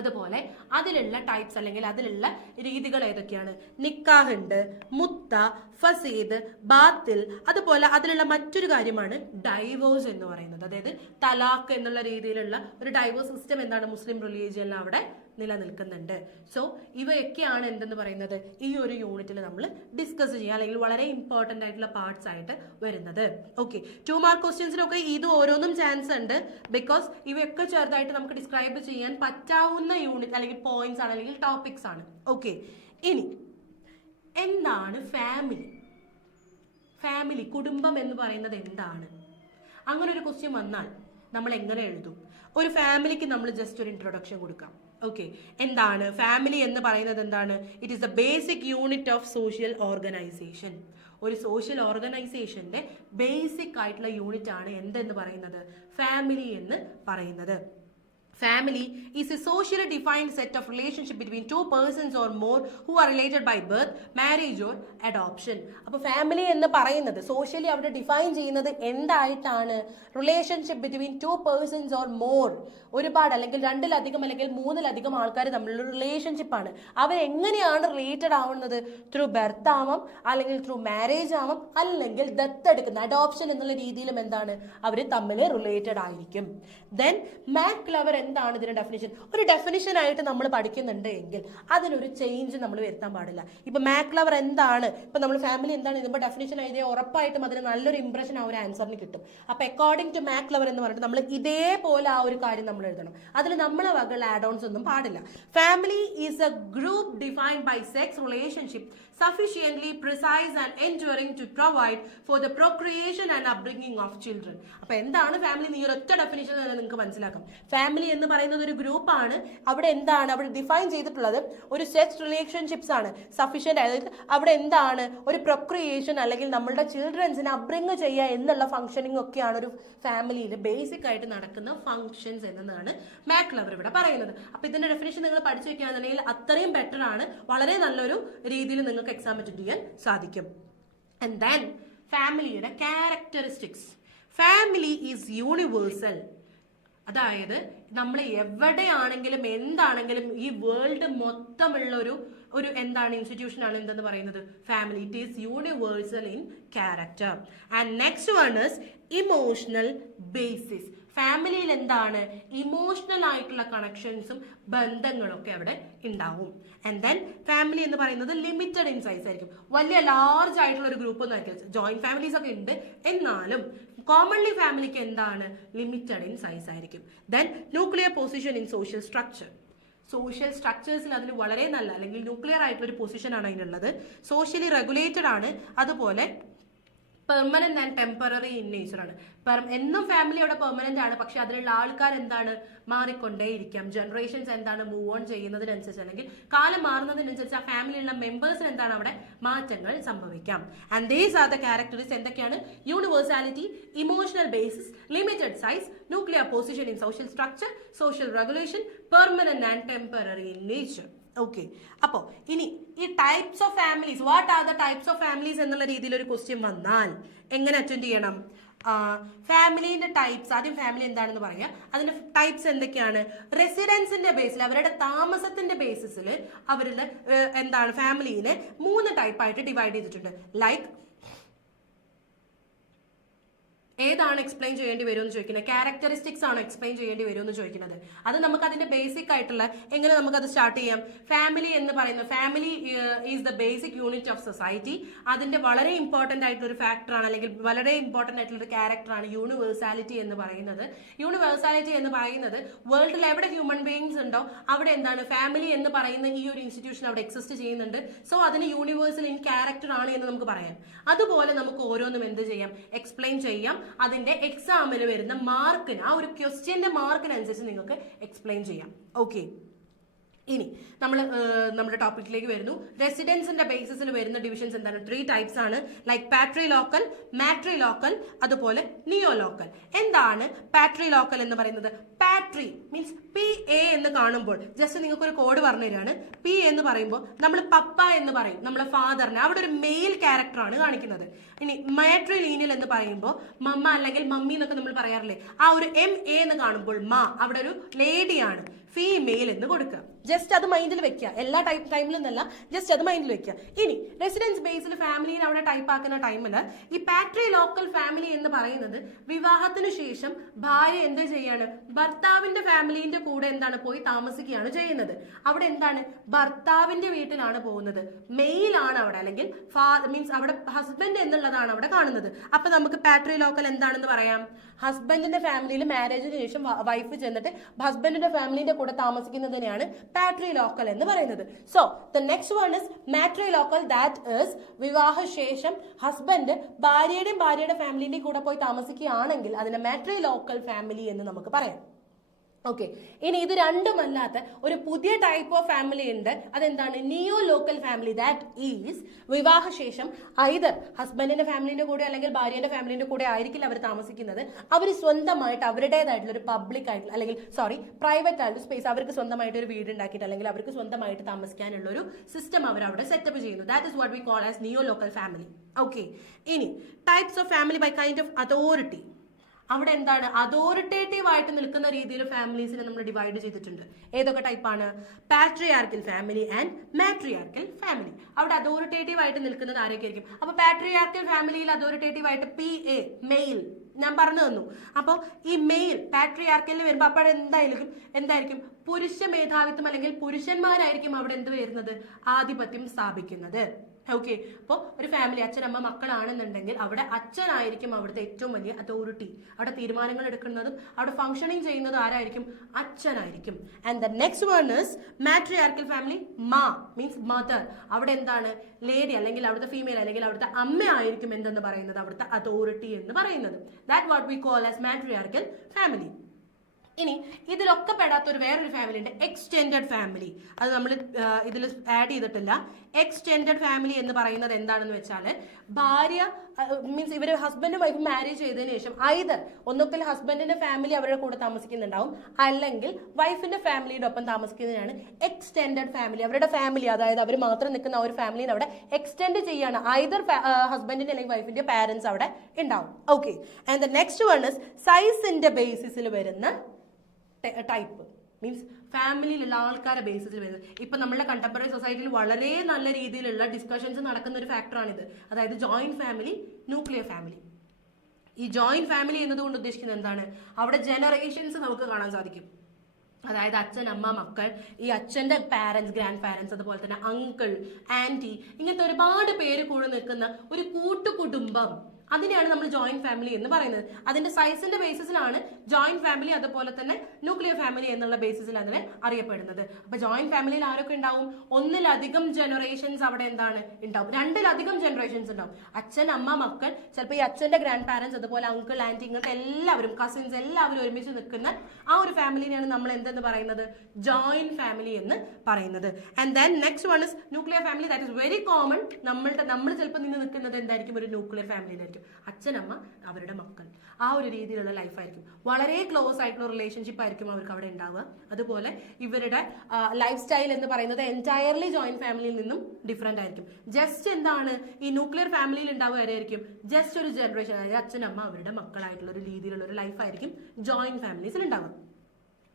അതുപോലെ അതിലുള്ള ടൈപ്സ് അല്ലെങ്കിൽ അതിലുള്ള രീതികൾ ഏതൊക്കെയാണ്? നിക്കാഹ് ഉണ്ട്, മുത്ത, ഫസീദ്, ബാത്തിൽ. അതുപോലെ അതിലുള്ള മറ്റൊരു കാര്യമാണ് ഡൈവോഴ്സ് എന്ന് പറയുന്നത്. അതായത് തലാഖ് എന്നുള്ള രീതിയിലുള്ള ഒരു ഡൈവോഴ്സ് സിസ്റ്റം എന്താണ് മുസ്ലിം റിലീജിയനിൽ അവിടെ നിലനിൽക്കുന്നുണ്ട്. സോ ഇവയൊക്കെയാണ് എന്തെന്ന് പറയുന്നത് ഈ ഒരു യൂണിറ്റിൽ നമ്മൾ ഡിസ്കസ് ചെയ്യുക, അല്ലെങ്കിൽ വളരെ ഇമ്പോർട്ടൻ്റ് ആയിട്ടുള്ള പാർട്സ് ആയിട്ട് വരുന്നത്. ഓക്കെ, 2 മാർക്ക് ക്വസ്റ്റ്യൻസിനൊക്കെ ഇത് ഓരോന്നും ചാൻസ് ഉണ്ട്. ബിക്കോസ് ഇവയൊക്കെ ചെറുതായിട്ട് നമുക്ക് ഡിസ്ക്രൈബ് ചെയ്യാൻ പറ്റാവുന്ന യൂണിറ്റ് അല്ലെങ്കിൽ പോയിന്റ്സ് ആണ്, അല്ലെങ്കിൽ ടോപ്പിക്സ് ആണ്. ഓക്കെ, ഇനി എന്താണ് ഫാമിലി? ഫാമിലി, കുടുംബം എന്ന് പറയുന്നത് എന്താണ്? അങ്ങനെ ഒരു ക്വസ്റ്റ്യൻ വന്നാൽ നമ്മൾ എങ്ങനെ എഴുതും? ഒരു ഫാമിലിക്ക് നമ്മൾ ജസ്റ്റ് ഒരു ഇൻട്രൊഡക്ഷൻ കൊടുക്കാം. ഓക്കെ, എന്താണ് ഫാമിലി എന്ന് പറയുന്നത്? എന്താണ്? It is the basic unit of social organisation. ഒരു സോഷ്യൽ ഓർഗനൈസേഷന്റെ ബേസിക് ആയിട്ടുള്ള യൂണിറ്റ് ആണ് എന്തെന്ന് പറയുന്നത്? ഫാമിലി എന്ന് പറയുന്നത്. Family is a socially defined set of relationship between 2 persons or more who are related by birth, marriage or adoption. അപ്പോൾ family എന്ന് പറയുന്നത് സോഷ്യലി അവിടെ ഡിഫൈൻ ചെയ്യുന്നത് എന്തായിട്ടാണ്? Relationship between 2 persons or more, ഒരുപാട് അല്ലെങ്കിൽ 2-ലധികം അല്ലെങ്കിൽ 3-ലധികം ആൾക്കാർ തമ്മിലുള്ള റിലേഷൻഷിപ്പ് ആണ്. അവർ എങ്ങനെയാണ് റിലേറ്റഡ് ആവുന്നത്? ത്രൂ ബർത്ത് ആവാം, അല്ലെങ്കിൽ ത്രൂ മാരേജ് ആവാം, അല്ലെങ്കിൽ ദത്തെടുക്കുന്ന അഡോപ്ഷൻ എന്നുള്ള രീതിയിലും എന്താണ് അവർ തമ്മിൽ റിലേറ്റഡ് ആയിരിക്കും. ദെൻ മാക്ലവർ എന്താണ് ഇതിന്റെ ഡെഫിനിഷൻ? ഒരു ഡെഫിനിഷൻ ആയിട്ട് നമ്മൾ പഠിക്കുന്നുണ്ട് എങ്കിൽ അതിനൊരു ചേഞ്ച് നമ്മൾ വരുത്താൻ പാടില്ല. ഇപ്പൊ മാക്ലവർ എന്താണ്, ഇപ്പൊ നമ്മൾ ഫാമിലി എന്താണ് ഇതിപ്പോ ഡെഫിനിഷൻ എഴുതിയ ഉറപ്പായിട്ടും അതിന് നല്ലൊരു ഇംപ്രഷൻ ആ ഒരു ആൻസറിന് കിട്ടും. അപ്പൊ അക്കോർഡിംഗ് ടു മാക്ലവർ എന്ന് പറഞ്ഞിട്ട് നമ്മൾ ഇതേപോലെ ആ ഒരു കാര്യം നമ്മൾ എഴുതണം. അതിൽ നമ്മളെ വക ആഡ് ഓൺസ് ഒന്നും പാടില്ല. Family is a group defined by sex relationship sufficiently precise and enduring to provide for the procreation and upbringing of children. അപ്പോൾ എന്താണ് ഫാമിലി? ഈ ഒരൊറ്റ ഡെഫിനിഷൻ തന്നെ നിങ്ങൾക്ക് മനസ്സിലാക്കാം. ഫാമിലി എന്ന് പറയുന്നത് ഒരു ഗ്രൂപ്പാണ്. അവിടെ എന്താണ് അവിടെ ഡിഫൈൻ ചെയ്തിട്ടുള്ളത്? ഒരു സെക്സ് റിലേഷൻഷിപ്സ് ആണ് സഫീഷ്യന്റ്. അതായത് അവിടെ എന്താണ് ഒരു പ്രൊക്രിയേഷൻ അല്ലെങ്കിൽ നമ്മളുടെ ചിൽഡ്രൻസിനെ അബ്രിങ് ചെയ്യുക എന്നുള്ള ഫംഗ്ഷനിങ് ഒക്കെയാണ് ഒരു ഫാമിലിയിൽ ബേസിക് ആയിട്ട് നടക്കുന്ന ഫംഗ്ഷൻസ് എന്നതാണ് മാക്ലവർ ഇവിടെ പറയുന്നത്. അപ്പൊ ഇതിന്റെ ഡെഫിനിഷൻ നിങ്ങൾ പഠിച്ചു വെക്കുകയാണെന്നുണ്ടെങ്കിൽ അത്രയും ബെറ്റർ ആണ്. വളരെ നല്ലൊരു രീതിയിൽ നിങ്ങൾക്ക് എക്സാം അറ്റൻഡ് ചെയ്യാൻ സാധിക്കും. ആൻഡ് ദെൻ ഫാമിലിയുടെ ക്യാരക്ടറിസ്റ്റിക്സ്. Family is universal. അതായത് നമ്മൾ എവിടെയാണെങ്കിലും എന്താണെങ്കിലും ഈ വേൾഡ് മൊത്തമുള്ള ഒരു എന്താണ് ഇൻസ്റ്റിറ്റ്യൂഷൻ ആണ് എന്തെന്ന് പറയുന്നത്? Family. It is universal in character. And next one is emotional basis. ഫാമിലിയിൽ എന്താണ്? ഇമോഷണൽ ആയിട്ടുള്ള കണക്ഷൻസും ബന്ധങ്ങളും ഒക്കെ അവിടെ ഉണ്ടാവും. ആൻഡ് ദെൻ ഫാമിലി എന്ന് പറയുന്നത് ലിമിറ്റഡ് ഇൻ സൈസ് ആയിരിക്കും. വലിയ ലാർജ് ആയിട്ടുള്ള ഒരു ഗ്രൂപ്പ് ഒന്നും ആയിരിക്കും. ജോയിന്റ് ഫാമിലീസ് ഒക്കെ ഉണ്ട്, എന്നാലും കോമൺലി ഫാമിലിക്ക് എന്താണ്? ലിമിറ്റഡ് ഇൻ സൈസ് ആയിരിക്കും. Then nuclear position in social structure. Social സ്ട്രക്ചേഴ്സിൽ അതിന് വളരെ നല്ല അല്ലെങ്കിൽ ന്യൂക്ലിയർ ആയിട്ടുള്ള ഒരു പൊസിഷൻ ആണ് അതിനുള്ളത്. സോഷ്യലി റെഗുലേറ്റഡ് ആണ്. അതുപോലെ permanent and temporary in nature ആണ്. എന്നും ഫാമിലി അവിടെ പെർമനന്റ് ആണ്, പക്ഷെ അതിലുള്ള ആൾക്കാർ എന്താണ്? മാറിക്കൊണ്ടേയിരിക്കാം. ജനറേഷൻസ് എന്താണ് മൂവ് ഓൺ ചെയ്യുന്നതിനനുസരിച്ച് അല്ലെങ്കിൽ കാലം മാറുന്നതിനനുസരിച്ച് ആ ഫാമിലിയിലുള്ള മെമ്പേഴ്സിന് എന്താണ് അവിടെ മാറ്റങ്ങൾ സംഭവിക്കാം. And these are the characteristics എന്തൊക്കെയാണ്? Universality, emotional basis, limited size, nuclear position in social structure, social regulation, permanent and temporary in nature. Okay, അപ്പോൾ ഇനി ഈ types of families, what are the types of families എന്നുള്ള രീതിയിൽ ഒരു question വന്നാൽ എങ്ങനെ attend ചെയ്യണം? ഫാമിലിന്റെ ടൈപ്സ്. ആദ്യം ഫാമിലി എന്താണെന്ന് പറയാം. അതിന്റെ ടൈപ്സ് എന്തൊക്കെയാണ്? റെസിഡൻസിന്റെ ബേസിൽ, അവരുടെ താമസത്തിന്റെ ബേസിസിൽ അവരുടെ എന്താണ് ഫാമിലിനെ 3 ടൈപ്പായിട്ട് ഡിവൈഡ് ചെയ്തിട്ടുണ്ട്. ലൈക്ക് ഏതാണ് എക്സ്പ്ലെയിൻ ചെയ്യേണ്ടി വരുമെന്ന് ചോദിക്കുന്നത്? ക്യാരക്ടറിസ്റ്റിക്സ് ആണോ എക്സ്പ്ലെയിൻ ചെയ്യേണ്ടി വരുമെന്ന് ചോദിക്കുന്നത്? അത് നമുക്ക് അതിന്റെ ബേസിക് ആയിട്ടുള്ള എങ്ങനെ നമുക്കത് സ്റ്റാർട്ട് ചെയ്യാം? ഫാമിലി എന്ന് പറയുന്നത്, family is the basic unit of society. അതിന്റെ വളരെ ഇമ്പോർട്ടന്റ് ആയിട്ടുള്ള ഒരു ഫാക്ടറാണ് അല്ലെങ്കിൽ വളരെ ഇമ്പോർട്ടന്റ് ആയിട്ടുള്ള ഒരു ക്യാരക്ടറാണ് യൂണിവേഴ്സാലിറ്റി എന്ന് പറയുന്നത്. യൂണിവേഴ്സാലിറ്റി എന്ന് പറയുന്നത് വേൾഡിൽ എവിടെ ഹ്യൂമൻ ബീയിങ്സ് ഉണ്ടോ അവിടെ എന്താണ് ഫാമിലി എന്ന് പറയുന്ന ഈ ഒരു ഇൻസ്റ്റിറ്റ്യൂഷൻ അവിടെ എക്സിസ്റ്റ് ചെയ്യുന്നുണ്ട്. സോ അതിന് യൂണിവേഴ്സൽ ഇൻ ക്യാരക്ടർ ആണ് എന്ന് നമുക്ക് പറയാം. അതുപോലെ നമുക്ക് ഓരോന്നും എന്ത് ചെയ്യാം? എക്സ്പ്ലെയിൻ ചെയ്യാം. അതിന്റെ എക്സാമിന് വരുന്ന മാർക്കിന്, ആ ഒരു ക്വസ്റ്റ്യന്റെ മാർക്കിനനുസരിച്ച് നിങ്ങൾക്ക് എക്സ്പ്ലെയിൻ ചെയ്യാം. ഓക്കെ, ഇനി നമ്മൾ നമ്മുടെ ടോപ്പിക്കിലേക്ക് വരുന്നു. റെസിഡൻസിന്റെ ബേസിസിൽ വരുന്ന ഡിവിഷൻസ് എന്താണ്? 3 ടൈപ്സ് ആണ്. ലൈക്ക് പാട്രി ലോക്കൽ, മാട്രി ലോക്കൽ, അതുപോലെ നിയോ ലോക്കൽ. എന്താണ് പാട്രി ലോക്കൽ എന്ന് പറയുന്നത്? പാട്രി മീൻസ് PA എന്ന് കാണുമ്പോൾ ജസ്റ്റ് നിങ്ങൾക്ക് ഒരു കോഡ് പറഞ്ഞു തരാണ്. P എന്ന് പറയുമ്പോൾ നമ്മൾ പപ്പ എന്ന് പറയും, നമ്മളെ ഫാദറിനെ. അവിടെ ഒരു മെയിൽ ക്യാരക്ടറാണ് കാണിക്കുന്നത്. ഇനി മാട്രി ലീനിയൽ എന്ന് പറയുമ്പോൾ മമ്മ അല്ലെങ്കിൽ മമ്മി എന്നൊക്കെ നമ്മൾ പറയാറില്ലേ, ആ ഒരു MA എന്ന് കാണുമ്പോൾ അവിടെ ഒരു ലേഡിയാണ്. ഫീമെയിൽ എന്ന് കൊടുക്കുക. ജസ്റ്റ് അത് മൈൻഡിൽ വെക്കുക, എല്ലാ ടൈമിലും എന്നല്ല, ജസ്റ്റ് അത് മൈൻഡിൽ വെക്കുക. ഇനി റെസിഡൻസ് ബേസ്ഡ് ഫാമിലിയിൽ അവിടെ ടൈപ്പ് ആക്കുന്ന ടൈമിൽ ഈ പാട്രി ലോക്കൽ ഫാമിലി എന്ന് പറയുന്നത് വിവാഹത്തിന് ശേഷം ഭാര്യ എന്ത് ചെയ്യാണ്, ഭർത്താവിന്റെ ഫാമിലിന്റെ കൂടെ എന്താണ് പോയി താമസിക്കുകയാണ് ചെയ്യുന്നത്. അവിടെ എന്താണ്, ഭർത്താവിന്റെ വീട്ടിലാണ് പോകുന്നത്, മെയിലാണ് അവിടെ, അല്ലെങ്കിൽ മീൻസ് അവിടെ ഹസ്ബൻഡ് എന്നുള്ളതാണ് അവിടെ കാണുന്നത്. അപ്പൊ നമുക്ക് പാട്രി ലോക്കൽ എന്താണെന്ന് പറയാം, ഹസ്ബൻഡിന്റെ ഫാമിലിയിൽ മാരേജിന് ശേഷം വൈഫ് ചെന്നിട്ട് ഹസ്ബൻഡിന്റെ ഫാമിലിന്റെ കൂടെ താമസിക്കുന്നതിനെയാണ് പാട്രിലോക്കൽ എന്ന് പറയുന്നത്. So the next one is matrilocal, that is വിവാഹശേഷം ഹസ്ബൻഡ് ഭാര്യയുടെ ഫാമിലിന്റെ കൂടെ പോയി താമസിക്കുകയാണെങ്കിൽ അതിനെ മാട്രിലോക്കൽ ഫാമിലി എന്ന് നമുക്ക് പറയാം. ഓക്കെ, ഇനി ഇത് രണ്ടുമല്ലാത്ത ഒരു പുതിയ ടൈപ്പ് ഓഫ് ഫാമിലി ഉണ്ട്, അതെന്താണ്, നിയോ ലോക്കൽ ഫാമിലി. ദാറ്റ് ഈസ് വിവാഹശേഷം ഐദർ ഹസ്ബൻഡിന്റെ ഫാമിലിന്റെ കൂടെ അല്ലെങ്കിൽ ഭാര്യയുടെ ഫാമിലിന്റെ കൂടെ ആയിരിക്കില്ല അവർ താമസിക്കുന്നത്, അവർ സ്വന്തമായിട്ട് അവരുടേതായിട്ടുള്ള ഒരു പബ്ലിക് ആയിട്ടുള്ള അല്ലെങ്കിൽ പ്രൈവറ്റ് ആയിട്ടുള്ള സ്പേസ്, അവർക്ക് സ്വന്തമായിട്ട് ഒരു വീട് ഉണ്ടാക്കിയിട്ട് അല്ലെങ്കിൽ അവർക്ക് സ്വന്തമായിട്ട് താമസിക്കാനുള്ള ഒരു സിസ്റ്റം അവർ അവിടെ സെറ്റപ്പ് ചെയ്യുന്നു. That is what we call as neo local family. Okay, ഇനി types of family by kind of authority. അവിടെ എന്താണ്, അതോറിറ്റേറ്റീവ് ആയിട്ട് നിൽക്കുന്ന രീതിയിൽ ഫാമിലീസിനെ നമ്മൾ ഡിവൈഡ് ചെയ്തിട്ടുണ്ട്. ഏതൊക്കെ ടൈപ്പാണ്, patriarchal family and matriarchal family. അവിടെ അതോറിറ്റേറ്റീവ് ആയിട്ട് നിൽക്കുന്നത് ആരൊക്കെ ആയിരിക്കും? അപ്പൊ പാട്രിയാർക്കൽ ഫാമിലിയിൽ അതോറിറ്റേറ്റീവ് ആയിട്ട് PA മെയിൽ ഞാൻ പറഞ്ഞു തന്നു. അപ്പോൾ ഈ മെയിൽ പാട്രിയാർക്കലിൽ വരുമ്പോൾ അപ്പോൾ എന്തായിരിക്കും പുരുഷ മേധാവിത്വം അല്ലെങ്കിൽ പുരുഷന്മാരായിരിക്കും അവിടെ എന്ത് വരുന്നത്, ആധിപത്യം സ്ഥാപിക്കുന്നത്. ഓക്കെ, അപ്പോൾ ഒരു ഫാമിലി അച്ഛനമ്മ മക്കളാണെന്നുണ്ടെങ്കിൽ അവിടെ അച്ഛനായിരിക്കും അവിടുത്തെ ഏറ്റവും വലിയ അതോറിറ്റി. അവിടെ തീരുമാനങ്ങൾ എടുക്കുന്നതും അവിടെ ഫംഗ്ഷനിങ് ചെയ്യുന്നതും ആരായിരിക്കും, അച്ഛനായിരിക്കും. And the next one is matriarchal family. Ma means mother. അവിടെ എന്താണ്, ലേഡി അല്ലെങ്കിൽ അവിടുത്തെ ഫീമെയിൽ അല്ലെങ്കിൽ അവിടുത്തെ അമ്മ ആയിരിക്കും എന്തെന്ന് പറയുന്നത്, അവിടുത്തെ അതോറിറ്റി എന്ന് പറയുന്നത്. That what we call as matriarchal family. ഇനി ഇതിലൊക്കെ പെടാത്ത ഒരു വേറൊരു ഫാമിലി ഉണ്ട്, എക്സ്റ്റെൻഡഡ് ഫാമിലി. അത് നമ്മൾ ഇതിൽ ആഡ് ചെയ്തിട്ടില്ല. എക്സ്റ്റെൻഡഡ് ഫാമിലി എന്ന് പറയുന്നത് എന്താണെന്ന് വെച്ചാൽ ഭാര്യ മീൻസ് ഇവർ ഹസ്ബൻഡും വൈഫും മാരേജ് ചെയ്തതിനു ശേഷം ഐദർ ഒന്നുകിൽ ഹസ്ബൻഡിന്റെ ഫാമിലി അവരുടെ കൂടെ താമസിക്കുന്നുണ്ടാവും, അല്ലെങ്കിൽ വൈഫിന്റെ ഫാമിലിയുടെ ഒപ്പം താമസിക്കുന്നതിനാണ് എക്സ്റ്റെൻഡഡ് ഫാമിലി. അവരുടെ ഫാമിലി, അതായത് അവർ മാത്രം നിൽക്കുന്ന ആ ഒരു ഫാമിലിനെ അവിടെ എക്സ്റ്റെൻഡ് ചെയ്യാണ്. ഐദർ ഹസ്ബൻഡിന്റെ അല്ലെങ്കിൽ വൈഫിന്റെ പാരന്റ്സ് അവിടെ ഉണ്ടാവും. Okay, and the next one is സൈസിന്റെ ബേസിസിൽ വരുന്ന ടൈപ്പ്. മീൻസ് ഫാമിലിയിലുള്ള ആൾക്കാരെ ബേസിസിൽ വരുന്നത്. ഇപ്പൊ നമ്മുടെ കണ്ടംപററി സൊസൈറ്റിയിൽ വളരെ നല്ല രീതിയിലുള്ള ഡിസ്കഷൻസ് നടക്കുന്ന ഒരു ഫാക്ടറാണിത്. അതായത് ജോയിന്റ് ഫാമിലി, ന്യൂക്ലിയർ ഫാമിലി. ഈ ജോയിന്റ് ഫാമിലി എന്നതുകൊണ്ട് ഉദ്ദേശിക്കുന്നത് എന്താണ്, അവിടെ ജനറേഷൻസ് നമുക്ക് കാണാൻ സാധിക്കും. അതായത് അച്ഛൻ, അമ്മ, മക്കൾ, ഈ അച്ഛന്റെ പാരന്റ്സ്, ഗ്രാൻഡ് പാരന്റ്സ്, അതുപോലെ തന്നെ അങ്കിൾ, ആന്റി, ഇങ്ങനത്തെ ഒരുപാട് പേര് കൂടെ നിൽക്കുന്ന ഒരു കൂട്ടുകുടുംബം, അതിനെയാണ് നമ്മൾ ജോയിന്റ് ഫാമിലി എന്ന് പറയുന്നത്. അതിന്റെ സൈസിന്റെ ബേസിസിലാണ് ജോയിന്റ് ഫാമിലി അതുപോലെ തന്നെ ന്യൂക്ലിയർ ഫാമിലി എന്നുള്ള ബേസിസിൽ അതിനെ അറിയപ്പെടുന്നത്. അപ്പൊ ജോയിന്റ് ഫാമിലിയിൽ ആരൊക്കെ ഉണ്ടാവും, ഒന്നിലധികം ജനറേഷൻസ് അവിടെ എന്താണ് ഉണ്ടാവും, രണ്ടിലധികം ജനറേഷൻസ് ഉണ്ടാവും. അച്ഛൻ, അമ്മ, മക്കൾ, ചിലപ്പോൾ ഈ അച്ഛന്റെ ഗ്രാൻഡ് പാരന്റ്സ്, അതുപോലെ അങ്കിൾ, ആന്റി, ഇങ്ങനത്തെ എല്ലാവരും, കസിൻസ് എല്ലാവരും ഒരുമിച്ച് നിൽക്കുന്ന ആ ഒരു ഫാമിലിനെയാണ് നമ്മൾ എന്തെന്ന് പറയുന്നത്, ജോയിന്റ് ഫാമിലി എന്ന് പറയുന്നത്. And then next one is nuclear family. That is very common. നമ്മൾ ചിലപ്പോൾ നിന്ന് നിൽക്കുന്നത് എന്തായിരിക്കും, ഒരു ന്യൂക്ലിയർ ഫാമിലിയിലായിരിക്കും. അച്ഛനമ്മ, അവരുടെ മക്കൾ, ആ ഒരു രീതിയിലുള്ള ലൈഫായിരിക്കും. വളരെ ക്ലോസ് ആയിട്ടുള്ള റിലേഷൻഷിപ്പ് ആയിരിക്കും അവർക്ക് അവിടെ ഉണ്ടാവുക. അതുപോലെ ഇവരുടെ ലൈഫ് സ്റ്റൈൽ എന്ന് പറയുന്നത് എൻറ്റയർലി ജോയിന്റ് ഫാമിലിയിൽ നിന്നും ഡിഫറെന്റ് ആയിരിക്കും. ജസ്റ്റ് എന്താണ് ഈ ന്യൂക്ലിയർ ഫാമിലിയിൽ ഉണ്ടാവുകയായിരിക്കും ജസ്റ്റ് ഒരു ജനറേഷൻ, അതായത് അച്ഛനമ്മ അവരുടെ മക്കളായിട്ടുള്ള ഒരു രീതിയിലുള്ള ഒരു ലൈഫായിരിക്കും ജോയിന്റ് ഫാമിലീസിൽ ഉണ്ടാവുക.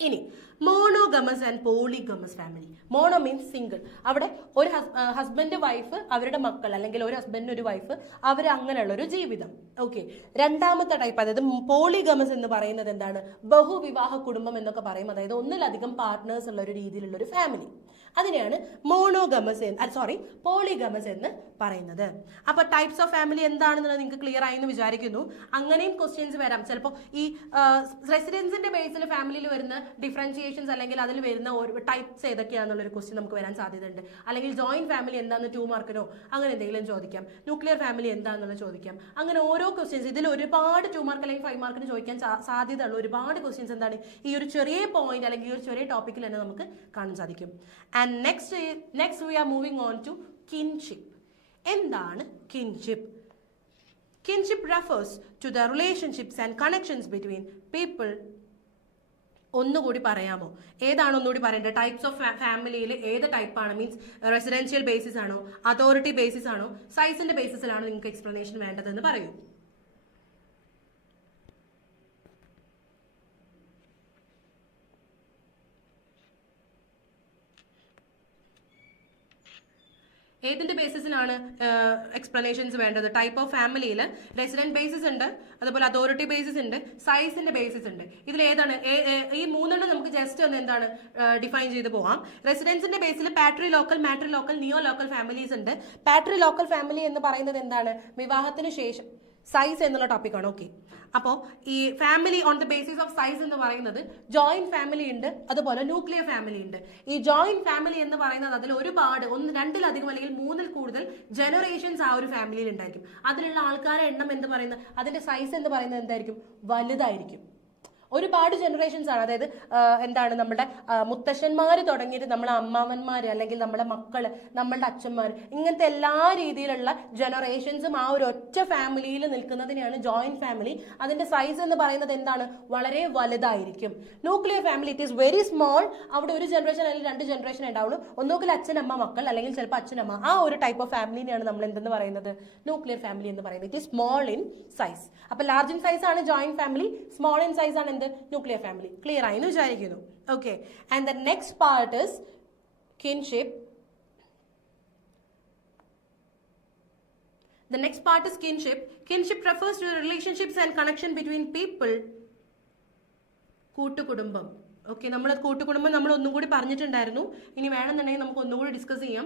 ഇനി monogamous and polygamous family. Mono means single. അവിടെ ഒരു ഹസ്ബൻഡ്, വൈഫ്, അവരുടെ മക്കൾ, അല്ലെങ്കിൽ ഒരു ഹസ്ബൻഡിന് ഒരു വൈഫ്, അവർ അങ്ങനെയുള്ള ഒരു ജീവിതം. ഓക്കെ, രണ്ടാമത്തെ ടൈപ്പ് അതായത് പോളിഗമസ് എന്ന് പറയുന്നത് എന്താണ്, ബഹുവിവാഹ കുടുംബം എന്നൊക്കെ പറയും. അതായത് ഒന്നിലധികം പാർട്ട്നേഴ്സ് ഉള്ള ഒരു രീതിയിലുള്ള ഒരു ഫാമിലി, അതിനെയാണ് പോളിഗമസ് എന്ന് പറയുന്നത്. അപ്പൊ ടൈപ്സ് ഓഫ് ഫാമിലി എന്താണെന്നുള്ളത് നിങ്ങൾക്ക് ക്ലിയർ ആയി എന്ന് വിചാരിക്കുന്നു. അങ്ങനെയും ക്വസ്റ്റ്യൻസ് വരാം. ചിലപ്പോൾ ഈ റെസിഡൻസിന്റെ ബേസിൽ ഫാമിലിയിൽ വരുന്ന ഡിഫറൻഷിയേഷൻസ് അല്ലെങ്കിൽ അതിൽ വരുന്ന ടൈപ്സ് ഏതൊക്കെയാണെന്നുള്ളൊരു ക്വസ്റ്റ്യൻ നമുക്ക് വരാൻ സാധ്യതയുണ്ട്. അല്ലെങ്കിൽ ജോയിന്റ് ഫാമിലി എന്താണെന്ന് 2 മാർക്കിനോ അങ്ങനെ എന്തെങ്കിലും ചോദിക്കാം. ന്യൂക്ലിയർ ഫാമിലി എന്താണെന്നുള്ളത് ചോദിക്കാം. അങ്ങനെ ഓരോ ക്വസ്റ്റ്യൻസ് ഇതിൽ ഒരുപാട് 2 മാർക്ക് അല്ലെങ്കിൽ 5 മാർക്കിന് ചോദിക്കാൻ സാധ്യതയുള്ള ഒരുപാട് ക്വസ്റ്റ്യൻസ് എന്താണ് ഈ ഒരു ചെറിയ പോയിന്റ് അല്ലെങ്കിൽ ഈ ഒരു ചെറിയ ടോപ്പിക്കിൽ തന്നെ നമുക്ക് കാണാൻ സാധിക്കും. And next we are moving on to kinship. എന്താണ് kinship? Kinship refers to the relationships and connections between people. ഒന്നുകൂടി പറയാമോ, ഏതാണ് ഒന്നുകൂടി പറയേണ്ടത്? ടൈപ്സ് ഓഫ് ഫാമിലിയിൽ ഏത് ടൈപ്പാണ്? മീൻസ് റെസിഡൻഷ്യൽ ബേസിസ് ആണോ, അതോറിറ്റി ബേസിസ് ആണോ, സൈസിന്റെ ബേസിസിലാണോ നിങ്ങൾക്ക് എക്സ്പ്ലനേഷൻ വേണ്ടതെന്ന് പറയൂ. ഏതിന്റെ ബേസിസിലാണ് എക്സ്പ്ലനേഷൻസ് വേണ്ടത്? ടൈപ്പ് ഓഫ് ഫാമിലിയിൽ റെസിഡന്റ് ബേസിസ് ഉണ്ട്, അതുപോലെ അതോറിറ്റി ബേസിസ് ഉണ്ട്, സൈസിന്റെ ബേസിസ് ഉണ്ട്. ഇതിൽ ഏതാണ്? ഈ മൂന്നെണ്ണം നമുക്ക് ജസ്റ്റ് ഒന്ന് എന്താണ് ഡിഫൈൻ ചെയ്ത് പോവാം. റെസിഡൻസിന്റെ ബേസിൽ പാട്രി ലോക്കൽ, മാട്രി ലോക്കൽ, നിയോ ലോക്കൽ ഫാമിലീസ് ഉണ്ട്. പാട്രി ലോക്കൽ ഫാമിലി എന്ന് പറയുന്നത് എന്താണ്? വിവാഹത്തിന് ശേഷം. സൈസ് എന്നുള്ള ടോപ്പിക്കാണ്. ഓക്കെ, അപ്പോൾ ഈ family on the basis of size എന്ന് പറയുന്നത് ജോയിന്റ് ഫാമിലി ഉണ്ട്, അതുപോലെ ന്യൂക്ലിയർ ഫാമിലി ഉണ്ട്. ഈ ജോയിന്റ് ഫാമിലി എന്ന് പറയുന്നത് അതിൽ ഒരുപാട്, രണ്ടിലധികം അല്ലെങ്കിൽ മൂന്നിൽ കൂടുതൽ ജനറേഷൻസ് ആ ഒരു ഫാമിലിയിൽ ഉണ്ടായിരിക്കും. അതിലുള്ള ആൾക്കാരുടെ എണ്ണം എന്ന് പറയുന്നത്, അതിന്റെ സൈസ് എന്ന് പറയുന്നത് എന്തായിരിക്കും? വലുതായിരിക്കും. ഒരുപാട് ജനറേഷൻസ് ആണ്. അതായത് എന്താണ്, നമ്മുടെ മുത്തശ്ശന്മാർ തുടങ്ങിയിട്ട് നമ്മളെ അമ്മാവന്മാർ, അല്ലെങ്കിൽ നമ്മുടെ മക്കള്, നമ്മളുടെ അച്ഛന്മാർ, ഇങ്ങനത്തെ എല്ലാ രീതിയിലുള്ള ജനറേഷൻസും ആ ഒരു ഒറ്റ ഫാമിലിയിൽ നിൽക്കുന്നതിനെയാണ് ജോയിന്റ് ഫാമിലി. അതിന്റെ സൈസ് എന്ന് പറയുന്നത് എന്താണ്? വളരെ വലുതായിരിക്കും. Nuclear family it is very small. അവിടെ ഒരു ജനറേഷൻ അല്ലെങ്കിൽ രണ്ട് ജനറേഷൻ ഉണ്ടാവുള്ളൂ. ഒന്നുകിൽ അച്ഛനമ്മ മക്കൾ, അല്ലെങ്കിൽ ചിലപ്പോൾ അച്ഛനമ്മ. ആ ഒരു ടൈപ്പ് ഓഫ് ഫാമിലിനെയാണ് നമ്മൾ എന്തെന്ന് പറയുന്നത്? ന്യൂക്ലിയർ ഫാമിലി എന്ന് പറയുന്നത്. It is small in size. അപ്പൊ ലാർജ് ഇൻ സൈസ് ആണ് joint family, small in size ആണ് ന്യൂക്ലിയർ ഫാമിലി. ക്ലിയർ ആയി എന്ന് വിചാരിക്കുന്നു. Okay, and the next part is kinship. The next part is kinship. Kinship refers to the relationships and connection between people. കൂട്ടുകുടുംബം. Okay, നമ്മൾ കൂട്ടുകുടുംബം നമ്മൾ ഒന്നും കൂടി പറഞ്ഞിട്ടുണ്ടായിരുന്നു. ഇനി വേണമെന്നുണ്ടെങ്കിൽ നമുക്ക് ഒന്നും കൂടി ഡിസ്കസ് ചെയ്യാം.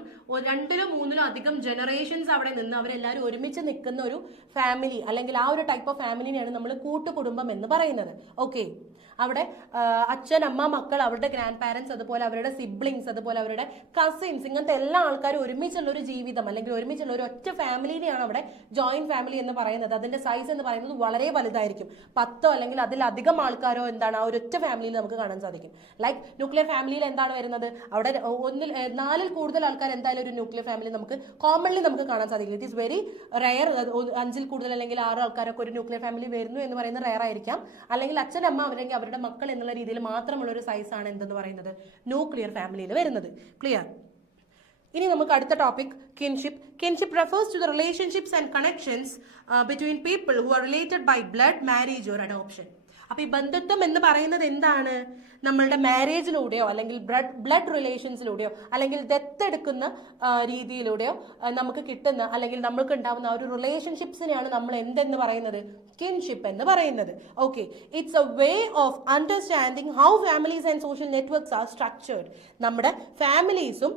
രണ്ടിലോ മൂന്നിലോ അധികം ജനറേഷൻസ് അവിടെ നിന്ന് അവരെല്ലാവരും ഒരുമിച്ച് നിൽക്കുന്ന ഒരു ഫാമിലി, അല്ലെങ്കിൽ ആ ഒരു ടൈപ്പ് ഓഫ് ഫാമിലിനെയാണ് നമ്മൾ കൂട്ടുകുടുംബം എന്ന് പറയുന്നത്. ഓക്കെ, അവിടെ അച്ഛൻ, അമ്മ, മക്കൾ, അവരുടെ ഗ്രാൻഡ് പാരൻസ്, അതുപോലെ അവരുടെ സിബ്ലിങ്സ്, അതുപോലെ അവരുടെ കസിൻസ്, ഇങ്ങനത്തെ എല്ലാ ആൾക്കാരും ഒരുമിച്ചുള്ള ഒരു ജീവിതം, അല്ലെങ്കിൽ ഒരുമിച്ചുള്ള ഒരു ഒറ്റ ഫാമിലിനെയാണ് അവിടെ ജോയിന്റ് ഫാമിലി എന്ന് പറയുന്നത്. അതിന്റെ സൈസ് എന്ന് പറയുന്നത് വളരെ വലുതായിരിക്കും. 10 അല്ലെങ്കിൽ അതിലധികം ആൾക്കാരോ എന്താണ് ആ ഒരു ഒറ്റ ഫാമിലിയിൽ നമുക്ക് കാണാൻ സാധിക്കും. ലൈക്ക് ന്യൂക്ലിയർ ഫാമിലിയിൽ എന്താണ് വരുന്നത്? അവിടെ 4ൽ കൂടുതൽ ആൾക്കാർ എന്തായാലും ഒരു ന്യൂക്ലിയർ ഫാമിലി നമുക്ക് കോമൺലി നമുക്ക് കാണാൻ സാധിക്കും. It is very rare. 5ൽ കൂടുതൽ അല്ലെങ്കിൽ 6 ആൾക്കാരൊക്കെ ഒരു ന്യൂക്ലിയർ ഫാമിലി വരുന്നു എന്ന് പറയുന്നത് റെയർ ആയിരിക്കാം. അല്ലെങ്കിൽ അച്ഛനമ്മ, അല്ലെങ്കിൽ അവരുടെ മക്കൾ എന്നുള്ള രീതിയിൽ മാത്രമുള്ള ഒരു സൈസ് ആണ് എന്തെന്ന് പറയുന്നത്? ന്യൂക്ലിയർ ഫാമിലിയിൽ വരുന്നത്. ക്ലിയർ? ഇനി നമുക്ക് അടുത്ത topic kinship. Kinship refers to the relationships and connections between people who are related by blood, marriage or adoption. അപ്പൊ ഈ ബന്ധുത്വം എന്ന് പറയുന്നത് എന്താണ്? നമ്മളുടെ മാരേജിലൂടെയോ, അല്ലെങ്കിൽ ബ്ലഡ് റിലേഷൻസിലൂടെയോ, അല്ലെങ്കിൽ ദത്തെടുക്കുന്ന രീതിയിലൂടെയോ നമുക്ക് കിട്ടുന്ന, അല്ലെങ്കിൽ നമ്മൾക്ക് ഉണ്ടാവുന്ന ഒരു റിലേഷൻഷിപ്സിനെയാണ് നമ്മൾ എന്തെന്ന് പറയുന്നത്? കിൻഷിപ്പ് എന്ന് പറയുന്നത്. Okay, it's a way of understanding how families and social networks are structured. നമ്മുടെ ഫാമിലീസും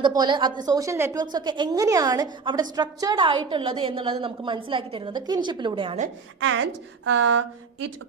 അതുപോലെ സോഷ്യൽ നെറ്റ്വർക്ക്സ് ഒക്കെ എങ്ങനെയാണ് അവിടെ സ്ട്രക്ചേർഡ് ആയിട്ടുള്ളത് എന്നുള്ളത് നമുക്ക് മനസ്സിലാക്കി തരുന്നത് കിൻഷിപ്പിലൂടെയാണ്. And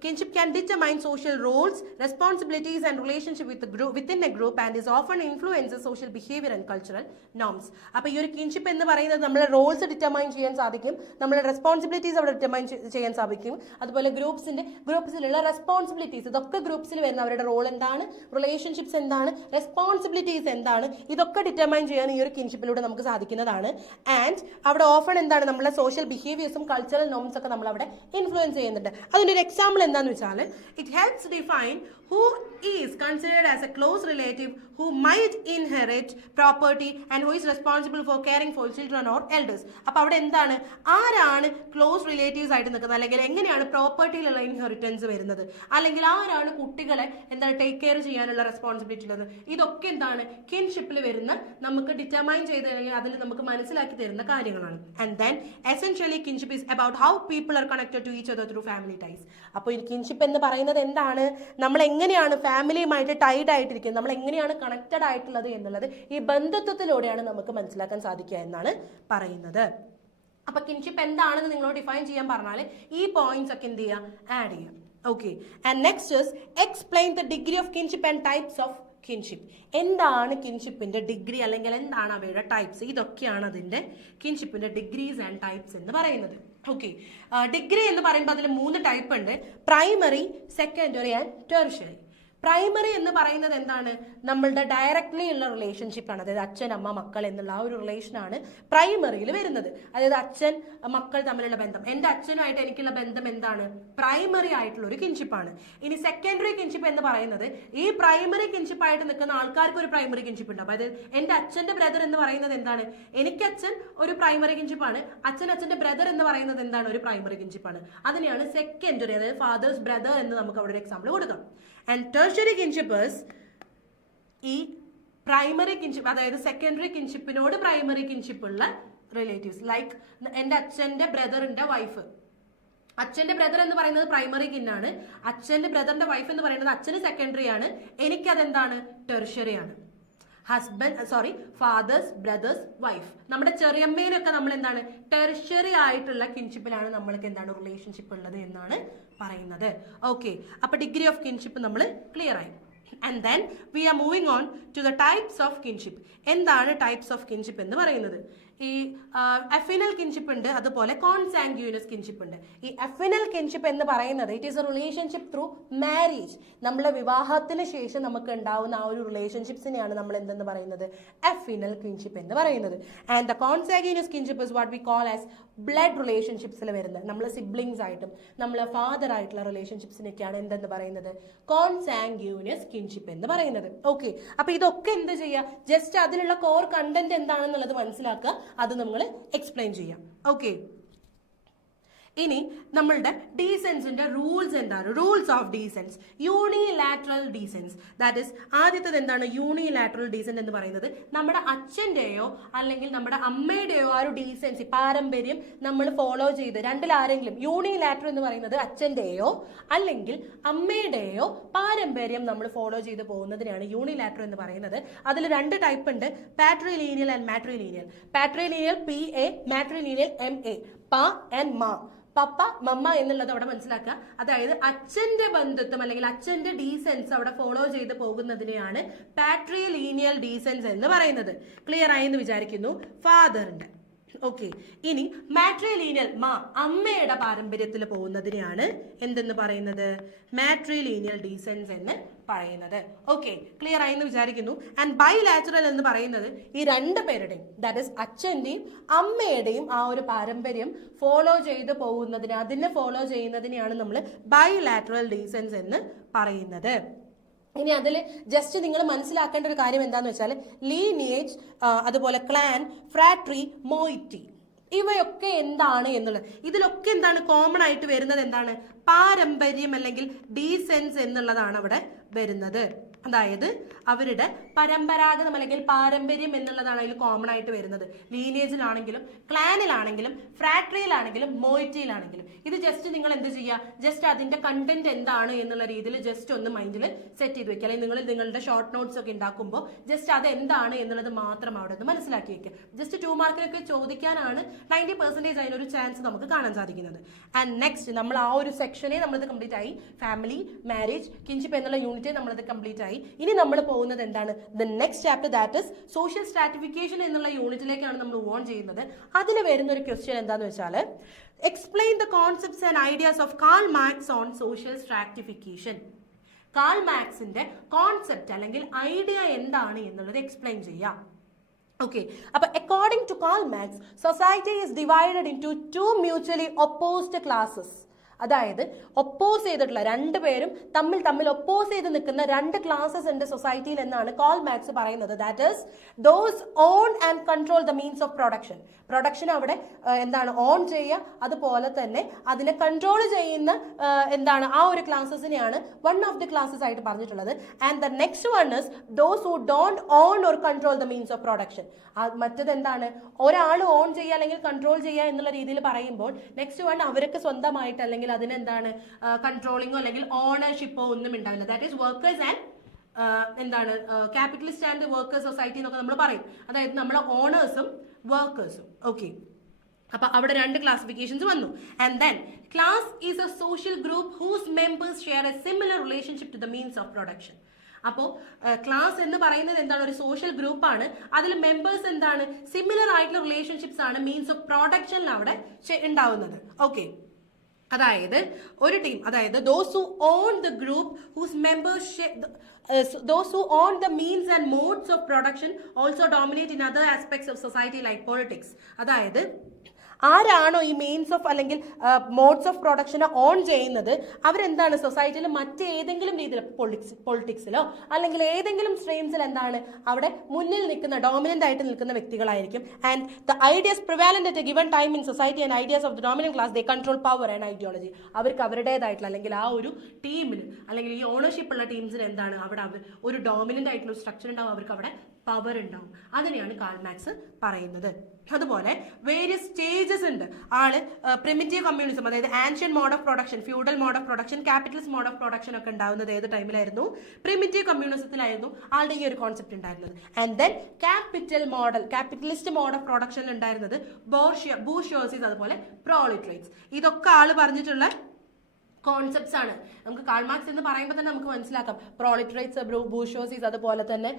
kinship can determine social roles, responsibilities and relationship within a group and is often influences social behaviour and cultural norms. അപ്പോൾ ഈ ഒരു കിൻഷിപ്പ് എന്ന് പറയുന്നത് നമ്മളെ റോൾസ് ഡിറ്റർമൈൻ ചെയ്യാൻ സാധിക്കും, നമ്മുടെ റെസ്പോൺസിബിലിറ്റീസ് അവിടെ ഡിറ്റർമൈൻ ചെയ്യാൻ സാധിക്കും. അതുപോലെ ഗ്രൂപ്പ്സിലുള്ള റെസ്പോൺസിബിലിറ്റീസ്, ഇതൊക്കെ ഗ്രൂപ്പ്സിൽ വരുന്ന അവരുടെ റോൾ എന്താണ്, റിലേഷൻഷിപ്സ് എന്താണ്, റെസ്പോൺസിബിലിറ്റീസ് എന്താണ്, ഇതൊക്കെ ഡിറ്റർമൈൻ ചെയ്യാൻ ഈ ഒരു കിൻഷിപ്പിലൂടെ നമുക്ക് സാധിക്കുന്നതാണ്. ആൻഡ് അവിടെ ഓഫൺ എന്താണ്, നമ്മളെ സോഷ്യൽ ബിഹേവിയേഴ്സും കൾച്ചറൽ നോംസ് ഒക്കെ നമ്മൾ അവിടെ ഇൻഫ്ലുവൻസ് ചെയ്യുന്നുണ്ട്. അതിന്റെ ഒരു എക്സാമ്പിൾ എന്താന്ന് വെച്ചാൽ, it helps define who is considered as a close relative who might inherit property and who is responsible for caring for children or elders. അപ്പോൾ അവിടെ എന്താണ്, ആരാണ് ക്ലോസ് റിലേറ്റീവ്സ് ആയിട്ട് നിൽക്കുന്നത്, അല്ലെങ്കിൽ എങ്ങനെയാണ് പ്രോപ്പർട്ടിയിലുള്ള ഇൻഹെറിറ്റൻസ് വരുന്നത്, അല്ലെങ്കിൽ ആരാണ് കുട്ടികളെ എന്താണ് ടേക്ക് കെയർ ചെയ്യാനുള്ള റെസ്പോൺസിബിലിറ്റി ഉള്ളത്, ഇതൊക്കെ എന്താണ് കിൻഷിപ്പിൽ വരുന്ന നമുക്ക് ഡിറ്റർമൈൻ ചെയ്ത് അല്ലെങ്കിൽ അതിൽ നമുക്ക് മനസ്സിലാക്കി തരുന്ന കാര്യങ്ങളാണ്. And then essentially kinship is about how people are connected to each other through family ties. അപ്പോൾ ഈ കിൻഷിപ്പ് എന്ന് പറയുന്നത് എന്താണ്, നമ്മൾ എങ്ങനെയാണ് ഫാമിലിയുമായിട്ട് ടൈഡ് ആയിട്ടിരിക്കുന്നത്, നമ്മൾ എങ്ങനെയാണ് കണക്റ്റഡ് ആയിട്ടുള്ളത് എന്നുള്ളത് ഈ ബന്ധത്വത്തിലൂടെയാണ് നമുക്ക് മനസ്സിലാക്കാൻ സാധിക്കുക എന്നാണ് പറയുന്നത്. അപ്പൊ കിൻഷിപ്പ് എന്താണെന്ന് നിങ്ങളോട് ഡിഫൈൻ ചെയ്യാൻ പറഞ്ഞാൽ ഈ പോയിന്റ്സ് ഒക്കെ എന്ത് ചെയ്യാം, ആഡ് ചെയ്യാം. Okay, and next is explain the degree of kinship and types of kinship. എന്താണ് കിൻഷിപ്പിന്റെ ഡിഗ്രി, അല്ലെങ്കിൽ എന്താണ് അവയുടെ ടൈപ്സ്, ഇതൊക്കെയാണ് അതിന്റെ കിൻഷിപ്പിന്റെ ഡിഗ്രീസ് ആൻഡ് ടൈപ്സ് എന്ന് പറയുന്നത്. ഓക്കെ, ഡിഗ്രി എന്ന് പറയുമ്പോൾ അതിൽ 3 ടൈപ്പ് ഉണ്ട്: primary, secondary and tertiary. Primary എന്ന് പറയുന്നത് എന്താണ്, നമ്മളുടെ ഡയറക്ട്ലി ഉള്ള റിലേഷൻഷിപ്പാണ്. അതായത് അച്ഛൻ, അമ്മ, മക്കൾ എന്നുള്ള ആ ഒരു റിലേഷനാണ് പ്രൈമറിയിൽ വരുന്നത്. അതായത് അച്ഛൻ മക്കൾ തമ്മിലുള്ള ബന്ധം, എൻ്റെ അച്ഛനുമായിട്ട് എനിക്കുള്ള ബന്ധം എന്താണ്, പ്രൈമറി ആയിട്ടുള്ള ഒരു കിൻഷിപ്പാണ്. ഇനി സെക്കൻഡറി കിൻഷിപ്പ് എന്ന് പറയുന്നത് ഈ പ്രൈമറി കിൻഷിപ്പായിട്ട് നിൽക്കുന്ന ആൾക്കാർക്ക് ഒരു പ്രൈമറി കിൻഷിപ്പ് ഉണ്ടാവും. അതായത് എൻ്റെ അച്ഛൻ്റെ ബ്രദർ എന്ന് പറയുന്നത് എന്താണ്, എനിക്ക് അച്ഛൻ ഒരു പ്രൈമറി കിൻഷിപ്പാണ്, അച്ഛൻ്റെ ബ്രദർ എന്ന് പറയുന്നത് എന്താണ്, ഒരു പ്രൈമറി കിൻഷിപ്പാണ്. അതിനെയാണ് സെക്കൻഡറി, അതായത് ഫാദേഴ്സ് ബ്രദർ എന്ന് നമുക്ക് അവിടെ ഒരു എക്സാമ്പിൾ കൊടുക്കാം. ആൻഡ് ടെർഷ്യറി കിൻഷിപ്പ് ഈ പ്രൈമറി കിൻഷിപ്പ്, അതായത് സെക്കൻഡറി കിൻഷിപ്പിനോട് പ്രൈമറി കിൻഷിപ്പ് ഉള്ള റിലേറ്റീവ്സ്. ലൈക്ക് എൻ്റെ അച്ഛൻ്റെ ബ്രദറിന്റെ വൈഫ്, അച്ഛന്റെ ബ്രദർ എന്ന് പറയുന്നത് പ്രൈമറി കിന്നാണ്, അച്ഛന്റെ ബ്രദറിന്റെ വൈഫ് എന്ന് പറയുന്നത് അച്ഛന് സെക്കൻഡറി ആണ്, എനിക്കതെന്താണ് ടെർഷ്യറി ആണ്. ഫാദേഴ്സ് ബ്രദേഴ്സ് വൈഫ്, നമ്മുടെ ചെറിയമ്മയിലൊക്കെ നമ്മൾ എന്താണ് ടെർഷ്യറി ആയിട്ടുള്ള കിൻഷിപ്പിലാണ് നമ്മൾക്ക് എന്താണ് റിലേഷൻഷിപ്പ് ഉള്ളത് എന്നാണ് പറയുന്നത്. ഓക്കെ, അപ്പൊ ഡിഗ്രി ഓഫ് കിൻഷിപ്പ് നമ്മൾ ക്ലിയർ ആയി. And then we are moving on to the types of kinship. എന്താണ് ടൈപ്സ് ഓഫ് കിൻഷിപ്പ് എന്ന് പറയുന്നത്? ഈ അഫിനൽ കിൻഷിപ്പ് ഉണ്ട്, അതുപോലെ കോൺസാങ്ഗ്യൂനസ് കിൻഷിപ്പ് ഉണ്ട്. ഈ അഫിനൽ കിൻഷിപ്പ് എന്ന് പറയുന്നത് it is A relationship through marriage. നമ്മളെ വിവാഹത്തിന് ശേഷം നമുക്ക് ഉണ്ടാവുന്ന ആ ഒരു റിലേഷൻഷിപ്സിനെയാണ് നമ്മൾ എന്തെന്ന് പറയുന്നത്? അഫിനൽ കിൻഷിപ്പ് എന്ന് പറയുന്നത്. And the consanguineous kinship is what we call as blood റിലേഷൻഷിപ്സിൽ വരുന്നത്. നമ്മൾ സിബ്ലിങ്സ് ആയിട്ടും നമ്മളെ ഫാദർ ആയിട്ടുള്ള റിലേഷൻഷിപ്സിനൊക്കെയാണ് എന്തെന്ന് പറയുന്നത്? കോൺസാങ്ഗ്യൂനസ് കിൻഷിപ്പ് എന്ന് പറയുന്നത്. ഓക്കെ, അപ്പൊ ഇതൊക്കെ എന്ത് ചെയ്യുക? ജസ്റ്റ് അതിലുള്ള കോർ കണ്ടന്റ് എന്താണെന്നുള്ളത് മനസ്സിലാക്കുക, അത് നമ്മൾ എക്സ്പ്ലെയിൻ ചെയ്യാം. ഓക്കെ, ഇനി നമ്മളുടെ ഡീസെൻസിന്റെ റൂൾസ് എന്താണ്? Rules of descent. Unilateral descent, that is ആദ്യത്തേത് എന്താണ്? യൂണിലാറ്ററൽ ഡീസെന്റ് എന്ന് പറയുന്നത് നമ്മുടെ അച്ഛന്റെയോ അല്ലെങ്കിൽ നമ്മുടെ അമ്മയുടെയോ ആ ഒരു ഡീസെൻസി പാരമ്പര്യം നമ്മൾ ഫോളോ ചെയ്ത് രണ്ടിലാരെങ്കിലും, യൂണിലാറ്ററൽ എന്ന് പറയുന്നത് അച്ഛന്റെയോ അല്ലെങ്കിൽ അമ്മയുടെയോ പാരമ്പര്യം നമ്മൾ ഫോളോ ചെയ്ത് പോകുന്നതിനാണ് യൂണിലാറ്ററൽ എന്ന് പറയുന്നത്. അതിൽ രണ്ട് ടൈപ്പ് ഉണ്ട്, patrilineal and matrilineal. Patrilineal PA, matrilineal MA, pa and ma. Papa മമ്മ എന്നുള്ളത് അവിടെ മനസ്സിലാക്കുക. അതായത് അച്ഛന്റെ ബന്ധുത്വം അല്ലെങ്കിൽ അച്ഛന്റെ ഡീസെൻസ് അവിടെ ഫോളോ ചെയ്ത് പോകുന്നതിനെയാണ് പാട്രിലീനിയൽ ഡീസെൻസ് എന്ന് പറയുന്നത്. ക്ലിയർ ആയി എന്ന് വിചാരിക്കുന്നു. ഫാദറിന്റെ. ഓക്കെ, ഇനി മാട്രിലീനിയൽ അമ്മയുടെ പാരമ്പര്യത്തിൽ പോകുന്നതിനെയാണ് എന്തെന്ന് പറയുന്നത്? മാട്രിലീനിയൽ ഡീസെൻസ് എന്ന് പറയുന്നത്. ഓക്കെ, ക്ലിയർ ആയി എന്ന് വിചാരിക്കുന്നു. ആൻഡ് ബൈലാറ്ററൽ എന്ന് പറയുന്നത് ഈ രണ്ട് പേരുടെയും, ദാറ്റ് ഇസ് അച്ഛന്റെയും അമ്മയുടെയും ആ ഒരു പാരമ്പര്യം ഫോളോ ചെയ്ത് പോകുന്നതിന്, അതിനെ ഫോളോ ചെയ്യുന്നതിനെയാണ് നമ്മൾ ബൈലാറ്ററൽ ഡീസെൻസ് എന്ന് പറയുന്നത്. ഇനി അതിൽ ജസ്റ്റ് നിങ്ങൾ മനസ്സിലാക്കേണ്ട ഒരു കാര്യം എന്താണെന്ന് വെച്ചാൽ ലീനിയേജ്, അതുപോലെ ക്ലാൻ, ഫ്രാട്രി, മോയിറ്റി, ഇവയൊക്കെ എന്താണ് എന്നുള്ളത്. ഇതിലൊക്കെ എന്താണ് കോമൺ ആയിട്ട് വരുന്നത്? എന്താണ്? പാരമ്പര്യം അല്ലെങ്കിൽ ഡീസെൻസ് എന്നുള്ളതാണ് അവിടെ വരുന്നത്. അതായത് അവരുടെ പരമ്പരാഗതം അല്ലെങ്കിൽ പാരമ്പര്യം എന്നുള്ളതാണ് അതിൽ കോമൺ ആയിട്ട് വരുന്നത്. ലീനേജിലാണെങ്കിലും ക്ലാനിലാണെങ്കിലും ഫ്രാട്രിയിലാണെങ്കിലും മോയിറ്റിയിലാണെങ്കിലും. ഇത് ജസ്റ്റ് നിങ്ങൾ എന്ത് ചെയ്യുക? ജസ്റ്റ് അതിന്റെ കണ്ടന്റ് എന്താണ് എന്നുള്ള രീതിയിൽ ജസ്റ്റ് ഒന്ന് മൈൻഡിൽ സെറ്റ് ചെയ്ത് വെക്കുക. അല്ലെങ്കിൽ നിങ്ങൾ നിങ്ങളുടെ ഷോർട്ട് നോട്ട്സ് ഒക്കെ ഉണ്ടാക്കുമ്പോൾ ജസ്റ്റ് അത് എന്താണ് എന്നുള്ളത് മാത്രം അവിടെ ഒന്ന് മനസ്സിലാക്കി വെക്കുക. ജസ്റ്റ് 2 മാർക്കിനൊക്കെ ചോദിക്കാനാണ് 90% അതിനൊരു ചാൻസ് നമുക്ക് കാണാൻ സാധിക്കുന്നത്. ആൻഡ് നെക്സ്റ്റ് നമ്മൾ ആ ഒരു സെക്ഷനെ നമ്മളത് കംപ്ലീറ്റ് ആയി. ഫാമിലി, മാരേജ്, കിൻഷിപ്പ് എന്നുള്ള യൂണിറ്റ് നമ്മളത് കംപ്ലീറ്റ് ആയി. ഇനി നമ്മൾ പോകുന്നത് എന്താണ്? The next chapter, that is social stratification എന്നുള്ള യൂണിറ്റിലേക്കാണ് നമ്മൾ മൂവ് ഓൺ ചെയ്യുന്നത്. അതിൽ വരുന്ന ഒരു ക്വസ്റ്റ്യൻ എന്താന്ന് വെച്ചാൽ, explain the concepts and ideas of Karl Marx on social stratification. Karl മാർക്സിന്റെ കോൺസെപ്റ്റ് അല്ലെങ്കിൽ ഐഡിയ എന്താണ് എന്നുള്ളത് എക്സ്പ്ലെയിൻ ചെയ്യാം. ഓക്കെ, അപ്പൊ according to Karl Marx, society is divided into 2 mutually opposed classes. അതായത് ഒപ്പോസ് ചെയ്തിട്ടുള്ള രണ്ടുപേരും തമ്മിൽ ഒപ്പോസ് ചെയ്ത് നിൽക്കുന്ന 2 ക്ലാസസ് ഉണ്ട് സൊസൈറ്റിയിൽ എന്നാണ് കാൾ മാർക്സ് പറയുന്നത്. That is those on and control the means of production. Production അവിടെ എന്താണ് ഓൺ ചെയ്യുക, അതുപോലെ തന്നെ അതിനെ കൺട്രോൾ ചെയ്യുന്ന എന്താണ് ആ ഒരു ക്ലാസസിനെയാണ് വൺ ഓഫ് ദി ക്ലാസസ് ആയിട്ട് പറഞ്ഞിട്ടുള്ളത്. And the next one is those who don't on or control the means of production. മറ്റത് എന്താണ്? ഒരാൾ ഓൺ ചെയ്യുക അല്ലെങ്കിൽ കൺട്രോൾ ചെയ്യുക എന്നുള്ള രീതിയിൽ പറയുമ്പോൾ നെക്സ്റ്റ് വൺ അവർക്ക് സ്വന്തമായിട്ട് അല്ലെങ്കിൽ അതിനെന്താണ് കൺട്രോളിങ്ങോ അല്ലെങ്കിൽ ഓണർഷിപ്പോ ഒന്നും ഉണ്ടാവില്ല. ദാറ്റ് ഈസ് വർക്കേഴ്സ് ആൻഡ് എന്താണ് ക്യാപിറ്റലിസ്റ്റ് ആൻഡ് വർക്കേഴ്സ് സൊസൈറ്റി എന്നൊക്കെ നമ്മൾ പറയും. അതായത് നമ്മളെ ഓണേഴ്സും വർക്കേഴ്സും. ഓക്കെ, അപ്പൊ അവിടെ 2 ക്ലാസിഫിക്കേഷൻസ് വന്നു. And then class is a social group whose members share a similar relationship to the means of production. അപ്പോൾ ക്ലാസ് എന്ന് പറയുന്നത് എന്താണ്? ഒരു സോഷ്യൽ ഗ്രൂപ്പാണ്. അതിൽ മെമ്പേഴ്സ് എന്താണ്? സിമിലർ ആയിട്ടുള്ള റിലേഷൻഷിപ്സ് ആണ് മീൻസ് ഓഫ് പ്രൊഡക്ഷനിൽ അവിടെ ഉണ്ടാവുന്നത്. ഓക്കെ, അതായത് ഒരു ടീം, അതായത് those who own the group whose members those who own the means and modes of production also dominate in other aspects of society like politics. അതായത് ആരാണോ ഈ മീൻസ് ഓഫ് അല്ലെങ്കിൽ modes of പ്രൊഡക്ഷനെ on ചെയ്യുന്നത് അവരെന്താണ് സൊസൈറ്റിയിൽ മറ്റേതെങ്കിലും രീതിയിൽ പൊളിറ്റിക്സിലോ അല്ലെങ്കിൽ ഏതെങ്കിലും സ്ട്രീംസിൽ എന്താണ് അവിടെ മുന്നിൽ നിൽക്കുന്ന ഡോമിനന്റ് ആയിട്ട് നിൽക്കുന്ന വ്യക്തികളായിരിക്കും. And the ideas prevalent at a given time in society and ideas of the dominant class they control power and ideology. അവർക്ക് അവരുടേതായിട്ടുള്ള അല്ലെങ്കിൽ ആ ഒരു ടീമിന് അല്ലെങ്കിൽ ഈ ഓണർഷിപ്പ് ഉള്ള ടീംസിന് എന്താണ് അവിടെ ഒരു ഡോമിനന്റ് ആയിട്ടുള്ള സ്ട്രക്ചർ ഉണ്ടാവും. അവർക്ക് അവിടെ പവർ ഉണ്ടാവും. അതിനെയാണ് കാൾ മാർക്സ് പറയുന്നത്. അതുപോലെ വേരിയസ് സ്റ്റേജസ് ഉണ്ട്. ആള് പ്രിമിറ്റീവ് കമ്മ്യൂണിസം, അതായത് ancient mode of production, feudal mode of production, capitalist mode of production ഒക്കെ ഉണ്ടാവുന്നത് ഏത് ടൈമിലായിരുന്നു? പ്രിമിറ്റീവ് കമ്മ്യൂണിസത്തിലായിരുന്നു ആളുടെ ഈ ഒരു കോൺസെപ്റ്റ് ഉണ്ടായിരുന്നത്. And then capitalist mode of production ഉണ്ടായിരുന്നത് ബൂർഷ്വാസീസ്, അതുപോലെ പ്രോളിറ്ററേറ്റ്സ്. ഇതൊക്കെ ആള് പറഞ്ഞിട്ടുള്ള കോൺസെപ്റ്റ്സ് ആണ്. നമുക്ക് കാൾ മാർക്സ് എന്ന് പറയുമ്പോൾ തന്നെ നമുക്ക് മനസ്സിലാക്കാം പ്രോളിറ്ററേറ്റ്സ്, ബൂർഷ്വാസീസ്, അതുപോലെ തന്നെ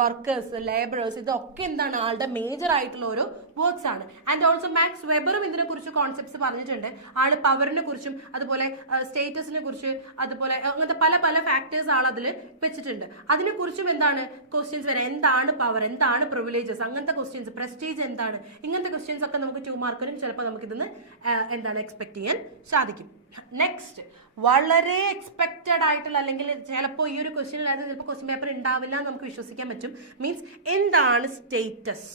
വർക്കേഴ്സ്, ലേബറേഴ്സ്, ഇതൊക്കെ എന്താണ് ആളുടെ മേജർ ആയിട്ടുള്ള ഒരു വർക്ക്സ് ആണ്. ആൻഡ് ഓൾസോ മാക്സ് വെബറും ഇതിനെ കുറിച്ച് കോൺസെപ്റ്റ്സ് പറഞ്ഞിട്ടുണ്ട്. ആള് പവറിനെ കുറിച്ചും അതുപോലെ സ്റ്റേറ്റസിനെ കുറിച്ച് അതുപോലെ അങ്ങനത്തെ പല പല ഫാക്ടേഴ്സ് ആൾ അതിൽ വെച്ചിട്ടുണ്ട്. അതിനെക്കുറിച്ചും എന്താണ് ക്വസ്റ്റ്യൻസ് വരെ, എന്താണ് പവർ, എന്താണ് പ്രിവിലേജസ്, അങ്ങനത്തെ ക്വസ്റ്റ്യൻസ്, പ്രസ്റ്റീജ് എന്താണ്, ഇങ്ങനത്തെ ക്വസ്റ്റ്യൻസ് ഒക്കെ നമുക്ക് 2 മാർക്കിനും ചിലപ്പോൾ നമുക്ക് ഇതിന്ന് എന്താണ് എക്സ്പെക്ട് ചെയ്യാൻ സാധിക്കും. നെക്സ്റ്റ്, വളരെ എക്സ്പെക്റ്റഡ് ആയിട്ടുള്ള, അല്ലെങ്കിൽ ചിലപ്പോൾ ഈ ഒരു ക്വസ്റ്റ്യൻ ഇല്ലാതെ ചിലപ്പോൾ ക്വസ്റ്റ്യൻ പേപ്പർ ഉണ്ടാവില്ല എന്ന് നമുക്ക് വിശ്വസിക്കാൻ പറ്റും. മീൻസ് എന്താണ് സ്റ്റേറ്റസ്?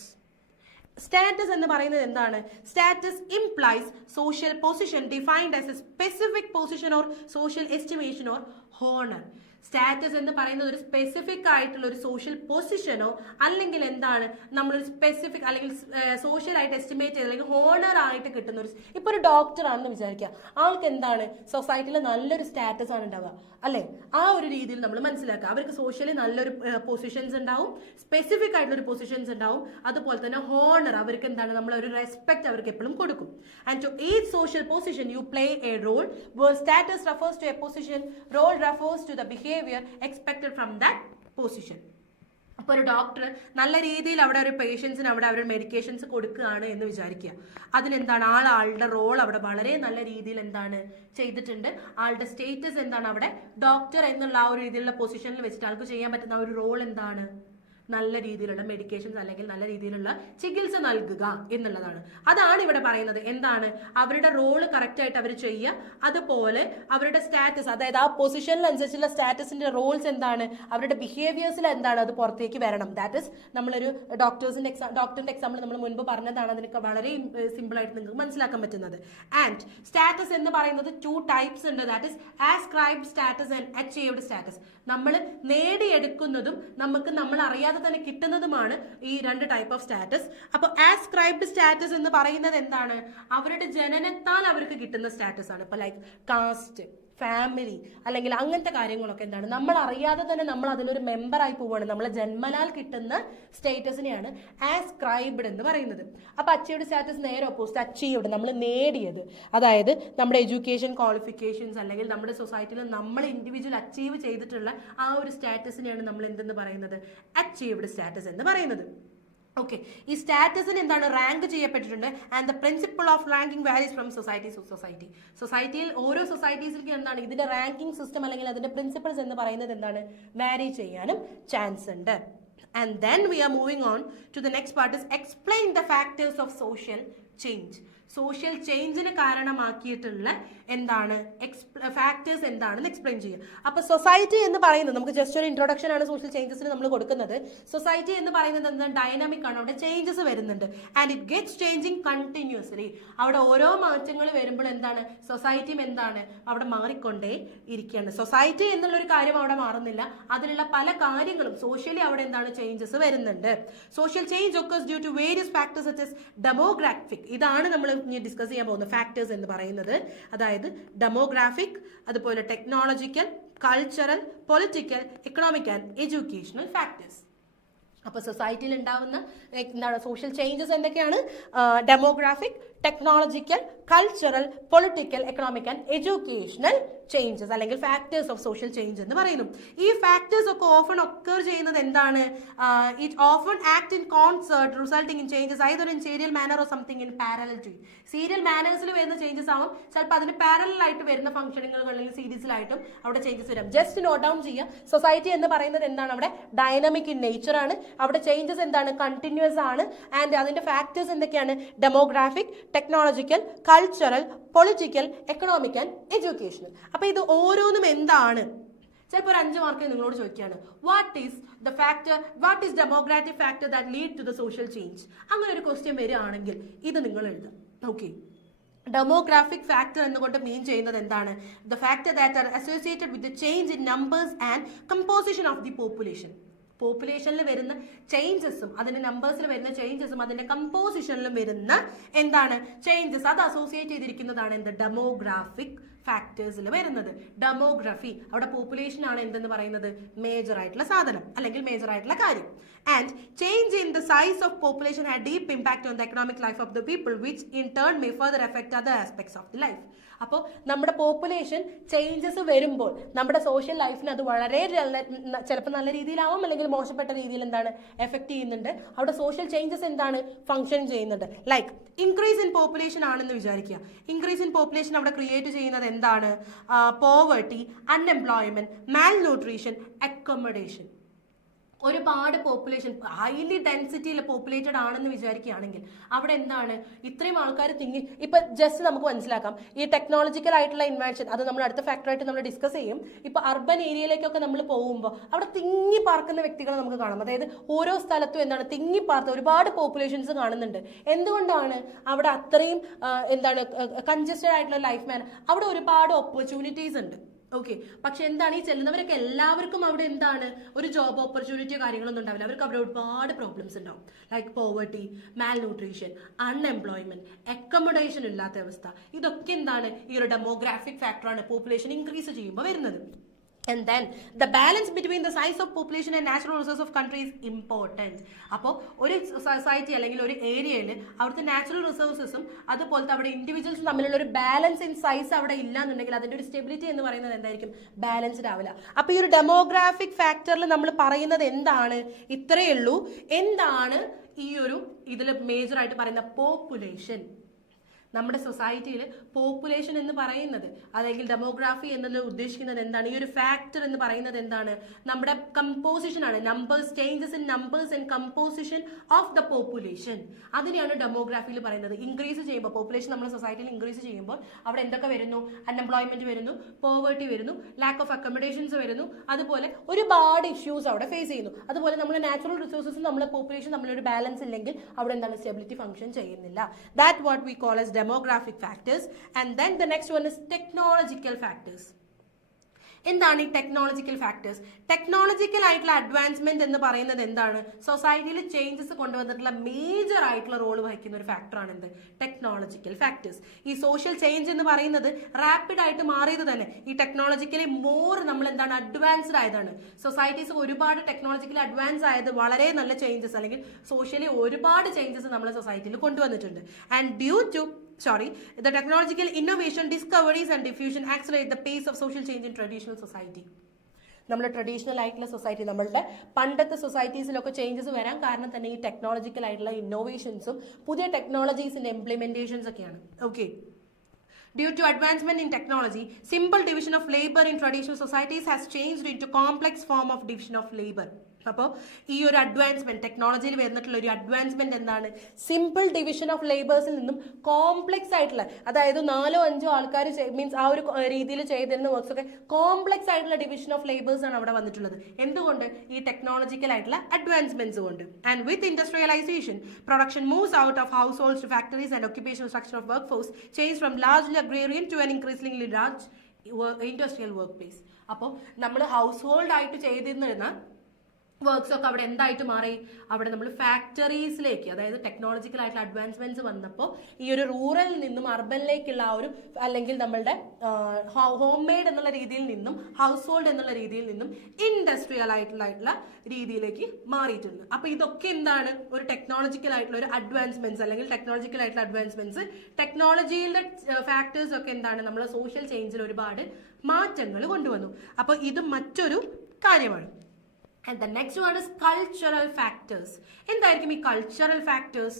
സ്റ്റാറ്റസ് എന്ന് പറയുന്നത് എന്താണ്? Status implies social position defined as A specific position or social estimation or honour. Status എന്ന് പറയുന്നത് ഒരു സ്പെസിഫിക് ആയിട്ടുള്ള ഒരു സോഷ്യൽ പൊസിഷനോ അല്ലെങ്കിൽ എന്താണ് നമ്മളൊരു സ്പെസിഫിക് അല്ലെങ്കിൽ സോഷ്യൽ ആയിട്ട് എസ്റ്റിമേറ്റ് ചെയ്ത് അല്ലെങ്കിൽ ഹോണർ ആയിട്ട് കിട്ടുന്ന ഒരു, ഇപ്പൊ ഒരു ഡോക്ടർ ആണെന്ന് വിചാരിക്കുക, ആൾക്ക് എന്താണ് സൊസൈറ്റിയിൽ നല്ലൊരു സ്റ്റാറ്റസ് ആണ് ഉണ്ടാവുക അല്ലെ? ആ ഒരു രീതിയിൽ നമ്മൾ മനസ്സിലാക്കുക. അവർക്ക് സോഷ്യലി നല്ലൊരു പൊസിഷൻസ് ഉണ്ടാവും, സ്പെസിഫിക് ആയിട്ടുള്ള ഒരു പൊസിഷൻസ് ഉണ്ടാവും, അതുപോലെ തന്നെ ഹോണർ, അവർക്ക് എന്താണ് നമ്മളൊരു റെസ്പെക്ട് അവർക്ക് എപ്പോഴും കൊടുക്കും. And to each social position you play a role, where status refers to a position, role refers to the behaviour expected from that position. അപ്പോൾ ഒരു ഡോക്ടർ നല്ല രീതിയിൽ അവിടെ ഒരു പേഷ്യൻസിന് അവിടെ അവരുടെ മെഡിക്കേഷൻസ് കൊടുക്കുകയാണ് എന്ന് വിചാരിക്കുക. അതിനെന്താണ് ആളുടെ റോൾ അവിടെ വളരെ നല്ല രീതിയിൽ എന്താണ് ചെയ്തിട്ടുണ്ട്. ആളുടെ സ്റ്റേറ്റസ് എന്താണ് അവിടെ ഡോക്ടർ എന്നുള്ള ആ ഒരു രീതിയിലുള്ള പൊസിഷനിൽ വെച്ചിട്ട് ആൾക്ക് ചെയ്യാൻ പറ്റുന്ന ആ ഒരു റോൾ എന്താണ്? നല്ല രീതിയിലുള്ള മെഡിക്കേഷൻസ് അല്ലെങ്കിൽ നല്ല രീതിയിലുള്ള ചികിത്സ നൽകുക എന്നുള്ളതാണ്. അതാണ് ഇവിടെ പറയുന്നത്. എന്താണ് അവരുടെ റോള് കറക്റ്റ് ആയിട്ട് അവർ ചെയ്യുക, അതുപോലെ അവരുടെ സ്റ്റാറ്റസ്, അതായത് ആ പൊസിഷനിലനുസരിച്ചുള്ള സ്റ്റാറ്റസിന്റെ റോൾസ് എന്താണ്, അവരുടെ ബിഹേവിയേഴ്സിൽ എന്താണ് അത് പുറത്തേക്ക് വരണം. ദാറ്റ് ഇസ് നമ്മളൊരു ഡോക്ടറിന്റെ എക്സാമ്പിൾ നമ്മൾ മുൻപ് പറഞ്ഞതാണ്. അതിനൊക്കെ വളരെ സിമ്പിൾ ആയിട്ട് നിങ്ങൾക്ക് മനസ്സിലാക്കാൻ പറ്റുന്നത്. ആൻഡ് സ്റ്റാറ്റസ് എന്ന് പറയുന്നത് 2 ടൈപ്സ് ഉണ്ട്. That is ascribed status and achieved status. നമ്മൾ നേടിയെടുക്കുന്നതും നമുക്ക് നമ്മൾ അറിയാതെ തന്നെ കിട്ടുന്നതുമാണ് ഈ 2 ടൈപ്പ് ഓഫ് സ്റ്റാറ്റസ്. അപ്പോൾ ആസ്ക്രൈബ്ഡ് സ്റ്റാറ്റസ് എന്ന് പറയുന്നത് എന്താണ്? അവരുടെ ജനനത്താൽ അവർക്ക് കിട്ടുന്ന സ്റ്റാറ്റസ് ആണ്. ഇപ്പൊ ലൈക്ക് കാസ്റ്റ്, ഫാമിലി അല്ലെങ്കിൽ അങ്ങനത്തെ കാര്യങ്ങളൊക്കെ എന്താണ് നമ്മൾ അറിയാതെ തന്നെ നമ്മൾ അതിലൊരു മെമ്പറായി പോവുകയാണ്. നമ്മളെ ജന്മനാൽ കിട്ടുന്ന സ്റ്റേറ്റസിനെയാണ് ആസ്ക്രൈബ്ഡ് എന്ന് പറയുന്നത്. അപ്പൊ അച്ചീവ്ഡ് സ്റ്റാറ്റസ് നേരെ ഓപ്പോസിറ്റ്, അച്ചീവ്ഡ് നമ്മൾ നേടിയത്, അതായത് നമ്മുടെ എഡ്യൂക്കേഷൻ ക്വാളിഫിക്കേഷൻസ് അല്ലെങ്കിൽ നമ്മുടെ സൊസൈറ്റിയിൽ നമ്മൾ ഇൻഡിവിജ്വൽ അച്ചീവ് ചെയ്തിട്ടുള്ള ആ ഒരു സ്റ്റാറ്റസിനെയാണ് നമ്മൾ എന്തെന്ന് പറയുന്നത്? അച്ചീവ്ഡ് സ്റ്റാറ്റസ് എന്ന് പറയുന്നത്. ഓക്കെ, ഈ സ്റ്റാറ്റസിന് എന്താണ് റാങ്ക് ചെയ്യപ്പെട്ടിട്ടുണ്ട്. And the principle of ranking varies from society to society. സൊസൈറ്റിയിൽ ഓരോ സൊസൈറ്റീസിലേക്ക് എന്താണ് ഇതിന്റെ റാങ്കിങ് സിസ്റ്റം അല്ലെങ്കിൽ അതിന്റെ പ്രിൻസിപ്പിൾസ് എന്ന് പറയുന്നത് എന്താണ് വാരി ചെയ്യാനും ചാൻസ് ഉണ്ട്. And then we are moving on to the next part is explain the factors of social change. Social ചേഞ്ചിന് കാരണമാക്കിയിട്ടുള്ള എന്താണ് ഫാക്ടേഴ്സ് എന്താണെന്ന് എക്സ്പ്ലെയിൻ ചെയ്യുക. അപ്പൊ സൊസൈറ്റി എന്ന് പറയുന്നത് നമുക്ക് ജസ്റ്റ് ഒരു ഇൻട്രൊഡക്ഷൻ ആണ് സോഷ്യൽ ചേഞ്ചസിന് നമ്മൾ കൊടുക്കുന്നത്. സൊസൈറ്റി എന്ന് പറയുന്നത് എന്താണ്? ഡൈനാമിക് ആണ്. അവിടെ ചേഞ്ചസ് വരുന്നുണ്ട്. And it gets changing continuously. അവിടെ ഓരോ മാറ്റങ്ങൾ വരുമ്പോൾ എന്താണ് സൊസൈറ്റിയും എന്താണ് അവിടെ മാറിക്കൊണ്ടേ ഇരിക്കുകയാണ്. സൊസൈറ്റി എന്നുള്ളൊരു കാര്യം അവിടെ മാറുന്നില്ല, അതിലുള്ള പല കാര്യങ്ങളും സോഷ്യലി അവിടെ എന്താണ് ചേഞ്ചസ് വരുന്നുണ്ട്. Social change occurs due to various factors such as demographic. ഇതാണ് നമ്മൾ ഡിസ്കസ് ചെയ്യാൻ പോകുന്ന ഫാക്ടേഴ്സ് എന്ന് പറയുന്നത്. അതായത് ഡെമോഗ്രാഫിക്, അതുപോലെ technological, cultural, political, economic and educational factors. അപ്പൊ സൊസൈറ്റിയിൽ ഉണ്ടാവുന്ന എന്താണ് സോഷ്യൽ ചേഞ്ചസ് എന്തൊക്കെയാണ്? Demographic, technological, cultural, political, economic and educational changes അല്ലെങ്കിൽ ഫാക്ടേഴ്സ് ഓഫ് സോഷ്യൽ ചേഞ്ച് എന്ന് പറയുന്നു. ഈ ഫാക്ടേഴ്സ് ഒക്കെ ഓഫൺ ഒക്കർ ചെയ്യുന്നത് എന്താണ്? It often act in concert resulting in changes either in serial manner or something in parallel too. Serial മാനേഴ്സിൽ വരുന്ന changes ആവും, ചിലപ്പോൾ അതിന് പാരലൽ ആയിട്ട് വരുന്ന ഫംഗ്ഷനുകൾ അല്ലെങ്കിൽ സീരീസിലായിട്ടും അവിടെ ചേഞ്ചസ് വരാം. ജസ്റ്റ് നോട്ട് ഡൗൺ ചെയ്യുക. സൊസൈറ്റി എന്ന് പറയുന്നത് എന്താണ്? അവിടെ ഡൈനാമിക് ഇൻ നേച്ചർ ആണ്. അവിടെ ചേഞ്ചസ് എന്താണ്? കണ്ടിന്യൂസ് ആണ്. ആൻഡ് അതിന്റെ ഫാക്ടേഴ്സ് എന്തൊക്കെയാണ്? Demographic, technological, cultural, political, economic and educational. അപ്പൊ ഇത് ഓരോന്നും എന്താണ്? ചിലപ്പോൾ ഒരു 5 മാർക്ക് നിങ്ങളോട് ചോദിക്കുകയാണ്, what is demographic factor that lead to the social change. അങ്ങനെ ഒരു ക്വസ്റ്റ്യൻ വരികയാണെങ്കിൽ ഇത് നിങ്ങൾ എഴുതാം. ഓക്കെ, ഡെമോഗ്രാഫിക് ഫാക്ടർ എന്നുകൊണ്ട് മീൻ ചെയ്യുന്നത് എന്താണ്? The factor that are associated with the change in numbers and composition of the population. പോപ്പുലേഷനിൽ വരുന്ന ചേഞ്ചസും അതിന്റെ നമ്പേഴ്സിൽ വരുന്ന ചേഞ്ചസും അതിന്റെ കമ്പോസിഷനിലും വരുന്ന എന്താണ് ചേഞ്ചസ് അത് അസോസിയേറ്റ് ചെയ്തിരിക്കുന്നതാണ് എന്ത് ഡെമോഗ്രാഫിക് ഫാക്ടേഴ്സിൽ വരുന്നത്. ഡെമോഗ്രഫി അവിടെ പോപ്പുലേഷൻ ആണ് എന്തെന്ന് പറയുന്നത് മേജർ ആയിട്ടുള്ള സാധനം അല്ലെങ്കിൽ മേജർ ആയിട്ടുള്ള കാര്യം. And change in the size of population had deep impact on the economic life of the people which in turn may further effect other aspects of the life. അപ്പോൾ നമ്മുടെ പോപ്പുലേഷൻ ചേഞ്ചസ് വരുമ്പോൾ നമ്മുടെ social ലൈഫിന് അത് വളരെ ചിലപ്പോൾ നല്ല രീതിയിലാവാം അല്ലെങ്കിൽ മോശപ്പെട്ട രീതിയിൽ എന്താണ് എഫക്ട് ചെയ്യുന്നുണ്ട്. അവിടെ സോഷ്യൽ ചേഞ്ചസ് എന്താണ് ഫംഗ്ഷൻ ചെയ്യുന്നുണ്ട്. ലൈക്ക് ഇൻക്രീസ് ഇൻ പോപ്പുലേഷൻ ആണെന്ന് വിചാരിക്കുക. ഇൻക്രീസ് ഇൻ പോപ്പുലേഷൻ അവിടെ ക്രിയേറ്റ് ചെയ്യുന്നത് എന്താണ്? പോവർട്ടി, അൺഎംപ്ലോയ്മെന്റ്, മാൽ ന്യൂട്രീഷൻ, അക്കോമഡേഷൻ. ഒരുപാട് പോപ്പുലേഷൻ ഹൈലി ഡെൻസിറ്റിയിൽ പോപ്പുലേറ്റഡ് ആണെന്ന് വിചാരിക്കുകയാണെങ്കിൽ അവിടെ എന്താണ് ഇത്രയും ആൾക്കാർ തിങ്ങി. ഇപ്പൊ ജസ്റ്റ് നമുക്ക് മനസ്സിലാക്കാം ഈ ടെക്നോളജിക്കൽ ആയിട്ടുള്ള ഇൻവെൻഷൻ അത് നമ്മൾ അടുത്ത ഫാക്ടറായിട്ട് നമ്മൾ ഡിസ്കസ് ചെയ്യും. ഇപ്പൊ അർബൻ ഏരിയയിലേക്കൊക്കെ നമ്മൾ പോകുമ്പോൾ അവിടെ തിങ്ങി പാർക്കുന്ന വ്യക്തികളെ നമുക്ക് കാണാം. അതായത് ഓരോ സ്ഥലത്തും എന്താണ് തിങ്ങി പാർത്ത ഒരുപാട് പോപ്പുലേഷൻസ് കാണുന്നുണ്ട്. എന്തുകൊണ്ടാണ് അവിടെ അത്രയും എന്താണ് കൺജസ്റ്റഡ് ആയിട്ടുള്ള ലൈഫ് മാൻ? അവിടെ ഒരുപാട് ഓപ്പർച്യൂണിറ്റീസ് ഉണ്ട്. ഓക്കെ, പക്ഷെ എന്താണ് ഈ ചെല്ലുന്നവരൊക്കെ എല്ലാവർക്കും അവിടെ എന്താണ് ഒരു ജോബ് ഓപ്പർച്യൂണിറ്റിയോ കാര്യങ്ങളൊന്നും ഉണ്ടാവില്ല. അവർക്ക് അവിടെ ഒരുപാട് പ്രോബ്ലംസ് ഉണ്ടാവും. ലൈക്ക് പോവർട്ടി, മാൽ ന്യൂട്രീഷൻ, അൺഎംപ്ലോയ്മെന്റ്, അക്കോമഡേഷൻ ഇല്ലാത്ത അവസ്ഥ. ഇതൊക്കെ എന്താണ് ഈ ഒരു ഡെമോഗ്രാഫിക് ഫാക്ടറാണ് പോപ്പുലേഷൻ ഇൻക്രീസ് ചെയ്യുമ്പോൾ വരുന്നത്. And then the balance between the size of population and natural resources of country is important. അപ്പോൾ ഒരു സൊസൈറ്റി അല്ലെങ്കിൽ ഒരു ഏരിയയിൽ അവിടുത്തെ നാച്ചുറൽ റിസോഴ്സസും അതുപോലത്തെ അവിടെ ഇൻഡിവിജ്വൽസും തമ്മിലുള്ള ഒരു ബാലൻസ് ഇൻ സൈസ് അവിടെ ഇല്ല എന്നുണ്ടെങ്കിൽ അതിന്റെ ഒരു സ്റ്റെബിലിറ്റി എന്ന് പറയുന്നത് എന്തായിരിക്കും? ബാലൻസ്ഡ് ആവില്ല. അപ്പൊ ഈ ഒരു ഡെമോഗ്രാഫിക് ഫാക്ടറിൽ നമ്മൾ പറയുന്നത് എന്താണ്? ഇത്രയേ ഉള്ളൂ. എന്താണ് ഈ ഒരു ഇതിൽ മേജർ ആയിട്ട് പറയുന്ന പോപ്പുലേഷൻ? നമ്മുടെ സൊസൈറ്റിയിൽ പോപ്പുലേഷൻ എന്ന് പറയുന്നത് അല്ലെങ്കിൽ ഡെമോഗ്രാഫി എന്നത് ഉദ്ദേശിക്കുന്നത് എന്താണ്? ഈ ഒരു ഫാക്ടർ എന്ന് പറയുന്നത് എന്താണ്? നമ്മുടെ കമ്പോസിഷൻ ആണ്. Numbers, changes in numbers and composition of the population. അതിനെയാണ് ഡെമോഗ്രാഫിയിൽ പറയുന്നത്. ഇൻക്രീസ് ചെയ്യുമ്പോൾ പോപ്പുലേഷൻ നമ്മുടെ സൊസൈറ്റിയിൽ ഇൻക്രീസ് ചെയ്യുമ്പോൾ അവിടെ എന്തൊക്കെ വരുന്നു? അൺഎംപ്ലോയ്മെന്റ് വരുന്നു, പോവർട്ടി വരുന്നു, ലാക്ക് ഓഫ് അക്കോമഡേഷൻസ് വരുന്നു, അതുപോലെ ഒരുപാട് ഇഷ്യൂസ് അവിടെ ഫേസ് ചെയ്യുന്നു. അതുപോലെ നമ്മുടെ നാച്ചുറൽ റിസോഴ്സസും നമ്മുടെ പോപ്പുലേഷൻ തമ്മിലൊരു ബാലൻസ് ഇല്ലെങ്കിൽ അവിടെ എന്താണ് സ്റ്റെബിലിറ്റി ഫംഗ്ഷൻ ചെയ്യുന്നില്ല. That what we call as demographic factors. And then the next one is technological factors. എന്താണ് ഈ ടെക്നോളജിക്കൽ ഫാക്ടേഴ്സ്? ടെക്നോളജിക്കൽ ആയിട്ടുള്ള അഡ്വാൻസ്മെന്റ് എന്ന് പറയുന്നത് എന്താണ്? സൊസൈറ്റിയിൽ ചേഞ്ചസ് കൊണ്ടുവന്നിട്ടുള്ള മേജർ ആയിട്ടുള്ള റോൾ വഹിക്കുന്ന ഒരു ഫാക്ടറാണ് എന്ത്? Technological factors. ഈ സോഷ്യൽ ചേഞ്ച് എന്ന് പറയുന്നത് റാപ്പിഡ് ആയിട്ട് മാറിയത് തന്നെ ഈ ടെക്നോളജിക്കലി മോർ നമ്മൾ എന്താണ് അഡ്വാൻസ്ഡ് ആയതാണ്. സൊസൈറ്റീസ് ഒരുപാട് ടെക്നോളജിക്കലി അഡ്വാൻസ് ആയത് വളരെ നല്ല ചേഞ്ചസ് അല്ലെങ്കിൽ സോഷ്യലി ഒരുപാട് ചേഞ്ചസ് നമ്മുടെ സൊസൈറ്റിയിൽ കൊണ്ടുവന്നിട്ടുണ്ട്. And due to the technological innovation, discoveries and diffusion accelerate the pace of social change in traditional society. നമ്മുടെ ട്രഡീഷണൽ ആയിട്ടുള്ള സൊസൈറ്റി, നമ്മളുടെ പണ്ടത്തെ സൊസൈറ്റീസിലൊക്കെ ചേഞ്ചസ് വരാൻ കാരണം തന്നെ ഈ ടെക്നോളജിക്കൽ ആയിട്ടുള്ള ഇന്നോവേഷൻസും പുതിയ ടെക്നോളജീസിന്റെ ഇംപ്ലിമെന്റേഷൻസ് ഒക്കെയാണ്. Okay, due to advancement in technology, simple division of labor in traditional societies has changed into complex form of division of labor. അപ്പോൾ ഈ ഒരു അഡ്വാൻസ്മെന്റ് ടെക്നോളജിയിൽ വരുന്നിട്ടുള്ള ഒരു അഡ്വാൻസ്മെന്റ് എന്താണ്? സിമ്പിൾ ഡിവിഷൻ ഓഫ് ലേബേഴ്സിൽ നിന്നും കോംപ്ലക്സ് ആയിട്ടുള്ള, അതായത് 4-5 ആൾക്കാർ മീൻസ് ആ ഒരു രീതിയിൽ ചെയ്തിരുന്ന വർക്ക്സ് ഒക്കെ കോംപ്ലക്സ് ആയിട്ടുള്ള ഡിവിഷൻ ഓഫ് ലേബേഴ്സ് ആണ് അവിടെ വന്നിട്ടുള്ളത്. എന്തുകൊണ്ട്? ഈ ടെക്നോളജിക്കൽ ആയിട്ടുള്ള അഡ്വാൻസ്മെന്റ്സ് കൊണ്ട്. And with industrialisation, production moves out of households to factories and occupational structure of workforce change from largely agrarian to an increasingly large industrial workplace. അപ്പോൾ നമ്മൾ house hold ആയിട്ട് ചെയ്തിരുന്ന works ഒക്കെ അവിടെ എന്തായിട്ട് മാറി? അവിടെ നമ്മൾ ഫാക്ടറീസിലേക്ക്, അതായത് ടെക്നോളജിക്കൽ ആയിട്ടുള്ള അഡ്വാൻസ്മെന്റ്സ് വന്നപ്പോൾ ഈ ഒരു റൂറലിൽ നിന്നും അർബനിലേക്കുള്ള ആ ഒരു അല്ലെങ്കിൽ നമ്മളുടെ ഹോം മെയ്ഡ് എന്നുള്ള രീതിയിൽ നിന്നും ഹൗസ് ഹോൾഡ് എന്നുള്ള രീതിയിൽ നിന്നും ഇൻഡസ്ട്രിയൽ ആയിട്ടുള്ള രീതിയിലേക്ക് മാറിയിട്ടുണ്ട്. അപ്പൊ ഇതൊക്കെ എന്താണ്? ഒരു ടെക്നോളജിക്കൽ ആയിട്ടുള്ള ഒരു അഡ്വാൻസ്മെന്റ്സ് അല്ലെങ്കിൽ ടെക്നോളജിക്കൽ ആയിട്ടുള്ള അഡ്വാൻസ്മെന്റ്സ്, ടെക്നോളജിയിലെ ഫാക്ടേഴ്സ് ഒക്കെ എന്താണ്? നമ്മളെ സോഷ്യൽ ചേഞ്ചിൽ ഒരുപാട് മാറ്റങ്ങൾ കൊണ്ടുവന്നു. അപ്പൊ ഇത് മറ്റൊരു കാര്യമാണ്. And the next one is cultural factors. എന്തായിരിക്കും ഈ cultural factors?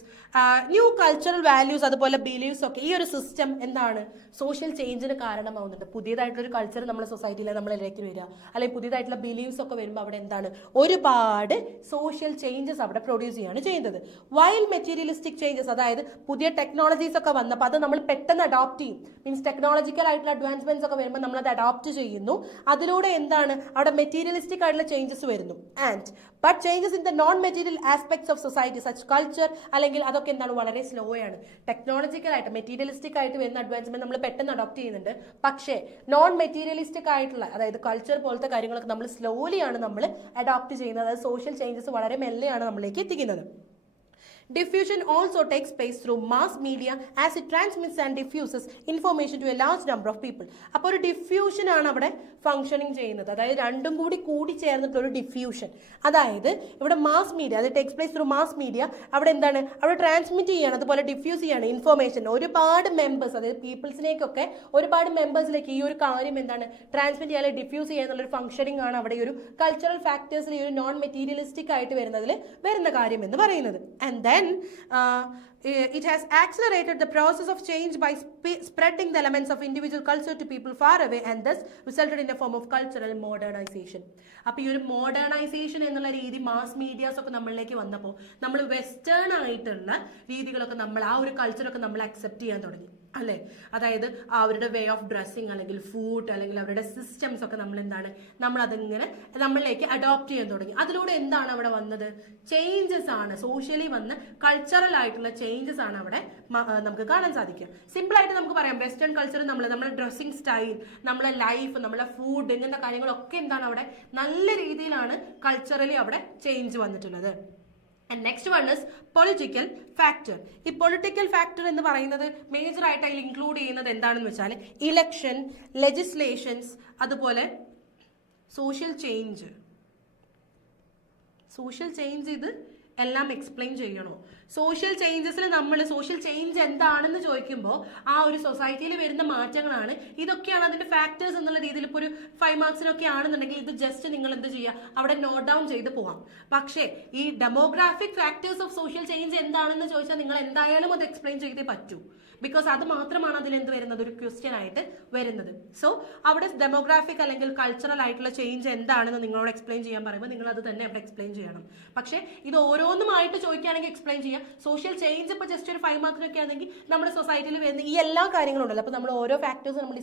New cultural values അതുപോലെ ബിലീവ്സ് ഒക്കെ ഈ ഒരു സിസ്റ്റം എന്താണ്? സോഷ്യൽ ചേഞ്ചിന് കാരണമാവുന്നുണ്ട്. പുതിയതായിട്ടുള്ള ഒരു കൾച്ചർ നമ്മുടെ സൊസൈറ്റിയിൽ നമ്മളിലേക്ക് വരിക, അല്ലെങ്കിൽ പുതിയതായിട്ടുള്ള ബിലീവ്സ് ഒക്കെ വരുമ്പോൾ അവിടെ എന്താണ്? ഒരുപാട് സോഷ്യൽ ചേഞ്ചസ് അവിടെ പ്രൊഡ്യൂസ് ചെയ്യാണ് ചെയ്യുന്നത്. വൈൽ മെറ്റീരിയലിസ്റ്റിക് ചേഞ്ചസ്, അതായത് പുതിയ ടെക്നോളജീസ് ഒക്കെ വന്നപ്പോൾ അത് നമ്മൾ പെട്ടെന്ന് അഡോപ്റ്റ് ചെയ്യും. മീൻസ് ടെക്നോളജിക്കൽ ആയിട്ടുള്ള അഡ്വാൻസ്മെന്റ്സ് ഒക്കെ വരുമ്പോൾ നമ്മൾ അത് അഡോപ്റ്റ് ചെയ്യുന്നു. അതിലൂടെ എന്താണ്? അവിടെ മെറ്റീരിയലിസ്റ്റിക് ആയിട്ടുള്ള ചേഞ്ചസ് വരുന്നു. ചെയ്യുന്നു. But changes in the non material aspects of society such culture അല്ലെങ്കിൽ അതൊക്കെ എന്താണ് വളരെ സ്ലോ ആണ്. ടെക്നോളജിക്കലായിട്ട് മെറ്റീരിയലിസ്റ്റിക് ആയിട്ട് വരുന്ന അഡ്വാൻസ്മെന്റ് നമ്മൾ പെട്ടെന്ന് അഡോപ്റ്റ് ചെയ്യുന്നുണ്ട്. പക്ഷേ നോൺ മെറ്റീരിയലിസ്റ്റിക് ആയിട്ടുള്ള അതായത് കൾച്ചർ പോലത്തെ കാര്യങ്ങളൊക്കെ നമ്മൾ സ്ലോലിയാണ് നമ്മൾ അഡോപ്റ്റ് ചെയ്യുന്നത്. അതായത് സോഷ്യൽ ചേഞ്ചസ് വളരെ മെല്ലെയാണ് നമ്മളിലേക്ക് എത്തിക്കുന്നത്. Diffusion also takes place through mass media as it transmits and diffuses information to a large number of people. അപ്പോൾ ഒരു ഡിഫ്യൂഷൻ ആണ് അവിടെ ഫംഗ്ഷനിങ് ചെയ്യുന്നത്. അതായത് രണ്ടും കൂടി ചേർന്നിട്ടുള്ള ഒരു ഡിഫ്യൂഷൻ. അതായത് ഇവിടെ മാസ് മീഡിയ അത് takes place through mass media അവിടെ എന്താണ് അവിടെ ട്രാൻസ്മിറ്റ് ചെയ്യാണ്, അതുപോലെ ഡിഫ്യൂസ് ചെയ്യാണ് ഇൻഫർമേഷൻ ഒരുപാട് മെമ്പേഴ്സ് അതായത് പീപ്പിൾസിലേക്കൊക്കെ ഒരുപാട് മെമ്പേഴ്സിലേക്ക് ഈ ഒരു കാര്യം എന്താണ് ട്രാൻസ്മിറ്റ് ചെയ്യാൻ ഡിഫ്യൂസ് ചെയ്യാനുള്ള ഒരു ഫംഗ്ഷനിങ് ആണ് അവിടെ ഈ ഒരു കൾച്ചറൽ ഫാക്ടേഴ്സിൽ ഈ ഒരു നോൺ മെറ്റീരിയലിസ്റ്റിക് ആയിട്ട് വരുന്ന കാര്യം എന്ന് പറയുന്നത്. And then it has accelerated the process of change by spreading the elements of individual culture to people far away and thus resulted in a form of cultural modernization. അപ്പോൾ ഈ ഒരു modernisation എന്നുള്ള രീതി മാസ് മീഡിയാസ് ഒക്കെ നമ്മളിലേക്ക് വന്നപ്പോൾ നമ്മൾ western ആയിട്ടുള്ള രീതികളൊക്കെ നമ്മൾ ആ ഒരു കൾച്ചറൊക്കെ നമ്മൾ അക്സെപ്റ്റ് ചെയ്യാൻ തുടങ്ങി അല്ലേ. അതായത് അവരുടെ വേ ഓഫ് ഡ്രസ്സിങ് അല്ലെങ്കിൽ ഫുഡ് അല്ലെങ്കിൽ അവരുടെ സിസ്റ്റംസ് ഒക്കെ നമ്മളതിങ്ങനെ നമ്മളിലേക്ക് അഡോപ്റ്റ് ചെയ്യാൻ തുടങ്ങി. അതിലൂടെ എന്താണ് അവിടെ വന്നത്? ചേഞ്ചസ് ആണ്, സോഷ്യലി വന്ന കൾച്ചറൽ ആയിട്ടുള്ള ചേഞ്ചസ് ആണ് അവിടെ നമുക്ക് കാണാൻ സാധിക്കുക. സിമ്പിൾ ആയിട്ട് നമുക്ക് പറയാം വെസ്റ്റേൺ കൾച്ചർ നമ്മുടെ ഡ്രസ്സിങ് സ്റ്റൈൽ, നമ്മളെ ലൈഫ്, നമ്മളെ ഫുഡ് ഇങ്ങനത്തെ കാര്യങ്ങളൊക്കെ എന്താണ് അവിടെ നല്ല രീതിയിലാണ് കൾച്ചറലി അവിടെ ചേഞ്ച് വന്നിട്ടുള്ളത്. And next one is political factor. ഈ പൊളിറ്റിക്കൽ ഫാക്ടർ എന്ന് പറയുന്നത് മേജർ ആയിട്ട് അതിൽ ഇൻക്ലൂഡ് ചെയ്യുന്നത് എന്താണെന്ന് വെച്ചാൽ ഇലക്ഷൻ, ലെജിസ്ലേഷൻസ്, അതുപോലെ സോഷ്യൽ ചേഞ്ച് ഇത് എല്ലാം എക്സ്പ്ലെയിൻ ചെയ്യണോ? സോഷ്യൽ ചേഞ്ചസിൽ നമ്മൾ സോഷ്യൽ ചേഞ്ച് എന്താണെന്ന് ചോദിക്കുമ്പോൾ ആ ഒരു സൊസൈറ്റിയിൽ വരുന്ന മാറ്റങ്ങളാണ്, ഇതൊക്കെയാണ് അതിന്റെ ഫാക്ടേഴ്സ് എന്നുള്ള രീതിയിൽ. ഇപ്പോൾ ഒരു 5 മാർക്സിനൊക്കെ ആണെന്നുണ്ടെങ്കിൽ ഇത് ജസ്റ്റ് നിങ്ങൾ എന്ത് ചെയ്യുക അവിടെ നോട്ട് ഡൗൺ ചെയ്ത് പോവാം. പക്ഷേ ഈ demographic factors of social change എന്താണെന്ന് ചോദിച്ചാൽ നിങ്ങൾ എന്തായാലും അത് എക്സ്പ്ലെയിൻ ചെയ്തേ പറ്റൂ. ബിക്കോസ് അത് മാത്രമാണ് അതിൽ എന്ത് വരുന്നത് ഒരു ക്വസ്റ്റ്യൻ ആയിട്ട് വരുന്നത്. സോ അവിടെ ഡെമോഗ്രാഫിക് അല്ലെങ്കിൽ കൾച്ചറൽ ആയിട്ടുള്ള ചേഞ്ച് എന്താണെന്ന് നിങ്ങളോട് എക്സ്പ്ലെയിൻ ചെയ്യാൻ പറയുമ്പോൾ നിങ്ങൾ അത് തന്നെ അവിടെ എക്സ്പ്ലെയിൻ ചെയ്യണം. പക്ഷേ ഇത് ഓരോന്നുമായിട്ട് ചോദിക്കുകയാണെങ്കിൽ എക്സ്പ്ലെയിൻ ചെയ്യാം. സോഷ്യൽ ചേഞ്ച് ഇപ്പോൾ ജസ്റ്റ് ഒരു 5 മാർക്കിനൊക്കെ ആണെങ്കിൽ നമ്മുടെ സൊസൈറ്റിയിൽ വരുന്ന ഈ എല്ലാ കാര്യങ്ങളും ഉണ്ടല്ലോ. അപ്പോൾ നമ്മൾ ഓരോ ഫാക്ടേഴ്സ് നമ്മൾ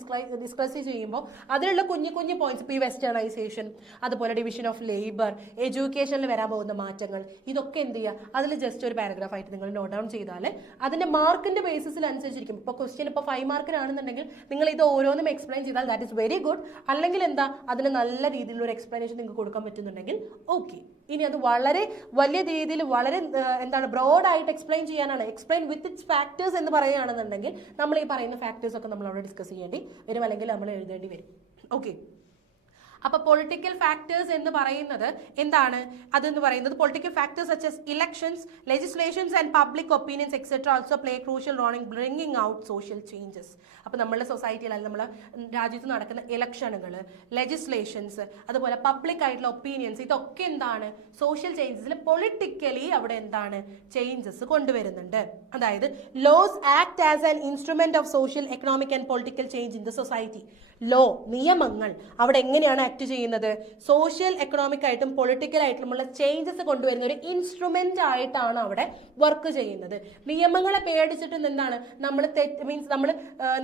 ഡിസ്കസ് ചെയ്യുമ്പോൾ അതിലുള്ള കുഞ്ഞു പോയിന്റ്സ് ഇപ്പോൾ ഈ വെസ്റ്റേണൈസേഷൻ, അതുപോലെ ഡിവിഷൻ ഓഫ് ലേബർ, എഡ്യൂക്കേഷനിൽ വരാൻ പോകുന്ന മാറ്റങ്ങൾ, ഇതൊക്കെ എന്ത് ചെയ്യുക അതിൽ ജസ്റ്റ് ഒരു പാരഗ്രാഫ് ആയിട്ട് നിങ്ങൾ നോട്ട് ഡൗൺ ചെയ്താൽ അതിന്റെ മാർക്കിന്റെ ബേസിസിൽ അനുസരിച്ചിരിക്കും. ഇപ്പോൾ ക്വസ്റ്റ്യൻ ഇപ്പോൾ 5 മാർക്കിനാണെന്നുണ്ടെങ്കിൽ നിങ്ങൾ ഇത് ഓരോന്നും എക്സ്പ്ലെയിൻ ചെയ്താൽ ദാറ്റ് ഈസ് വെരി ഗുഡ്. അല്ലെങ്കിൽ എന്താ അതിന് നല്ല രീതിയിലുള്ള ഒരു എക്സ്പ്ലനേഷൻ നിങ്ങൾക്ക് കൊടുക്കാൻ പറ്റുന്നുണ്ടെങ്കിൽ ഓക്കെ. ഇനി അത് വളരെ വലിയ രീതിയിൽ വളരെ ബ്രോഡായിട്ട് എക്സ്പ്ലെയിൻ ചെയ്യാനാണ്, എക്സ്പ്ലെയിൻ വിത്ത് ഇറ്റ്സ് ഫാക്ടേഴ്സ് എന്ന് പറയുകയാണെന്നുണ്ടെങ്കിൽ നമ്മൾ ഈ പറയുന്ന ഫാക്ടേഴ്സ് ഒക്കെ നമ്മൾ അവിടെ ഡിസ്കസ് ചെയ്യേണ്ടി വരും, അല്ലെങ്കിൽ നമ്മൾ എഴുതേണ്ടി വരും. ഓക്കെ. അപ്പൊ പൊളിറ്റിക്കൽ ഫാക്ടേഴ്സ് എന്ന് പറയുന്നത് എന്താണ്? അതെന്ന് പറയുന്നത് political factors such as elections, legislations and public opinions etcetera also play crucial role in bringing out social changes. അപ്പൊ നമ്മുടെ സൊസൈറ്റിയിൽ അല്ലെങ്കിൽ നമ്മുടെ രാജ്യത്ത് നടക്കുന്ന ഇലക്ഷനുകൾ, ലെജിസ്ലേഷൻസ്, അതുപോലെ പബ്ലിക് ആയിട്ടുള്ള ഒപ്പീനിയൻസ്, ഇതൊക്കെ എന്താണ് സോഷ്യൽ ചേഞ്ചസിൽ പൊളിറ്റിക്കലി അവിടെ എന്താണ് ചേഞ്ചസ് കൊണ്ടുവരുന്നുണ്ട്. അതായത് laws act as an instrument of social, economic and political change in the society. Law, നിയമങ്ങൾ അവിടെ എങ്ങനെയാണ് ആക്ട് ചെയ്യുന്നത്? സോഷ്യൽ, എക്കണോമിക് ആയിട്ടും പൊളിറ്റിക്കൽ ആയിട്ടുമുള്ള ചേഞ്ചസ് കൊണ്ടുവരുന്ന ഒരു ഇൻസ്ട്രുമെന്റ് ആയിട്ടാണ് അവിടെ വർക്ക് ചെയ്യുന്നത്. നിയമങ്ങളെ പേടിച്ചിട്ട് എന്താണ് നമ്മൾ നമ്മൾ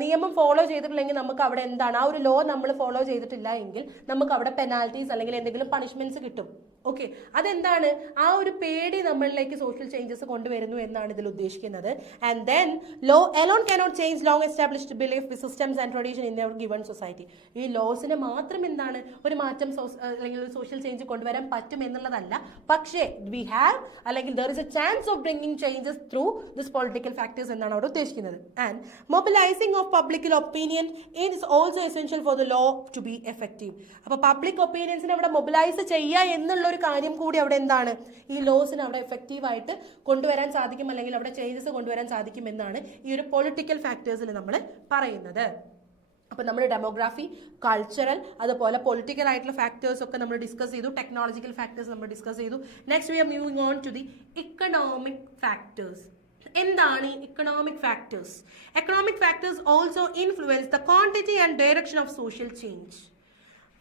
നിയമം ഫോളോ ചെയ്തിട്ടില്ലെങ്കിൽ നമുക്ക് അവിടെ എന്താണ് ആ ഒരു ലോ നമ്മൾ ഫോളോ ചെയ്തിട്ടില്ല എങ്കിൽ നമുക്ക് അവിടെ പെനാൽറ്റീസ് അല്ലെങ്കിൽ എന്തെങ്കിലും പണിഷ്മെന്റ്സ് കിട്ടും. ഓക്കെ, അതെന്താണ് ആ ഒരു പേടി നമ്മളിലേക്ക് സോഷ്യൽ ചേഞ്ചസ് കൊണ്ടുവരുന്നു എന്നാണ് ഇതിൽ ഉദ്ദേശിക്കുന്നത്. And then law alone cannot change long established belief systems and tradition in our given society. ഈ ലോസിന് മാത്രം എന്താണ് ഒരു മാറ്റം അല്ലെങ്കിൽ ഒരു സോഷ്യൽ ചേഞ്ച് കൊണ്ടുവരാൻ പറ്റും എന്നുള്ളതല്ല, പക്ഷേ വി ഹാവ് അല്ലെങ്കിൽ there is a chance of bringing changes through this political factors എന്നാണ് അവിടെ ഉദ്ദേശിക്കുന്നത്. And mobilising of public opinion is also essential for the law to be effective. അപ്പോൾ പബ്ലിക് ഒപ്പീനിയൻസിനെ അവിടെ മൊബിലൈസ് ചെയ്യുക എന്നുള്ള ഒരു കാര്യം കൂടി അവിടെ എന്താണ് ഈ ലോസിന് അവിടെ എഫക്റ്റീവായിട്ട് കൊണ്ടുവരാൻ സാധിക്കും, അല്ലെങ്കിൽ അവിടെ ചേഞ്ചസ് കൊണ്ടുവരാൻ സാധിക്കും എന്നാണ് ഈ ഒരു പൊളിറ്റിക്കൽ ഫാക്ടേഴ്സിൽ നമ്മൾ പറയുന്നത്. അപ്പോൾ നമ്മൾ ഡെമോഗ്രാഫി, കൾച്ചറൽ, അതുപോലെ പൊളിറ്റിക്കൽ ആയിട്ടുള്ള ഫാക്ടേഴ്സ് ഒക്കെ നമ്മൾ ഡിസ്കസ് ചെയ്തു, ടെക്നോളജിക്കൽ ഫാക്ടേഴ്സ് നമ്മൾ ഡിസ്കസ് ചെയ്തു. Next we are moving on to the economic factors. എന്താണ് ഈ economic factors? Economic factors also influence the quantity and direction of social change.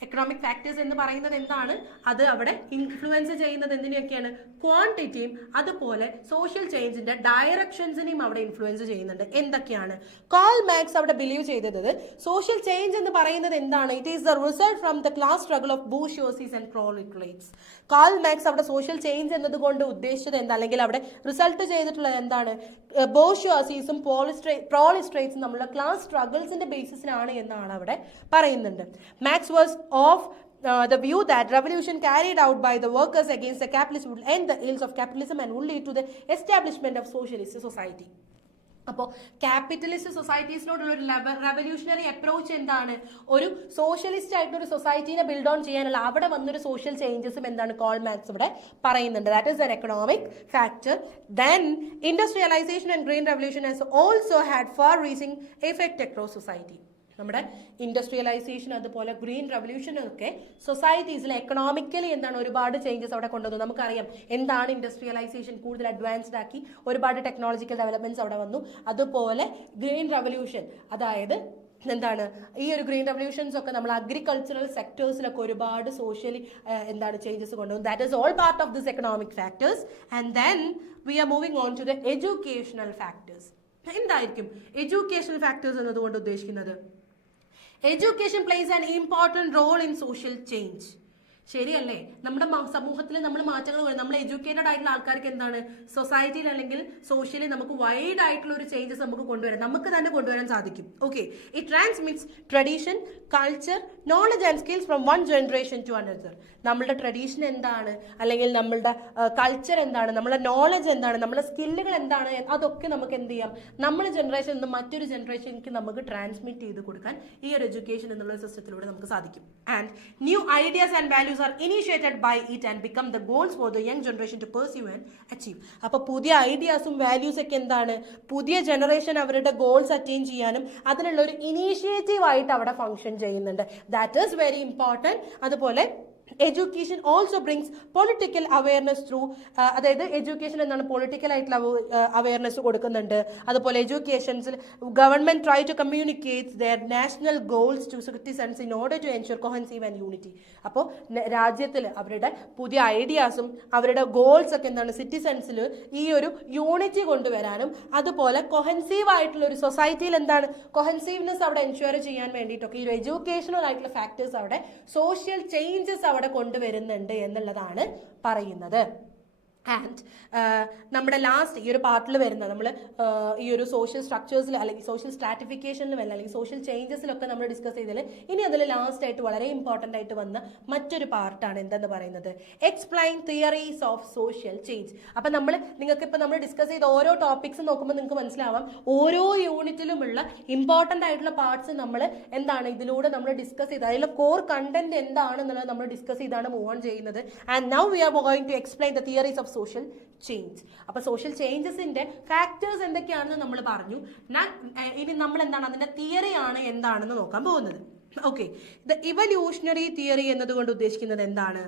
Economic factors എന്ന് പറയുന്നത് എന്താണ്? അത് അവിടെ ഇൻഫ്ലുവൻസ് ചെയ്യുന്നത് എന്തിനെയൊക്കെയാണ്? ക്വാണ്ടിറ്റിയും അതുപോലെ സോഷ്യൽ ചേഞ്ചിന്റെ ഡയറക്ഷൻസിനെയും അവിടെ ഇൻഫ്ലുവൻസ് ചെയ്യുന്നുണ്ട്. എന്തൊക്കെയാണ്? കാൾ മാർക്സ് അവിടെ ബിലീവ് ചെയ്തത് സോഷ്യൽ ചേഞ്ച് എന്ന് പറയുന്നത് എന്താണ്? It is the result from the class struggle of bourgeoisies and proletariats. Karl Marx അവിടെ സോഷ്യൽ ചേഞ്ച് എന്നതുകൊണ്ട് ഉദ്ദേശിച്ചത് എന്താ, അല്ലെങ്കിൽ അവിടെ റിസൾട്ട് ചെയ്തിട്ടുള്ളത് എന്താണ്? ബോർഷ്വാസീസും പ്രോളിറ്ററേറ്റ്സും നമ്മളുടെ ക്ലാസ് സ്ട്രഗിൾസിന്റെ ബേസിസിലാണ് എന്നാണ് അവിടെ പറയുന്നുണ്ട്. Marks was of the view that revolution carried out by the workers against the capitalists would end the ills of capitalism and would lead to the establishment of socialist society. അപ്പോൾ capitalist സൊസൈറ്റീസിനോടുള്ള ഒരു revolutionary approach എന്താണ്? ഒരു socialist ആയിട്ടുള്ള ഒരു സൊസൈറ്റീനെ build on ചെയ്യാനുള്ള അവിടെ വന്നൊരു social ചേഞ്ചസും എന്താണ് കാൾ മാർക്സ് ഇവിടെ പറയുന്നുണ്ട്. That is an economic factor. Then industrialization and green revolution has also had far-reaching effect across society. നമ്മുടെ ഇൻഡസ്ട്രിയലൈസേഷൻ അതുപോലെ ഗ്രീൻ റെവല്യൂഷൻ ഒക്കെ സൊസൈറ്റീസിൽ എക്കണോമിക്കലി എന്താണ് ഒരുപാട് ചേഞ്ചസ് അവിടെ കൊണ്ടുവന്നു. നമുക്കറിയാം എന്താണ് ഇൻഡസ്ട്രിയലൈസേഷൻ കൂടുതൽ അഡ്വാൻസ്ഡ് ആക്കി, ഒരുപാട് ടെക്നോളജിക്കൽ ഡെവലപ്മെന്റ്സ് അവിടെ വന്നു. അതുപോലെ ഗ്രീൻ റെവല്യൂഷൻ, അതായത് എന്താണ് ഈ ഒരു ഗ്രീൻ റെവല്യൂഷൻസ് ഒക്കെ നമ്മൾ അഗ്രികൾച്ചറൽ സെക്ടേഴ്സിലൊക്കെ ഒരുപാട് സോഷ്യലി എന്താണ് ചേഞ്ചസ് കൊണ്ടുവന്നു. That is all part of this economic factors. And then we are moving on to the educational factors. എന്തായിരിക്കും എഡ്യൂക്കേഷണൽ ഫാക്ടേഴ്സ് എന്നതുകൊണ്ട് ഉദ്ദേശിക്കുന്നത്? Education plays an important role in social change. ശരിയല്ലേ? നമ്മുടെ സമൂഹത്തിൽ നമ്മൾ മാറ്റങ്ങൾ വരും. നമ്മൾ എഡ്യൂക്കേറ്റഡ് ആയിട്ടുള്ള ആൾക്കാർക്ക് എന്താണ് സൊസൈറ്റിയിൽ അല്ലെങ്കിൽ സോഷ്യലി നമുക്ക് വൈഡ് ആയിട്ടുള്ള ഒരു ചേഞ്ചസ് നമുക്ക് കൊണ്ടുവരാം, നമുക്ക് തന്നെ കൊണ്ടുവരാൻ സാധിക്കും. Okay, it transmits tradition, culture, knowledge and skills from one generation to another. നമ്മളുടെ ട്രഡീഷൻ എന്താണ്, അല്ലെങ്കിൽ നമ്മളുടെ കൾച്ചർ എന്താണ്, നമ്മളുടെ നോളജ് എന്താണ്, നമ്മളുടെ സ്കില്ലുകൾ എന്താണ്, അതൊക്കെ നമുക്ക് എന്ത് ചെയ്യാം, നമ്മുടെ ജനറേഷനിൽ നിന്ന് മറ്റൊരു ജനറേഷനിലേക്ക് നമുക്ക് ട്രാൻസ്മിറ്റ് ചെയ്ത് കൊടുക്കാൻ ഈ ഒരു എഡ്യൂക്കേഷൻ എന്നുള്ള സിസ്റ്റത്തിലൂടെ നമുക്ക് സാധിക്കും. And new ideas and values are initiated by it and become the goals for the young generation to pursue and achieve. അപ്പോൾ പുതിയ ഐഡിയാസും വാല്യൂസ് ഒക്കെ എന്താണ്, പുതിയ ജനറേഷൻ അവരുടെ ഗോൾസ് അറ്റൈൻ ചെയ്യാനും അതിനുള്ള ഒരു ഇനീഷ്യേറ്റീവ് ആയിട്ട് അവിടെ ഫംഗ്ഷൻ ചെയ്യുന്നുണ്ട്. That is very important. അതുപോലെ education also brings political awareness through, അതായത് എഡ്യൂക്കേഷൻ എന്താണ് പൊളിറ്റിക്കൽ ആയിട്ടുള്ള അവയർനെസ് കൊടുക്കുന്നുണ്ട്. അതുപോലെ എഡ്യൂക്കേഷൻസിൽ government try to communicate their national goals to citizens in order to ensure cohesive and unity. അപ്പോൾ രാജ്യത്തിൽ അവരുടെ പുതിയ ഐഡിയാസും അവരുടെ ഗോൾസ് ഒക്കെ എന്താണ് സിറ്റിസൺസിൽ ഈ ഒരു യൂണിറ്റി കൊണ്ടുവരാനും അതുപോലെ കൊഹൻസീവ് ആയിട്ടുള്ള ഒരു സൊസൈറ്റിയിൽ എന്താണ് കൊഹൻസീവ്നെസ് അവിടെ എൻഷുർ ചെയ്യാൻ വേണ്ടിയിട്ടൊക്കെ ഈ ഒരു എഡ്യൂക്കേഷണൽ ആയിട്ടുള്ള ഫാക്ടേഴ്സ് അവിടെ സോഷ്യൽ ചേഞ്ചസ് അവിടെ കൊണ്ടുവരുന്നുണ്ട് എന്നുള്ളതാണ് പറയുന്നത്. ആൻഡ് നമ്മുടെ ലാസ്റ്റ് ഈ ഒരു പാർട്ടിൽ വരുന്ന നമ്മൾ ഈ ഒരു സോഷ്യൽ സ്ട്രക്ചേഴ്സിൽ അല്ലെങ്കിൽ സോഷ്യൽ സ്ട്രാറ്റിഫിക്കേഷനിലും അല്ലെങ്കിൽ സോഷ്യൽ ചേഞ്ചസിലൊക്കെ നമ്മൾ ഡിസ്കസ് ചെയ്തതിൽ ഇനി അതിൽ ലാസ്റ്റ് ആയിട്ട് വളരെ ഇമ്പോർട്ടൻ്റ് ആയിട്ട് വന്ന മറ്റൊരു പാർട്ടാണ് എന്തെന്ന് പറയുന്നത് explain theories of social change. അപ്പം നിങ്ങൾക്ക് ഇപ്പോൾ നമ്മൾ ഡിസ്കസ് ചെയ്ത ഓരോ ടോപ്പിക്സ് നോക്കുമ്പോൾ നിങ്ങൾക്ക് മനസ്സിലാവാം ഓരോ യൂണിറ്റിലുമുള്ള ഇമ്പോർട്ടൻ്റ് ആയിട്ടുള്ള പാർട്സ് നമ്മൾ എന്താണ് ഇതിലൂടെ നമ്മൾ ഡിസ്കസ് ചെയ്ത് അതിലെ കോർ കണ്ടന്റ് എന്താണെന്നുള്ളത് നമ്മൾ ഡിസ്കസ് ചെയ്താണ് മൂവ് ഓൺ ചെയ്യുന്നത്. And now we are going to explain the theories of social change. അപ്പൊ സോഷ്യൽ ചേഞ്ചസിന്റെ ഫാക്ടേഴ്സ് എന്തൊക്കെയാണെന്ന് നമ്മൾ പറഞ്ഞു. ഇനി നമ്മൾ എന്താണ് അതിന്റെ തിയറിയാണ് എന്താണെന്ന് നോക്കാൻ പോകുന്നത്. ഓക്കെ, ദ ഇവല്യൂഷണറി തിയറി എന്നതുകൊണ്ട് ഉദ്ദേശിക്കുന്നത് എന്താണ്?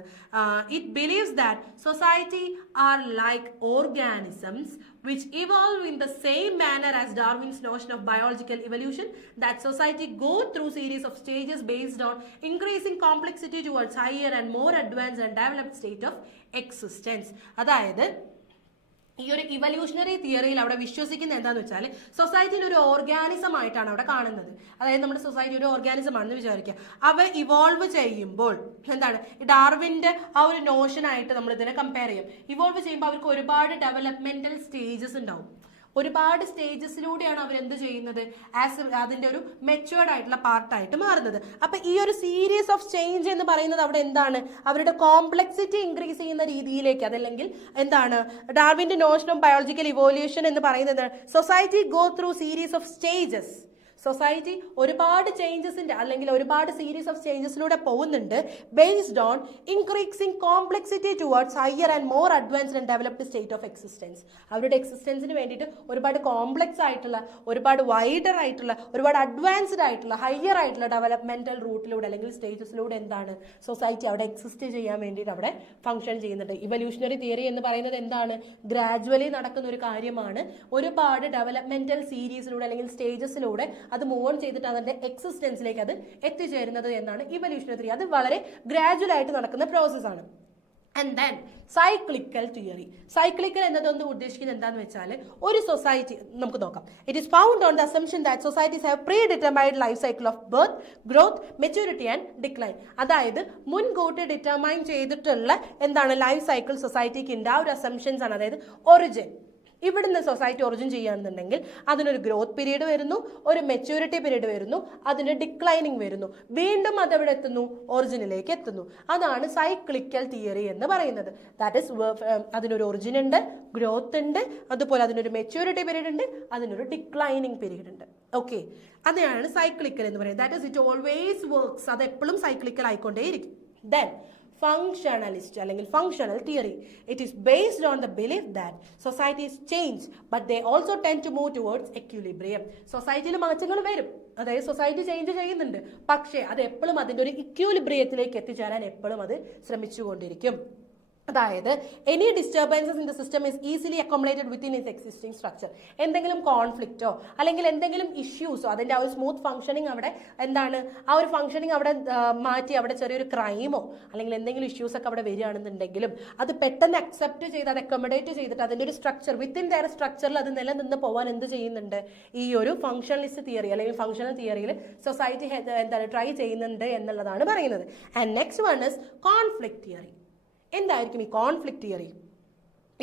It believes that society are like organisms which evolve in the same manner as Darwin's notion of biological evolution, that society go through series of stages based on increasing complexity towards higher and more advanced and developed state of existence. അതായത് ഈ ഒരു evolutionary തിയറിയിൽ അവിടെ വിശ്വസിക്കുന്നത് എന്താണെന്ന് വെച്ചാൽ സൊസൈറ്റിയിൽ ഒരു ഓർഗാനിസം ആയിട്ടാണ് അവിടെ കാണുന്നത്. അതായത് നമ്മുടെ സൊസൈറ്റി ഒരു ഓർഗാനിസം ആണെന്ന് വിചാരിക്കുക. അവ ഇവോൾവ് ചെയ്യുമ്പോൾ എന്താണ് ഡാർവിൻ്റെ ആ ഒരു നോഷനായിട്ട് നമ്മൾ ഇതിനെ കമ്പയർ ചെയ്യും. ഇവോൾവ് ചെയ്യുമ്പോൾ അവർക്ക് ഒരുപാട് ഡെവലപ്മെന്റൽ സ്റ്റേജസ് ഉണ്ടാവും. ഒരുപാട് സ്റ്റേജസിലൂടെയാണ് അവർ എന്ത് ചെയ്യുന്നത് അതിന്റെ ഒരു മെച്ചുവേർഡ് ആയിട്ടുള്ള പാർട്ടായിട്ട് മാറുന്നത്. അപ്പൊ ഈ ഒരു സീരീസ് ഓഫ് ചേഞ്ച് എന്ന് പറയുന്നത് അവിടെ എന്താണ് അവരുടെ കോംപ്ലക്സിറ്റി ഇൻക്രീസ് ചെയ്യുന്ന രീതിയിലേക്ക്, അതല്ലെങ്കിൽ എന്താണ് ഡാർവിന്റെ നോഷൻ ഓഫ് ബയോളജിക്കൽ ഇവോല്യൂഷൻ എന്ന് പറയുന്നത് society go through series of stages. Society ഒരുപാട് ചേഞ്ചസിന്റെ അല്ലെങ്കിൽ ഒരുപാട് സീരീസ് ഓഫ് ചേഞ്ചസിലൂടെ പോകുന്നുണ്ട് based on increasing complexity towards higher and more advanced and developed state of existence. അവരുടെ എക്സിസ്റ്റൻസിന് വേണ്ടിയിട്ട് ഒരുപാട് കോംപ്ലക്സ് ആയിട്ടുള്ള, ഒരുപാട് വൈഡർ ആയിട്ടുള്ള, ഒരുപാട് അഡ്വാൻസ്ഡ് ആയിട്ടുള്ള, ഹയർ ആയിട്ടുള്ള ഡെവലപ്മെന്റൽ റൂട്ടിലൂടെ അല്ലെങ്കിൽ സ്റ്റേജസിലൂടെ എന്താണ് സൊസൈറ്റി അവിടെ എക്സിസ്റ്റ് ചെയ്യാൻ വേണ്ടിയിട്ട് അവിടെ ഫംഗ്ഷൻ ചെയ്യുന്നുണ്ട്. ഇവല്യൂഷണറി തിയറി എന്ന് പറയുന്നത് എന്താണ് ഗ്രാജുവലി നടക്കുന്ന ഒരു കാര്യമാണ്. ഒരുപാട് ഡെവലപ്മെന്റൽ സീരീസിലൂടെ അല്ലെങ്കിൽ സ്റ്റേജസിലൂടെ അത് മൂവ് ഓൺ ചെയ്തിട്ട് അതിന്റെ എക്സിസ്റ്റൻസിലേക്ക് അത് എത്തിച്ചേരുന്നത് എന്നാണ് ഇവല്യൂഷണറി തിയറി. അത് വളരെ ഗ്രാജുവൽ ആയിട്ട് നടക്കുന്ന പ്രോസസ്സാണ്. And then cyclical theory. Cyclical എന്നതൊന്ന് ഉദ്ദേശിക്കുന്നത് എന്താണെന്ന് വെച്ചാൽ ഒരു സൊസൈറ്റി നമുക്ക് നോക്കാം. It is found on the assumption that societies have pre determined life cycle of birth, growth, maturity and decline. അതായത് മുൻകൂട്ടി ഡിറ്റർമൈൻ ചെയ്തിട്ടുള്ള എന്താണ് ലൈഫ് സൈക്കിൾ സൊസൈറ്റിക്ക് ഉണ്ട്. ആ ഒരു അസംഷൻസ് ആണ്. അതായത് ഒറിജിൻ, ഇവിടുന്ന് സൊസൈറ്റി ഒറിജിൻ ചെയ്യുകയാണെന്നുണ്ടെങ്കിൽ അതിനൊരു ഗ്രോത്ത് പീരീഡ് വരുന്നു, ഒരു മെച്യൂരിറ്റി പീരീഡ് വരുന്നു, അതിന് ഡിക്ലൈനിങ് വരുന്നു, വീണ്ടും അതെവിടെ എത്തുന്നു, ഒറിജിനിലേക്ക് എത്തുന്നു. അതാണ് സൈക്ലിക്കൽ തിയറി എന്ന് പറയുന്നത്. ദാറ്റ് ഈസ് അതിനൊരു ഒറിജിൻ ഉണ്ട്, ഗ്രോത്ത് ഉണ്ട്, അതുപോലെ അതിനൊരു മെച്യൂരിറ്റി പീരീഡ് ഉണ്ട്, അതിനൊരു ഡിക്ലൈനിങ് പീരീഡ് ഉണ്ട്. ഓക്കെ, അതാണ് സൈക്ലിക്കൽ എന്ന് പറയുന്നത്. That is it always works. അത് എപ്പോഴും സൈക്ലിക്കൽ ആയിക്കൊണ്ടേയിരിക്കും. ദെൻ functionalist അല്ലെങ്കിൽ functional theory. It is based on the belief that societies change but they also tend to move towards equilibrium. സൊസൈറ്റിയിൽ മാറ്റങ്ങൾ വരും, അതായത് സൊസൈറ്റി ചേഞ്ച് ചെയ്യുന്നുണ്ട്, പക്ഷേ അത് എപ്പോഴും അതിൻ്റെ ഒരു ഇക്വിലിബ്രിയത്തിലേക്ക് എത്തിച്ചേരാൻ എപ്പോഴും അത് ശ്രമിച്ചുകൊണ്ടിരിക്കും. അതായത് any disturbances in the system is easily accommodated within it's existing structure. എന്തെങ്കിലും കോൺഫ്ലിക്റ്റോ അല്ലെങ്കിൽ എന്തെങ്കിലും ഇഷ്യൂസോ അതിൻ്റെ ആ ഒരു സ്മൂത്ത് ഫംഗ്ഷനിങ് അവിടെ എന്താണ് ആ ഒരു ഫംഗ്ഷനിങ് അവിടെ മാറ്റി അവിടെ ചെറിയൊരു ക്രൈമോ അല്ലെങ്കിൽ എന്തെങ്കിലും ഇഷ്യൂസ് ഒക്കെ അവിടെ വരികയാണെന്നുണ്ടെങ്കിലും അത് പെട്ടെന്ന് അക്സെപ്റ്റ് ചെയ്ത് അത് അക്കോമഡേറ്റ് ചെയ്തിട്ട് അതിൻ്റെ ഒരു സ്ട്രക്ചർ വിത്തിൻ ദയർ സ്ട്രക്ചറിൽ അത് നിലനിന്ന് പോകാൻ എന്ത് ചെയ്യുന്നുണ്ട്, ഈ ഒരു ഫംഗ്ഷണലിസ്റ്റ് തിയറി അല്ലെങ്കിൽ ഫംഗ്ഷണൽ തിയറിയിൽ സൊസൈറ്റി എന്താണ് ട്രൈ ചെയ്യുന്നുണ്ട് എന്നുള്ളതാണ് പറയുന്നത്. And next one is conflict theory. എന്തായിരിക്കും ഈ conflict theory?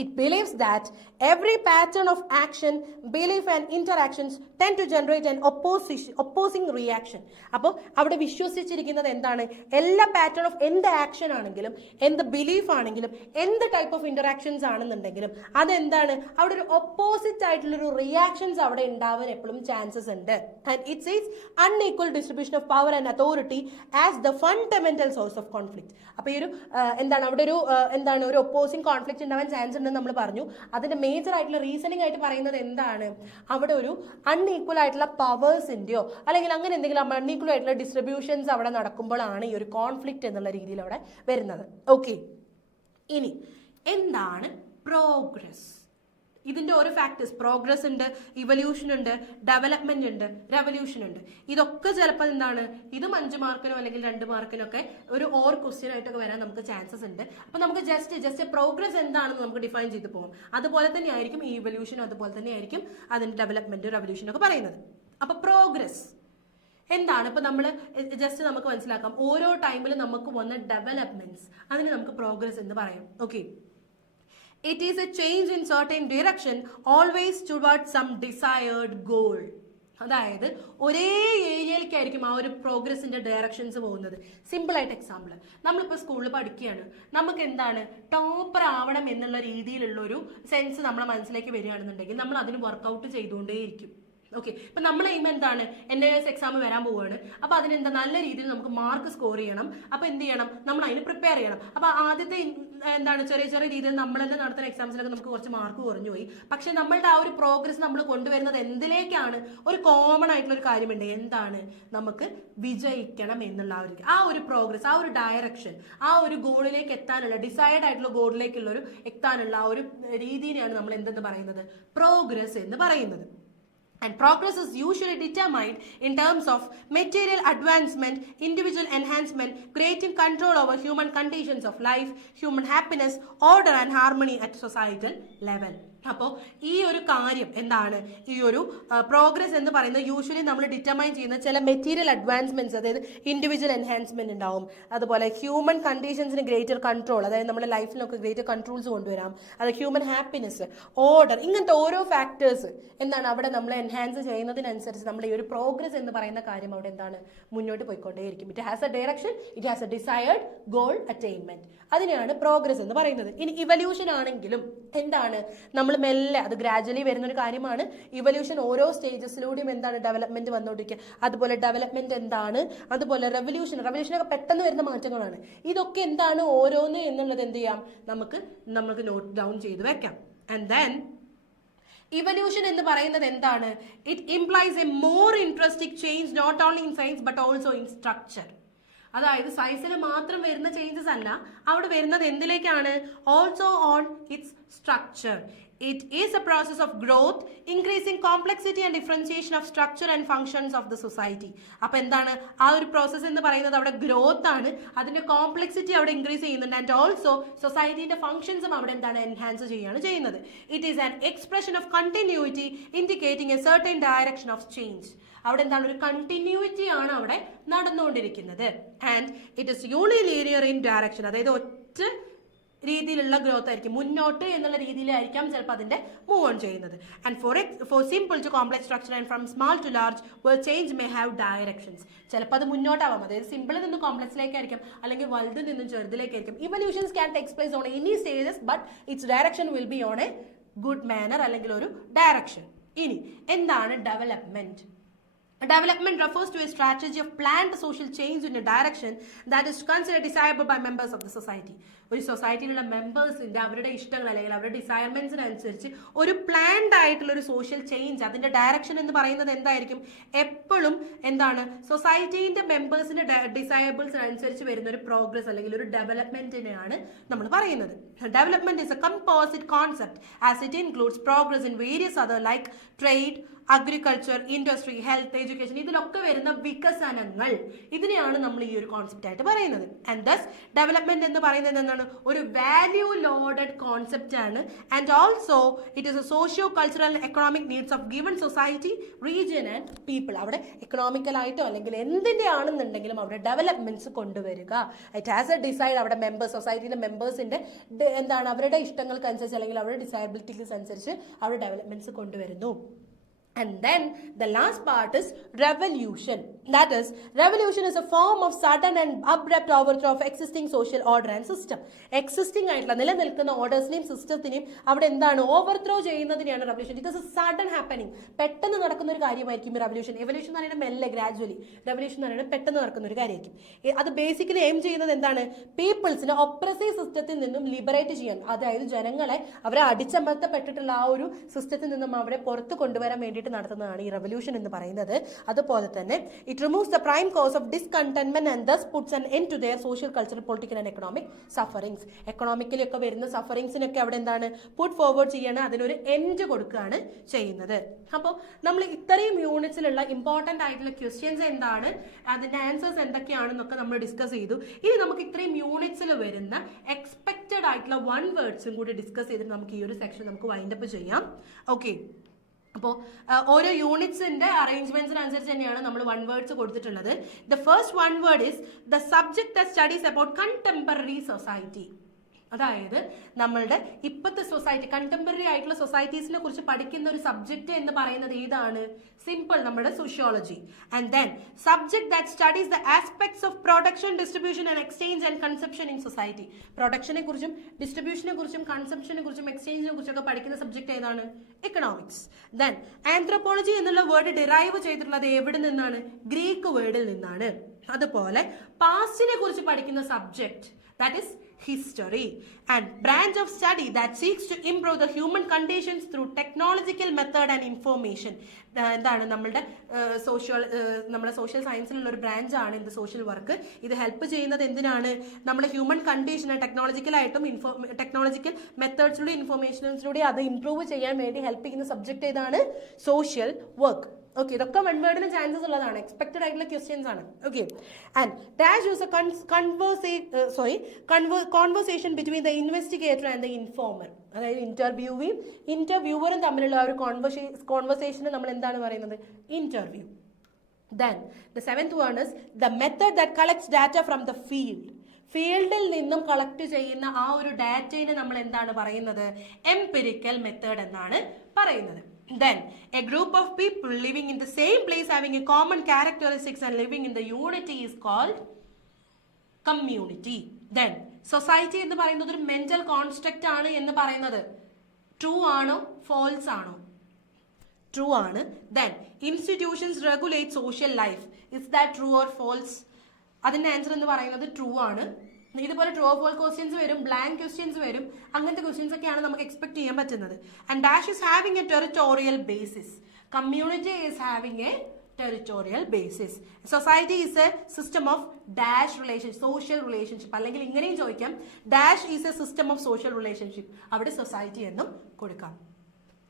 It believes that every pattern of action, belief and interactions tend to generate an opposing reaction. അപ്പോൾ അവിടെ വിശ്വസിച്ചിരിക്കുന്നത് എന്താണ്, എല്ലാ പാറ്റേൺ ഓഫ് എന്ത് ആക്ഷൻ ആണെങ്കിലും എന്ത് ബിലീഫ് ആണെങ്കിലും എന്ത് ടൈപ്പ് ഓഫ് ഇന്ററാക്ഷൻസ് ആണെന്നുണ്ടെങ്കിലും അതെന്താണ് അവിടെ ഒരു ഓപ്പോസിറ്റ് ആയിട്ടുള്ളൊരു റിയാക്ഷൻസ് അവിടെ ഉണ്ടാവാൻ എപ്പോഴും ചാൻസസ് ഉണ്ട്. ആൻഡ് ഇറ്റ് സീസ് unequal distribution of power and authority as the fundamental source of conflict. അപ്പോൾ ഈ ഒരു എന്താണ് അവിടെ ഒരു എന്താണ് ഒരു ഒപ്പോസിങ് കോൺഫ്ലിക്റ്റ് ഉണ്ടാവാൻ ചാൻസ് നമ്മൾ പറഞ്ഞു. അതിന്റെ മേജർ ആയിട്ടുള്ള റീസണിംഗ് ആയിട്ട് പറയുന്നത് എന്താണ്, അവിടെ ഒരു അൺഈക്വൽ ആയിട്ടുള്ള പവേഴ്സിന്റെയോ അല്ലെങ്കിൽ അങ്ങനെ എന്തെങ്കിലും അൺഈക്വൽ ആയിട്ടുള്ള ഡിസ്ട്രിബ്യൂഷൻസ് അവിടെ നടക്കുമ്പോഴാണ് ഈ ഒരു കോൺഫ്ലിക്റ്റ് എന്നുള്ള രീതിയിൽ അവിടെ വരുന്നത്. ഓക്കെ, ഇനി എന്താണ് പ്രോഗ്രസ്? ഇതിന്റെ ഓരോ ഫാക്ടേഴ്സ്, പ്രോഗ്രസ് ഉണ്ട്, ഇവല്യൂഷൻ ഉണ്ട്, ഡെവലപ്മെന്റ് ഉണ്ട്, റെവല്യൂഷൻ ഉണ്ട്. ഇതൊക്കെ ചിലപ്പോൾ എന്താണ് ഇത് 5 മാർക്കിനോ അല്ലെങ്കിൽ 2 മാർക്കിനോ ഒക്കെ ഒരു ഓർ ക്വസ്റ്റ്യൻ ആയിട്ടൊക്കെ വരാൻ നമുക്ക് ചാൻസസ് ഉണ്ട്. അപ്പൊ നമുക്ക് ജസ്റ്റ് പ്രോഗ്രസ് എന്താണെന്ന് നമുക്ക് ഡിഫൈൻ ചെയ്ത് പോകും. അതുപോലെ തന്നെ ആയിരിക്കും ഈ ഇവല്യൂഷനും അതുപോലെ തന്നെ ആയിരിക്കും അതിന്റെ ഡെവലപ്മെന്റ് റെവല്യൂഷനും ഒക്കെ പറയുന്നത്. അപ്പൊ പ്രോഗ്രസ് എന്താണ്? ഇപ്പൊ നമ്മൾ ജസ്റ്റ് നമുക്ക് മനസ്സിലാക്കാം ഓരോ ടൈമിൽ നമുക്ക് വന്ന ഡെവലപ്മെന്റ്സ്, അതിന് നമുക്ക് പ്രോഗ്രസ് എന്ന് പറയാം. Okay, it is a change in certain direction always towards some desired goal. അതായത് ഒരേ ഏരിയയിലേക്കായിരിക്കും ആ ഒരു പ്രോഗ്രസിന്റെ ഡയറക്ഷൻസ് പോകുന്നത്. സിമ്പിൾ ആയിട്ട് എക്സാമ്പിൾ, നമ്മളിപ്പോൾ സ്കൂളിൽ പഠിക്കുകയാണ്, നമുക്ക് എന്താണ് ടോപ്പർ ആവണം എന്നുള്ള രീതിയിലുള്ള ഒരു സെൻസ് നമ്മളെ മനസ്സിലേക്ക് വരികയാണെന്നുണ്ടെങ്കിൽ നമ്മൾ അതിന് വർക്കൗട്ട് ചെയ്തുകൊണ്ടേയിരിക്കും. ഓക്കെ, ഇപ്പൊ നമ്മൾ കഴിയുമ്പോൾ എന്താണ് NIOS എക്സാം വരാൻ പോവുകയാണ്. അപ്പൊ അതിനെന്താ നല്ല രീതിയിൽ നമുക്ക് മാർക്ക് സ്കോർ ചെയ്യണം. അപ്പൊ എന്ത് ചെയ്യണം, നമ്മൾ അതിന് പ്രിപ്പയർ ചെയ്യണം. അപ്പൊ ആദ്യത്തെ എന്താണ് ചെറിയ ചെറിയ രീതിയിൽ നമ്മളെല്ലാം നടത്തുന്ന എക്സാംസിലൊക്കെ നമുക്ക് കുറച്ച് മാർക്ക് കുറഞ്ഞു പോയി. പക്ഷെ നമ്മളുടെ ആ ഒരു പ്രോഗ്രസ് നമ്മൾ കൊണ്ടുവരുന്നത് എന്തിലേക്കാണ്? ഒരു കോമൺ ആയിട്ടുള്ള ഒരു കാര്യമുണ്ട്, എന്താണ് നമുക്ക് വിജയിക്കണം എന്നുള്ള ആ ഒരു പ്രോഗ്രസ്, ആ ഒരു ഡയറക്ഷൻ, ആ ഒരു ഗോളിലേക്ക് എത്താനുള്ള ഡിസൈഡ് ആയിട്ടുള്ള ഗോളിലേക്കുള്ള ഒരു എത്താനുള്ള ആ ഒരു രീതിയെയാണ് നമ്മൾ എന്തെന്ന് പറയുന്നത്, പ്രോഗ്രസ് എന്ന് പറയുന്നത്. And progress is usually determined in terms of material advancement, individual enhancement, creating control over human conditions of life, human happiness, order and harmony at societal level. അപ്പോൾ ഈ ഒരു കാര്യം എന്താണ്, ഈ ഒരു പ്രോഗ്രസ് എന്ന് പറയുന്നത് യൂഷ്വലി നമ്മൾ ഡിറ്റർമൈൻ ചെയ്യുന്ന ചില മെറ്റീരിയൽ അഡ്വാൻസ്മെന്റ്സ്, അതായത് ഇൻഡിവിജ്വൽ എൻഹാൻസ്മെന്റ് ഉണ്ടാവും, അതുപോലെ ഹ്യൂമൻ കണ്ടീഷൻസിന് ഗ്രേറ്റർ കൺട്രോൾ, അതായത് നമ്മുടെ ലൈഫിലൊക്കെ ഗ്രേറ്റർ കൺട്രോൾസ് കൊണ്ടുവരാം, അത് ഹ്യൂമൻ ഹാപ്പിനെസ്, ഓർഡർ, ഇങ്ങനത്തെ ഓരോ ഫാക്ടേഴ്സ് എന്താണ് അവിടെ നമ്മൾ എൻഹാൻസ് ചെയ്യുന്നതിനനുസരിച്ച് നമ്മുടെ ഈ ഒരു പ്രോഗ്രസ് എന്ന് പറയുന്ന കാര്യം അവിടെ എന്താണ് മുന്നോട്ട് പോയിക്കൊണ്ടേയിരിക്കും. It has a direction, it has a desired goal attainment. അതിനെയാണ് പ്രോഗ്രസ് എന്ന് പറയുന്നത്. ഇനി ഇവല്യൂഷൻ ആണെങ്കിലും എന്താണ്, നമ്മൾ മെല്ലെ അത് ഗ്രാജുവലി വരുന്ന ഒരു കാര്യമാണ്. ഇവല്യൂഷൻ ഓരോ സ്റ്റേജസിലൂടെയും എന്താണ് ഡെവലപ്മെന്റ് വന്നുകൊണ്ടിരിക്കുക. അതുപോലെ ഡെവലപ്മെന്റ് എന്താണ്, അതുപോലെ റെവല്യൂഷനൊക്കെ പെട്ടെന്ന് വരുന്ന മാറ്റങ്ങളാണ്. ഇതൊക്കെ എന്താണ് ഓരോന്ന് എന്നുള്ളത് എന്ത് ചെയ്യാം, നമുക്ക് നോട്ട് ഡൗൺ ചെയ്ത് വെക്കാം. ആൻഡ് ദെൻ ഇവല്യൂഷൻ എന്ന് പറയുന്നത് എന്താണ്, it implies a more interesting change not only in science but also in structure. അതായത് സയൻസിൽ മാത്രം വരുന്ന ചേഞ്ചസ് അല്ല, അവിടെ വരുന്നത് എന്തിലേക്കാണ്, also on its structure. It is a process of growth, increasing complexity and differentiation of structure and functions of the society. അപ്പോൾ എന്താണ് ആ ഒരു പ്രോസസ്സ് എന്ന് പറയുന്നത് അവിടെ ഗ്രോത്ത് ആണ്, അതിന്റെ കോംപ്ലക്സിറ്റി അവിടെ ഇൻക്രീസ് ചെയ്യുന്നുണ്ട്, ആൻഡ് ഓൾസോ സൊസൈറ്റിന്റെ ഫംഗ്ഷൻസും അവിടെ എന്താണ് എൻഹാൻസ് ചെയ്യുകയാണ് ചെയ്യുന്നത്. It is an expression of continuity indicating a certain direction of change. അവിടെ എന്താണ് ഒരു കണ്ടിന്യൂറ്റി ആണ് അവിടെ നടന്നുകൊണ്ടിരിക്കുന്നത്. And it is unilinear in direction, അതായത് ഒറ്റ രീതിയിലുള്ള ഗ്രോത്ത് ആയിരിക്കും, മുന്നോട്ട് എന്നുള്ള രീതിയിലായിരിക്കാം ചിലപ്പോൾ അതിന്റെ മൂവ് ഓൺ ചെയ്യുന്നത്. And for simple to complex structure and from small to large where change may have directions. ചിലപ്പോൾ അത് മുന്നോട്ടാവാം, അതായത് സിമ്പിളിൽ നിന്ന് കോംപ്ലക്സിലേക്കായിരിക്കും, അല്ലെങ്കിൽ വലുതിൽ നിന്നും ചെറുതിലേക്കായിരിക്കും. ഇവല്യൂഷൻസ് can takes place on any stages, but it's direction will be on A good manner, അല്ലെങ്കിൽ ഒരു direction. ഇനി എന്താണ് development? Development refers to a strategy of planned social change in a direction that is considered desirable by members of the society. ഒരു സൊസൈറ്റിയിലുള്ള മെമ്പേഴ്സിന്റെ അവരുടെ ഇഷ്ടങ്ങൾ അല്ലെങ്കിൽ അവരുടെ ഡിസയർമെന്റ്സിനനുസരിച്ച് ഒരു പ്ലാൻഡ് ആയിട്ടുള്ള ഒരു സോഷ്യൽ ചേഞ്ച്, അതിന്റെ ഡയറക്ഷൻ എന്ന് പറയുന്നത് എന്തായിരിക്കും? എപ്പോഴും എന്താണ് സൊസൈറ്റിന്റെ മെമ്പേഴ്സിന്റെ ഡിസയബിൾസിനനുസരിച്ച് വരുന്ന ഒരു പ്രോഗ്രസ് അല്ലെങ്കിൽ ഒരു ഡെവലപ്മെന്റിനെയാണ് നമ്മൾ പറയുന്നത്. Development is A composite concept as it includes progress in various other like trade, agriculture, industry, health, education, ഇതിലൊക്കെ വരുന്ന വികസനങ്ങൾ, ഇതിനെയാണ് നമ്മൾ ഈ ഒരു കോൺസെപ്റ്റ് ആയിട്ട് പറയുന്നത്. ആൻഡ് ദസ് ഡെവലപ്മെന്റ് എന്ന് പറയുന്നത് എന്താണ്? ഒരു വാല്യൂ ലോഡഡ് കോൺസെപ്റ്റ് ആണ്. And also it is A socio cultural economic needs of given society, region and people. അവിടെ എക്കണോമിക്കലായിട്ടോ അല്ലെങ്കിൽ എന്തിന്റെ ആണെന്നുണ്ടെങ്കിലും അവിടെ ഡെവലപ്മെന്റ്സ് കൊണ്ടുവരിക. ഇറ്റ് ഹാസ് എ ഡിസൈഡ്, അവിടെ മെമ്പേഴ്സ്, സൊസൈറ്റിയിലെ മെമ്പേഴ്സിന്റെ എന്താണ് അവരുടെ ഇഷ്ടങ്ങൾക്കനുസരിച്ച് അല്ലെങ്കിൽ അവരുടെ ഡിസൈബിലിറ്റീസ് അനുസരിച്ച് അവിടെ ഡെവലപ്മെന്റ്സ് കൊണ്ടുവരുന്നു. And then the last part is revolution. That is, revolution is a form of sudden and abrupt overthrow of existing social order and system. Existing ആയിട്ടുള്ള നിലനിൽക്കുന്ന ഓർഡേഴ്സിനെയും സിസ്റ്റത്തിനെയും അവിടെ എന്താണ് ഓവർത്രോ ചെയ്യുന്നതിനെയാണ് റെവല്യൂഷൻ. ഇത് സഡൻ ഹാപ്പനിങ്, പെട്ടെന്ന് നടക്കുന്ന ഒരു കാര്യമായിരിക്കും റെവല്യൂഷൻ. എവല്യൂഷൻ എന്ന് പറയുന്നത് മെല്ലെ ഗ്രാജുവലി, റെവല്യൂഷൻ എന്ന് പറയുന്നത് പെട്ടെന്ന് നടക്കുന്ന ഒരു കാര്യമായിരിക്കും. അത് ബേസിക്കലി എയിം ചെയ്യുന്നത് എന്താണ്? പീപ്പിൾസിനെ ഒപ്രസീവ് സിസ്റ്റത്തിൽ നിന്നും ലിബറേറ്റ് ചെയ്യാൻ, അതായത് ജനങ്ങളെ അവരെ അടിച്ചമർത്തപ്പെട്ടിട്ടുള്ള ആ ഒരു സിസ്റ്റത്തിൽ നിന്നും അവരെ പുറത്ത് കൊണ്ടുവരാൻ വേണ്ടി നടത്തുന്നതാണ് ഈ റെവല്യൂഷൻ എന്ന് പറയുന്നത്. അതുപോലെ തന്നെ it removes the prime cause of discontentment and thus puts an end to their social, cultural, political and economic sufferings. Economically ഒക്കെ വരുന്ന സഫറിങ്സിനൊക്കെ അവിടെ എന്താണ് പുട്ട് ഫോർവേഡ് ചെയ്യാണ്, അതിനൊരു എൻഡ് കൊടുക്കുകയാണ് ചെയ്യുന്നത്. അപ്പോൾ നമ്മൾ ഇത്രയും യൂണിറ്റ്സിലുള്ള ഇമ്പോർട്ടന്റ് ആയിട്ടുള്ള ക്വസ്റ്റ്യൻസ് എന്താണ്, അതിന്റെ ആൻസേഴ്സ് എന്തൊക്കെയാണെന്നൊക്കെ നമ്മൾ ഡിസ്കസ് ചെയ്തു. ഇനി നമുക്ക് ഇത്രയും യൂണിറ്റ്സിൽ വരുന്ന എക്സ്പെക്റ്റഡ് ആയിട്ടുള്ള 1 വേർഡ്സും കൂടി ഡിസ്കസ് ചെയ്തിട്ട് നമുക്ക് ഈ ഒരു സെക്ഷൻ നമുക്ക് വൈൻഡപ്പ് ചെയ്യാം. ഓക്കെ, അപ്പോൾ ഓരോ യൂണിറ്റ്സിന്റെ അറേഞ്ച്മെന്റ്സിനനുസരിച്ച് തന്നെയാണ് നമ്മൾ 1 വേർഡ്സ് കൊടുത്തിട്ടുള്ളത്. The first 1 word is the subject that studies about contemporary society. അതായത് നമ്മളുടെ ഇപ്പോഴത്തെ സൊസൈറ്റി, കണ്ടംപററി ആയിട്ടുള്ള സൊസൈറ്റീസിനെ കുറിച്ച് പഠിക്കുന്ന ഒരു സബ്ജക്ട് എന്ന് പറയുന്നത് ഏതാണ്? സിമ്പിൾ, നമ്മുടെ sociology. And then subject that studies the aspects of production, distribution and exchange and conception in society. പ്രൊഡക്ഷനെ കുറിച്ചും ഡിസ്ട്രിബ്യൂഷനെ കുറിച്ചും കൺസെപ്ഷനെ കുറിച്ചും എക്സ്ചേഞ്ചിനെ കുറിച്ചൊക്കെ പഠിക്കുന്ന സബ്ജക്ട് ഏതാണ്? എക്കണോമിക്സ്. ദെൻ ആന്ത്രോപോളജി എന്നുള്ള വേർഡ് ഡിറൈവ് ചെയ്തിട്ടുള്ളത് എവിടെ നിന്നാണ്? ഗ്രീക്ക് വേർഡിൽ നിന്നാണ്. അതുപോലെ പാസ്റ്റിനെ കുറിച്ച് പഠിക്കുന്ന subject that is history, and branch of study that seeks to improve the human conditions through technological method and information. എന്താണ് നമ്മുടെ സോഷ്യൽ സയൻസിലുള്ള ഒരു ബ്രാഞ്ച് ആണ് ഇത് സോഷ്യൽ വർക്ക്. ഇത് ഹെൽപ്പ് ചെയ്യുന്നത് എന്തിനാണ്? നമ്മുടെ ഹ്യൂമൻ കണ്ടീഷനെ ടെക്നോളജിക്കലായിട്ടും ടെക്നോളജിക്കൽ മെത്തേഡ്സിലൂടെ ഇൻഫോർമേഷൻസിലൂടെ അത് ഇംപ്രൂവ് ചെയ്യാൻ വേണ്ടി ഹെൽപ്പ് ചെയ്യുന്ന സബ്ജക്ട് ഏതാണ്? Social work. ഓക്കെ, ഇതൊക്കെ 1 വേർഡിന് ചാൻസസ് ഉള്ളതാണ്, എക്സ്പെക്റ്റഡ് ആയിട്ടുള്ള ക്വസ്റ്റ്യൻസ് ആണ്. Okay, and dash use conversation between the investigator and the informer. അതായത് ഇന്റർവ്യൂവറും തമ്മിലുള്ള ഒരു കോൺവെർസേഷന് നമ്മൾ എന്താണ് പറയുന്നത്? Interview. Then the 7th one is the method that collects data from the field. ഫീൽഡിൽ നിന്നും കളക്ട് ചെയ്യുന്ന ആ ഒരു ഡാറ്റയെ നമ്മൾ എന്താണ് പറയുന്നത്? എംപിരിക്കൽ മെത്തേഡ് എന്നാണ് പറയുന്നത്. Then a group of people living in the same place having a common characteristics and living in the unity is called community. Then society എന്ന് പറയുന്നത് ഒരു മെന്റൽ കോൺസ്ട്രക്റ്റ് ആണ് എന്ന് പറയുന്നത് ട്രൂ ആണോ ഫോൾസ് ആണോ? ട്രൂ ആണ്. Then institutions regulate social life. Is that true or false? അതിന്റെ ആൻസർ എന്ന് പറയുന്നത് ട്രൂ ആണ്. ഇതുപോലെ ട്രൂ ഓർ ഫോൾസ് ക്വസ്റ്റ്യൻസ് വരും, ബ്ലാങ്ക് ക്വസ്റ്റ്യൻസ് വരും, അങ്ങനത്തെ ക്വസ്റ്റ്യൻസ് ഒക്കെയാണ് നമുക്ക് എക്സ്പെക്ട് ചെയ്യാൻ പറ്റുന്നത്. And dash is having A territorial basis. Community is having A territorial basis. Society is a system of dash relationship, social relationship. അല്ലെങ്കിൽ ഇങ്ങനെയും ചോദിക്കാം, dash is a system of social relationship. അവിടെ society എന്നും കൊടുക്കാം.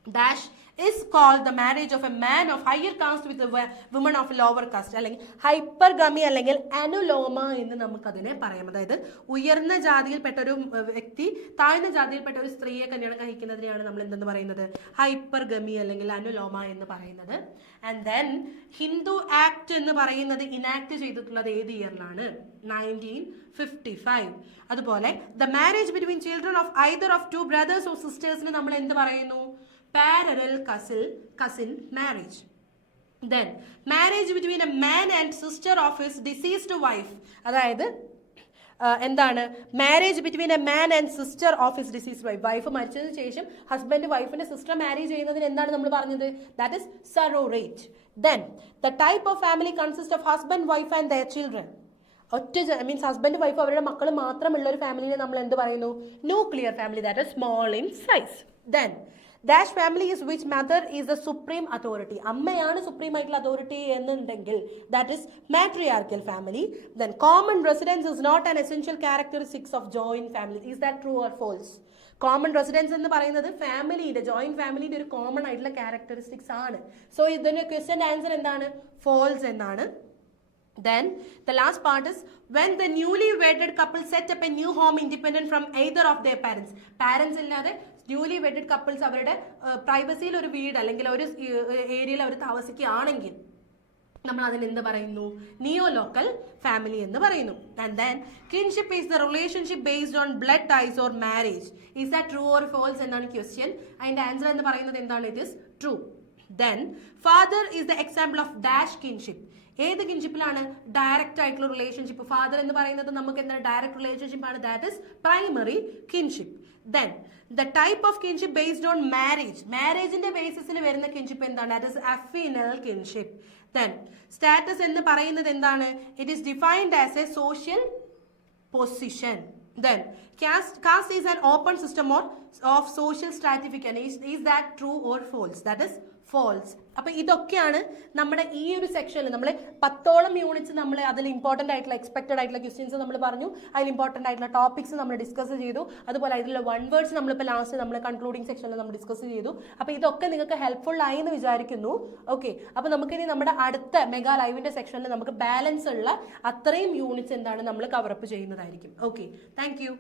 Dash is called the marriage of a man of higher caste with a woman of lower caste. അല്ലെങ്കിൽ hypergamy അല്ലെങ്കിൽ അനുലോമ എന്ന് നമുക്കതിനെ പറയാം. അതായത് ഉയർന്ന ജാതിയിൽപ്പെട്ട ഒരു വ്യക്തി താഴ്ന്ന ജാതിയിൽപ്പെട്ട ഒരു സ്ത്രീയെ കല്യാണം കഴിക്കുന്നതിനെയാണ് നമ്മൾ എന്തെന്ന് പറയുന്നത്, ഹൈപ്പർഗമി അല്ലെങ്കിൽ അനുലോമ എന്ന് പറയുന്നത്. ആൻഡ് ദെൻ ഹിന്ദു ആക്ട് എന്ന് പറയുന്നത് ഇനാക്ട് ചെയ്തിട്ടുള്ളത് ഏത് ഇയറിലാണ്? 1955. അതുപോലെ the marriage between children of either of two brothers or സിസ്റ്റേഴ്സിന് നമ്മൾ എന്ത് പറയുന്നു? Parallel cousin marriage. Then marriage between a man and sister of his deceased wife. അതായത് എന്താണ് marriage between a man and sister of his deceased wife. Wife മരിച്ചതിന് ശേഷം husband വൈഫിന്റെ sister marriage ചെയ്യുന്നതിന് എന്താണ് നമ്മൾ പറഞ്ഞത്? That is sororate. Then the type of family consist of husband wife and their children. ഒറ്റ മീൻസ് ഹസ്ബൻഡ് വൈഫ് അവരുടെ മക്കൾ മാത്രമുള്ള ഒരു ഫാമിലിനെ നമ്മൾ എന്ത് പറയുന്നു? Nuclear family, that is small in size. Then Dash family is which mother is the supreme authority. അമ്മയാണ് സുപ്രീം ആയിട്ടുള്ള അതോറിറ്റി എന്നുണ്ടെങ്കിൽ that is matriarchal family. Then common residence is not an essential characteristics of joint family. Is that true or false? Common residence എന്ന് പറയുന്നത് ഫാമിലിയുടെ joint ഫാമിലിയുടെ ഒരു common ആയിട്ടുള്ള characteristics ആണ്. സോ ഇതിന്റെ ക്വസ്റ്റ്യൻ ആൻസർ എന്താണ്? ഫോൾസ് എന്നാണ്. Then the last part is when the newly wedded couple set up a new home independent from either of their parents. Parents ഇല്ലാതെ ന്യൂലി വെഡഡ് കപ്പിൾസ് അവരുടെ പ്രൈവസിയിൽ ഒരു വീട് അല്ലെങ്കിൽ ഒരു ഏരിയയിൽ അവർ താമസിക്കുകയാണെങ്കിൽ നമ്മൾ അതിന് എന്ത് പറയുന്നു? നിയോ ലോക്കൽ ഫാമിലി എന്ന് പറയുന്നു. And then kinship is the relationship based on blood ties or marriage. Is that true or false എന്നാണ് ക്വസ്റ്റ്യൻ. അതിന്റെ ആൻസർ എന്ന് പറയുന്നത് എന്താണ്? It is true. Then father is the example of dash kinship. ഏത് കിൻഷിപ്പിലാണ്? Direct ആയിട്ടുള്ള relationship. Father എന്ന് പറയുന്നത് നമുക്ക് എന്താണ്? ഡയറക്റ്റ് റിലേഷൻഷിപ്പ് ആണ്. That is primary kinship. Then the type of kinship based on marriage. മാരേജിന്റെ ബേസിസിൽ വരുന്ന കിൻഷിപ്പ് എന്താണ്? That is അഫിനൽ kinship. Then status എന്ന് പറയുന്നത് എന്താണ്? It is defined as A social position. Then caste is an open system of social stratification. Is that true or false? That is false. അപ്പൊ ഇതൊക്കെയാണ് നമ്മുടെ ഈ ഒരു സെക്ഷനിൽ നമ്മൾ 10ഓളം യൂണിറ്റ്സ് നമ്മൾ അതിൽ ഇമ്പോർട്ടൻ്റ് ആയിട്ടുള്ള എക്സ്പെക്റ്റഡ് ആയിട്ടുള്ള ക്വസ്റ്റ്യൻസ് നമ്മൾ പറഞ്ഞു. അതിൽ ഇമ്പോർട്ടൻ്റ് ആയിട്ടുള്ള ടോപ്പിക്സ് നമ്മൾ ഡിസ്കസ് ചെയ്തു. അതുപോലെ അതിലുള്ള വൺ വേർഡ്സ് നമ്മളിപ്പോൾ ലാസ്റ്റ് നമ്മൾ കൺക്ലൂഡിംഗ് സെക്ഷനിൽ നമ്മൾ ഡിസ്കസ് ചെയ്തു. അപ്പോൾ ഇതൊക്കെ നിങ്ങൾക്ക് ഹെൽപ്ഫുൾ ആയി എന്ന് വിചാരിക്കുന്നു. ഓക്കെ, അപ്പോൾ നമുക്കിനി നമ്മുടെ അടുത്ത മെഗാ ലൈവിന്റെ സെക്ഷനിൽ നമുക്ക് ബാലൻസ് ഉള്ള അത്രയും യൂണിറ്റ്സ് എന്താണ് നമ്മൾ കവറപ്പ് ചെയ്യുന്നതായിരിക്കും. Okay, thank you.